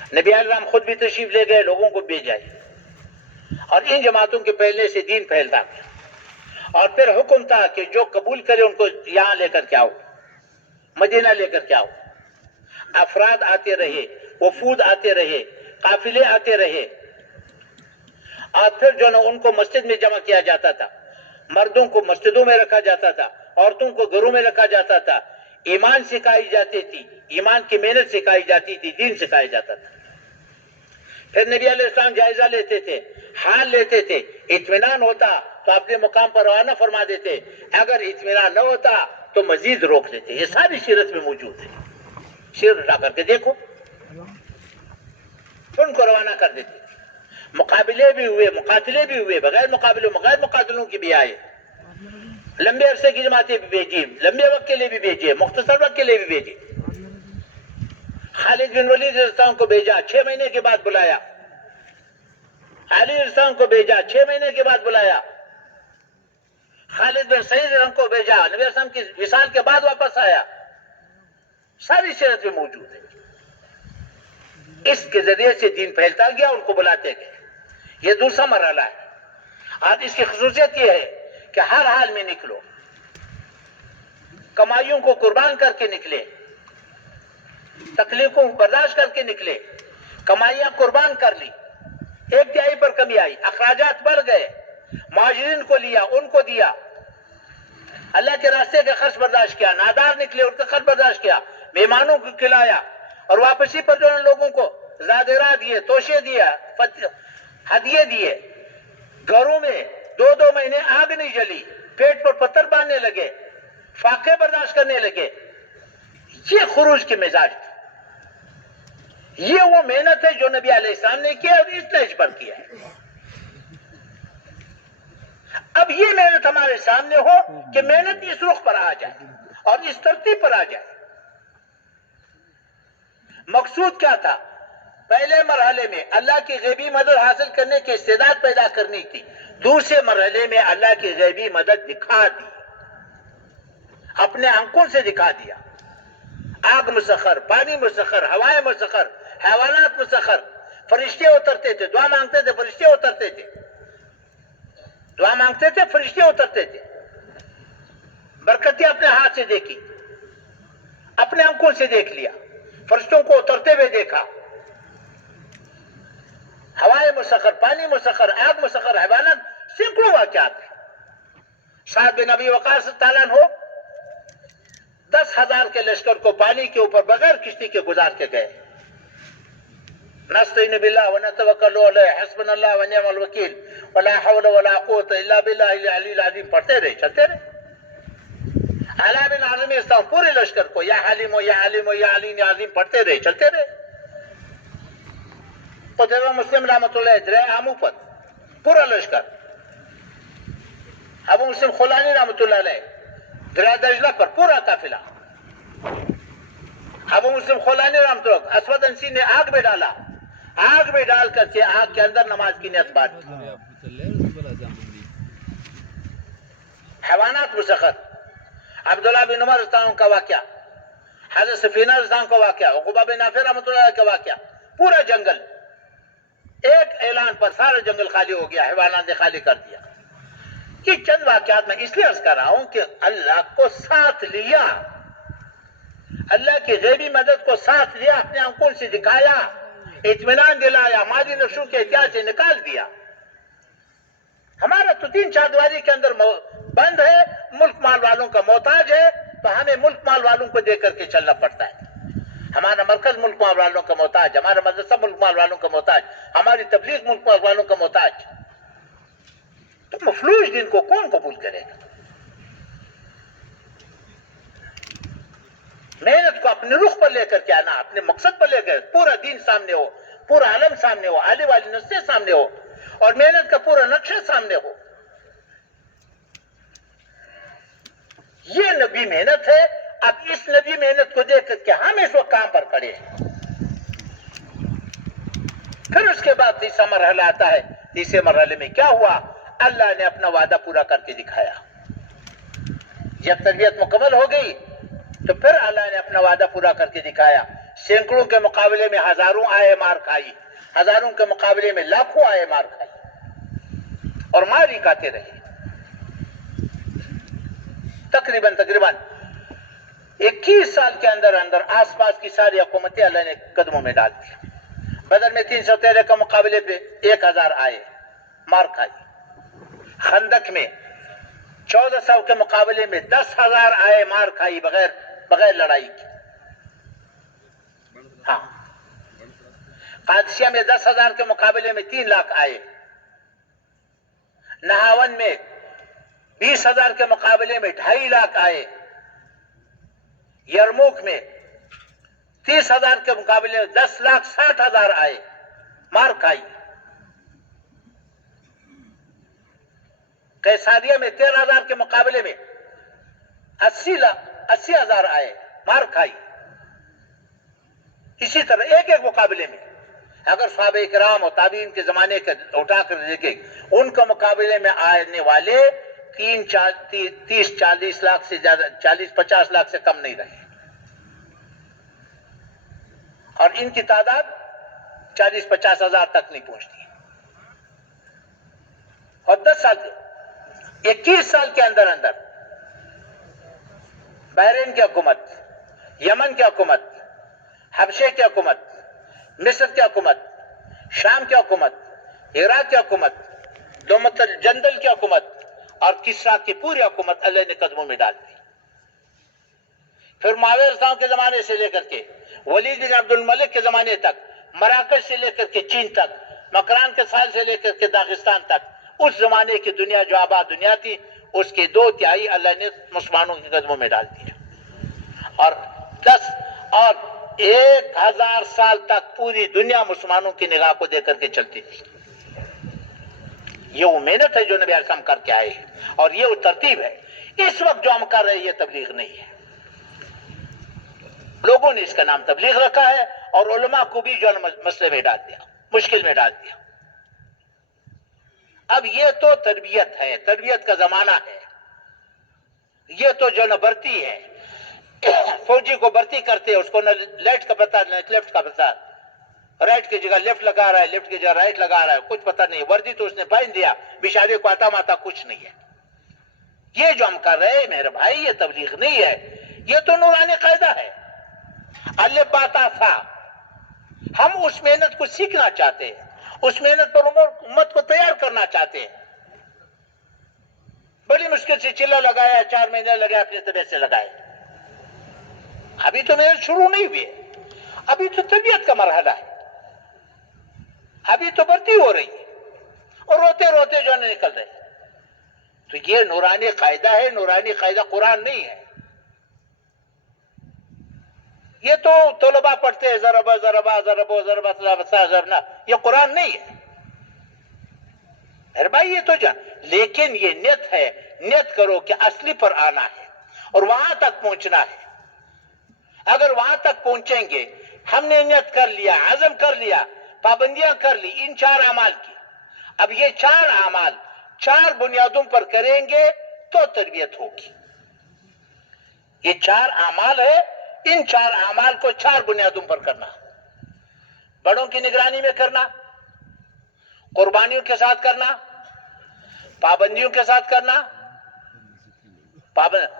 نبی علیہ السلام خود بھی تشریف لے گئے، لوگوں کو بھیجا. اور ان جماعتوں کے پھیلنے سے دین پھیلتا گیا. اور پھر حکم تھا کہ جو قبول کرے ان کو یہاں لے کر کے آؤ، مدینہ لے کر کے آؤ. افراد آتے رہے، وفود آتے رہے، قافلے آتے رہے. اور پھر جو نا ان کو مسجد میں جمع کیا جاتا تھا. مردوں کو مسجدوں میں رکھا جاتا تھا، عورتوں کو گھروں میں رکھا جاتا تھا. ایمان سکھائی جاتی تھی، ایمان کی محنت سکھائی جاتی تھی، دین سکھایا جاتا تھا. پھر نبی علیہ السلام جائزہ لیتے تھے، حال لیتے تھے. اطمینان ہوتا تو اپنے مقام پر روانہ فرما دیتے، اگر اطمینان نہ ہوتا تو مزید روک لیتے. یہ ساری سیرت میں موجود ہے. سیرت اٹھا کر کے دیکھو، ان کو روانہ کر دیتے. مقابلے بھی ہوئے، مقاتلے بھی ہوئے، بغیر مقاتلوں کی بھی آئے. لمبے عرصے کی جماعتیں بھی بھیجی، لمبے وقت کے لیے بھی بھیجے، مختصر وقت کے لیے بھی بھیجے. خالد بن ولید رضی اللہ عنہ کو بھیجا، 6 مہینے کے بعد بلایا. علی رضی اللہ عنہ کو بھیجا، 6 مہینے کے بعد بلایا. خالد بن سعید رضی اللہ عنہ کو بھیجا، نبی علیہ السلام کی وصال کے بعد واپس آیا. ساری سیرت میں موجود ہے. اس کے ذریعے سے دین پھیلتا گیا، ان کو بلاتے گئے. یہ دوسرا مرحلہ ہے. آج اس کی خصوصیت یہ ہے کہ ہر حال میں نکلو، کمائیوں کو قربان کر کے نکلے، تکلیفوں کو برداشت کر کے نکلے. کمائیاں قربان کر لی، 1/3 پر کمی آئی، اخراجات بڑھ گئے، مہاجرین کو لیا، ان کو دیا، اللہ کے راستے کے خرچ برداشت کیا، نادار نکلے ان کا خرچ برداشت کیا، مہمانوں کو کھلایا، اور واپسی پر جو لوگوں کو زادرہ دیے، توشے دیا، ہدیے دیے. گھروں میں 2 مہینے آگ نہیں جلی، پیٹ پر پتھر باندھنے لگے، فاقے برداشت کرنے لگے. یہ خروج کے مزاج تھے. یہ وہ محنت ہے جو نبی علیہ السلام نے کیا اور اس نہج پر کیا ہے. اب یہ محنت ہمارے سامنے ہو کہ محنت اس رخ پر آ جائے اور اس ترتیب پر آ جائے. مقصود کیا تھا؟ پہلے مرحلے میں اللہ کی غیبی مدد حاصل کرنے کی استعداد پیدا کرنی تھی. دوسرے مرحلے میں اللہ کی غیبی مدد دکھا دی، اپنے آنکھوں سے دکھا دیا. آگ مسخر، پانی مسخر، ہوائیں مسخر، حیوانات مسخر، فرشتے اترتے تھے، دعا مانگتے تھے، فرشتے اترتے تھے، دعا مانگتے تھے، فرشتے اترتے تھے. برکتیں اپنے ہاتھ سے دیکھی، اپنے آنکھوں سے دیکھ لیا، فرشتوں کو اترتے ہوئے دیکھا. ہوائیں مسخر، پانی مسخر، آگ مسخر، حیوانات، سینکڑوں واقعات ہیں. سعد بن ابی وقاص تعالیٰ عنہ 10,000 کے لشکر کو پانی کے اوپر بغیر کشتی کے گزار کے گئے. نستعین باللہ ونتوکل علیہ حسبنا اللہ ونعم الوکیل ولا حول ولا قوت الا باللہ العلی العظیم پڑھتے رہے، چلتے رہے. اعلیٰ بن عظیم اسلام پورے لشکر کو یا حلیم و یا علیم و یا علیم یا عظیم پڑھتے رہے، چلتے رہے. قتیبہ مسلم رحمۃ اللہ دریا آموفت پورا لشکر. ابو مسلم خولانی رحمۃ اللہ علیہ دریا دجلہ پر پورا قافلہ. ابو مسلم خولانی رحمۃ اللہ اسود انسی نے آگ میں ڈالا، آگ میں ڈال کر کے آگ کے اندر نماز کی نیت بات کی. حیوانات مسخر. عبداللہ بن عمر رضی اللہ عنہ کا واقعہ، حضرت سفینہ رضی اللہ عنہ کا واقعہ، عقبہ بن نافع رحمۃ اللہ علیہ کا واقعہ. پورا جنگل ایک اعلان پر سارا جنگل خالی ہو گیا، حیوانات نے خالی کر دیا. یہ چند واقعات میں اس لیے عرض کر رہا ہوں کہ اللہ کو ساتھ لیا، اللہ کی غیبی مدد کو ساتھ لیا، اپنے آنکھوں سے دکھایا، اطمینان دلایا، مادی نقشوں کے احتیاط سے نکال دیا. ہمارا تو 3 چادواری کے اندر بند ہے، ملک مال والوں کا محتاج ہے، تو ہمیں ملک مال والوں کو دے کر کے چلنا پڑتا ہے. ہمارا مرکز ملک مال والوں کا محتاج، ہمارا مدرسہ ملک مال والوں کا محتاج، ہماری تبلیغ ملک مال والوں کا محتاج. تو مفلوج دین کو کون قبول کرے گا؟ محنت کو اپنے رخ پر لے کر کے آنا، اپنے مقصد پر لے کر، پورا دین سامنے ہو، پورا عالم سامنے ہو، آنے والی نسلیں سامنے ہو، اور محنت کا پورا نقشہ سامنے ہو. یہ نبی محنت ہے. اب اس نبی محنت کو دیکھ کر کے ہم اس وقت کام پر کھڑے ہیں. پھر اس کے بعد تیسرا مرحلہ آتا ہے. تیسرے مرحلے میں کیا ہوا؟ اللہ نے اپنا وعدہ پورا کر کے دکھایا. جب تربیت مکمل ہو گئی تو پھر اللہ نے اپنا وعدہ پورا کر کے دکھایا. سینکڑوں کے مقابلے میں ہزاروں آئے مار کھائی، ہزاروں کے مقابلے میں لاکھوں آئے مار کھائی، اور مار ہی کھاتے رہے. تقریباً 21 سال کے اندر آس پاس کی ساری حکومتیں اللہ نے قدموں میں ڈال دی. بدر میں 313 کے مقابلے پہ 1000 آئے مار کھائی. خندق میں 1400 کے مقابلے میں 10,000 آئے مار کھائی بغیر لڑائی کی. ہاں، قادسیہ میں 10,000 کے مقابلے میں 3 لاکھ آئے. نہاون میں 20,000 کے مقابلے میں 2.5 لاکھ آئے. یرموک میں 30,000 کے مقابلے میں 10,60,000 آئے مار کھائی. قیصاریہ میں 13,000 کے مقابلے میں 80,000 آئے مار کھائی. اسی طرح ایک مقابلے میں اگر صحابہ کرام اور تابعین کے زمانے کے اٹھا کر دیکھیں، ان کے مقابلے میں آنے والے 30-40 لاکھ سے زیادہ، 40-50 لاکھ سے کم نہیں رہے، اور ان کی تعداد 40-50 ہزار تک نہیں پہنچتی. اور 21 سال کے اندر بحرین کی حکومت، یمن کی حکومت، حبشے کی حکومت، مصر کی حکومت، شام کی حکومت، عراق کی حکومت، دومت الجندل کی حکومت اور کسرا کی پوری حکومت اللہ نے قدموں میں ڈال دی. پھر معاویہ رضی اللہ عنہ کے زمانے سے لے کر کے ولید بن عبد الملک کے زمانے تک، مراکش سے لے کر کے چین تک، مکران کے سال سے لے کر کے داغستان تک، اس زمانے کی دنیا جو آباد دنیا تھی، اس کے 2/3 اللہ نے مسلمانوں کے قدموں میں ڈال دیا. اور 1000 سال تک پوری دنیا مسلمانوں کی نگاہ کو دے کر کے چلتی تھی. یہ وہ محنت ہے جو نبی اکرم کر کے آئے ہیں اور یہ وہ ترتیب ہے. اس وقت جو ہم کر رہے ہیں یہ تبلیغ نہیں ہے. لوگوں نے اس کا نام تبلیغ رکھا ہے اور علماء کو بھی جو مسئلے میں ڈال دیا, مشکل میں ڈال دیا. اب یہ تو تربیت ہے, تربیت کا زمانہ ہے. یہ تو جو نہ برتی ہے, فوجی کو برتی کرتے ہیں, اس کو نہ لیفٹ کا پتہ نہ لیفٹ کا پتہ, رائٹ کی جگہ لیفٹ لگا رہا ہے, لیفٹ کی جگہ رائٹ لگا رہا ہے, کچھ پتہ نہیں. وردی تو اس نے پہن دیا, بیچارے کو آتا ماتا کچھ نہیں ہے. یہ جو ہم کر رہے ہیں میرے بھائی یہ تبلیغ نہیں ہے, یہ تو نورانی قاعدہ ہے. اللہ باتا تھا, ہم اس محنت کو سیکھنا چاہتے ہیں, اس محنت پر امت کو تیار کرنا چاہتے ہیں. بڑی مشکل سے چلہ لگایا, 4 مہینے لگے, اپنی طبیعت سے لگائے. ابھی تو محنت شروع نہیں ہوئی ہے, ابھی تو تربیت کا مرحلہ ہے, ابھی تو بھرتی ہو رہی ہے اور روتے روتے جو ہے نکل رہے. تو یہ نورانی قاعدہ ہے, نورانی قاعدہ قرآن نہیں ہے. یہ تو طلباء پڑھتے ہیں ضربا ضربا ضربو ضربا ضربنا, یہ قرآن نہیں ہے. ارے بھائی یہ تو جان, لیکن یہ نیت ہے, نیت کرو کہ اصلی پر آنا ہے اور وہاں تک پہنچنا ہے. اگر وہاں تک پہنچیں گے, ہم نے نیت کر لیا, عزم کر لیا, پابندیاں کر لی ان 4 اعمال کی. اب یہ 4 اعمال 4 بنیادوں پر کریں گے تو تربیت ہوگی. یہ 4 اعمال ہے, ان 4 اعمال کو 4 بنیادوں پر کرنا. بڑوں کی نگرانی میں کرنا, قربانیوں کے ساتھ کرنا, پابندیوں کے ساتھ کرنا,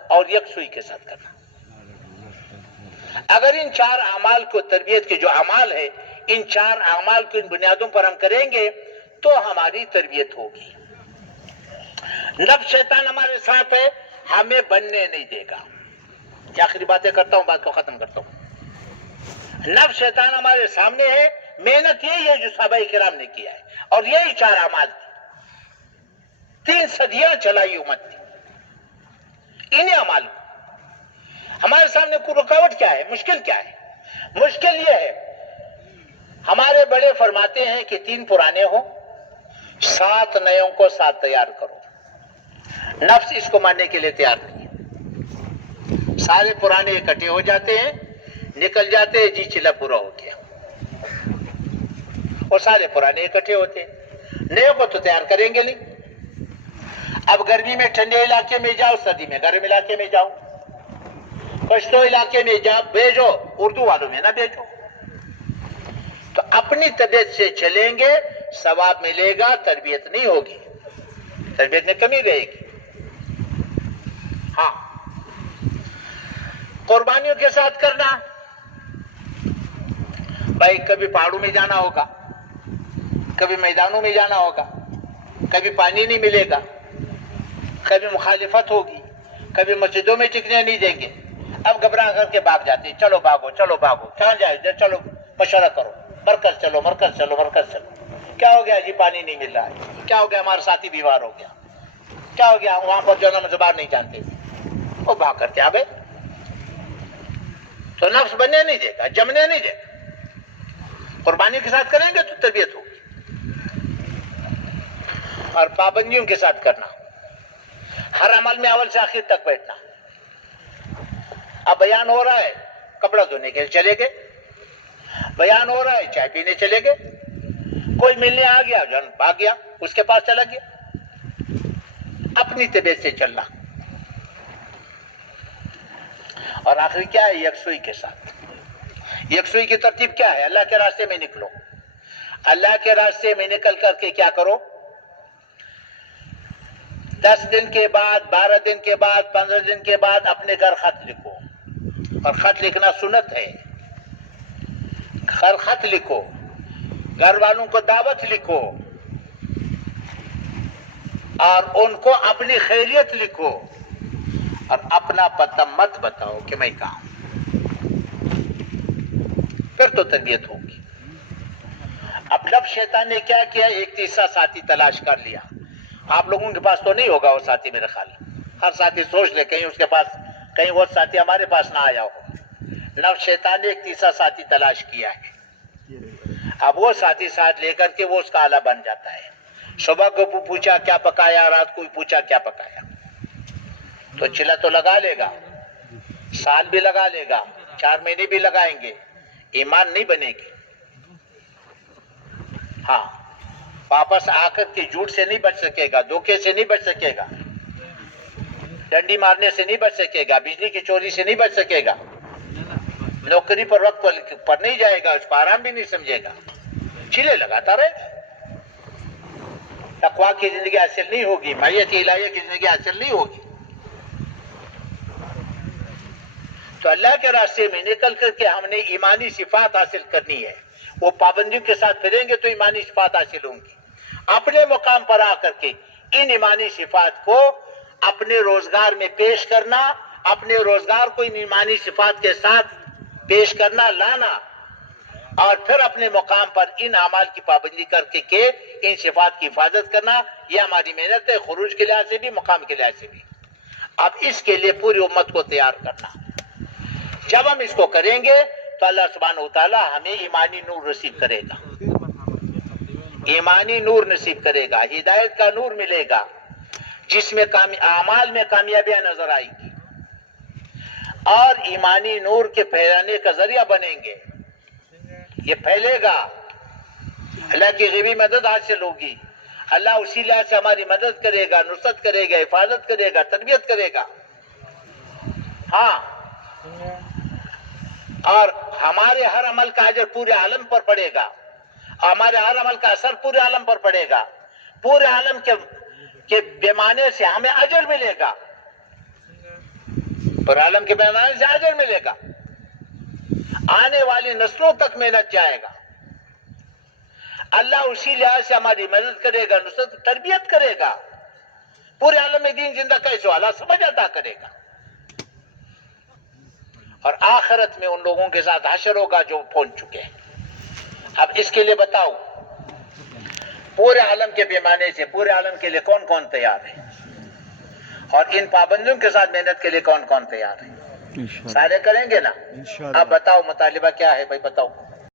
اور یکسوئی کے ساتھ کرنا. اگر ان 4 اعمال کو, تربیت کے جو اعمال ہے, ان 4 اعمال کو ان بنیادوں پر ہم کریں گے تو ہماری تربیت ہوگی. نفس شیطان ہمارے ساتھ ہے, ہمیں بننے نہیں دے گا. یہ آخری باتیں کرتا ہوں, بات کو ختم کرتا ہوں. نفس شیطان ہمارے سامنے ہے, محنت یہی ہے جو صحابہ کرام نے کیا ہے, اور یہی 4 اعمال 3 صدیاں چلائی امت نے. انہیں اعمال کو ہمارے سامنے کوئی رکاوٹ کیا ہے, مشکل کیا ہے؟ مشکل یہ ہے, ہمارے بڑے فرماتے ہیں کہ 3 پرانے ہوں, 7 نئےوں کو ساتھ تیار کرو. نفس اس کو ماننے کے لیے تیار نہیں ہے. سارے پرانے اکٹھے ہو جاتے ہیں, نکل جاتے ہیں, جی چلا پورا ہو گیا, اور سارے پرانے اکٹھے ہوتے ہیں. نئے کو تو تیار کریں گے نہیں. اب گرمی میں ٹھنڈے علاقے میں جاؤ, سردی میں گرم علاقے میں جاؤ, پشتو علاقے میں جاؤ بھیجو, اردو والوں میں نہ بھیجو. تو اپنی طبیعت سے چلیں گے, ثواب ملے گا, تربیت نہیں ہوگی, تربیت میں کمی رہے گی. ہاں, قربانیوں کے ساتھ کرنا. بھائی کبھی پہاڑوں میں جانا ہوگا, کبھی میدانوں میں جانا ہوگا, کبھی پانی نہیں ملے گا, کبھی مخالفت ہوگی, کبھی مسجدوں میں ٹکنے نہیں دیں گے. اب گھبرا کر کے بھاگ جاتے ہیں, چلو بھاگو چلو بھاگو, کہاں جائے, چلو مشورہ کرو, مرکز چلو مرکز چلو مرکز چلو. کیا ہو گیا جی, پانی نہیں مل رہا ہے. کیا ہو گیا, ہمارا ساتھی بیمار ہو گیا. کیا ہو گیا, وہاں پر جو ہے زبان نہیں جانتے, وہ بھاگ کرتے آ گئے. تو نفس بننے نہیں دے گا, جمنے نہیں دے گا. قربانی کے ساتھ کریں گے تو تربیت ہوگی. اور پابندیوں کے ساتھ کرنا, ہر عمل میں اول سے آخر تک بیٹھنا. اب بیان ہو رہا ہے, کپڑا دھونے کے لیے چلے گئے, بیان ہو رہا ہے, چائے پینے چلے گئے, کوئی ملنے آ گیا, جو بھاگ گیا, اس کے پاس چلا گیا. اپنی طبیعت سے چلنا. اور آخری کیا ہے, یکسوئی کے ساتھ. یکسوئی کی ترتیب کیا ہے, اللہ کے راستے میں نکلو. اللہ کے راستے میں نکل کر کے کیا کرو, 10 دن کے بعد, 12 دن کے بعد, 15 دن کے بعد اپنے گھر خط لکھو. اور خط لکھنا سنت ہے. گھر خط لکھو, گھر والوں کو دعوت لکھو, اور ان کو اپنی خیریت لکھو, اور اپنا پتہ مت بتاؤ کہ میں کہاں ہوں. پھر تو تربیت ہوگی. اب نفس شیطان نے کیا کیا, ایک تیسرا ساتھی تلاش کر لیا. آپ لوگوں کے پاس تو نہیں ہوگا وہ ساتھی, میرے خیال. ہر ساتھی سوچ لے کہیں اس کے پاس, کہیں وہ ساتھی ہمارے پاس نہ آیا ہو. نفس شیطان نے ایک تیسرا ساتھی تلاش کیا ہے. اب وہ ساتھی ساتھ لے کر کے وہ اس کا آلہ بن جاتا ہے. صبح کو پوچھا کیا پکایا, رات کو پوچھا کیا پکایا, تو چلا تو لگا لے گا, سال بھی لگا لے گا, 4 مہینے بھی لگائیں گے, ایمان نہیں بنے گی. ہاں, واپس آ کر کے جھوٹ سے نہیں بچ سکے گا, دھوکے سے نہیں بچ سکے گا, ڈنڈی مارنے سے نہیں بچ سکے گا, بجلی کی چوری سے نہیں بچ سکے گا, نوکری پر وقت پر نہیں جائے گا, اس پر آرام بھی نہیں سمجھے گا, چیلے لگاتا رہے گا. تقویٰ کی زندگی حاصل نہیں ہوگی, معیت الہیہ کی زندگی حاصل نہیں ہوگی. تو اللہ کے راستے میں نکل کر کے ہم نے ایمانی صفات حاصل کرنی ہے. وہ پابندیوں کے ساتھ پھریں گے تو ایمانی صفات حاصل ہوں گی. اپنے مقام پر آ کر کے ان ایمانی صفات کو اپنے روزگار میں پیش کرنا, اپنے روزگار کو ان ایمانی صفات کے ساتھ پیش کرنا, لانا, اور پھر اپنے مقام پر ان اعمال کی پابندی کر کے ان صفات کی حفاظت کرنا, یہ ہماری محنت ہے, خروج کے لحاظ سے بھی, مقام کے لحاظ سے بھی. اب اس کے لیے پوری امت کو تیار کرنا. جب ہم اس کو کریں گے تو اللہ سبحانہ وتعالی ہمیں ایمانی نور نصیب کرے گا, ایمانی نور نصیب کرے گا, ہدایت کا نور ملے گا, جس میں اعمال میں کامیابیاں نظر آئیں گی, اور ایمانی نور کے پھیلانے کا ذریعہ بنیں گے. یہ پھیلے گا, اللہ کی غیبی مدد حاصل ہوگی, اللہ اسی لحاظ سے ہماری مدد کرے گا, نصرت کرے گا, حفاظت کرے گا, تربیت کرے گا. ہاں, اور ہمارے ہر عمل کا اجر پورے عالم پر پڑے گا, ہمارے ہر عمل کا اثر پورے عالم پر پڑے گا, پورے عالم کے پیمانے سے ہمیں اجر ملے گا, پورے عالم کے پیمانے سے اجر ملے گا, آنے والی نسلوں تک محنت جائے گا. اللہ اسی لحاظ سے ہماری مدد کرے گا, نصرت, تربیت کرے گا, پورے عالم میں دین زندہ کیسے, اللہ سمجھ عطا کرے گا, اور آخرت میں ان لوگوں کے ساتھ حشر ہوگا جو پہنچ چکے ہیں. اب اس کے لیے بتاؤ, پورے عالم کے پیمانے سے پورے عالم کے لیے کون کون تیار ہے, اور ان پابندیوں کے ساتھ محنت کے لیے کون کون تیار ہے؟ سارے کریں گے نا؟ اب بتاؤ مطالبہ کیا ہے بھائی, بتاؤ.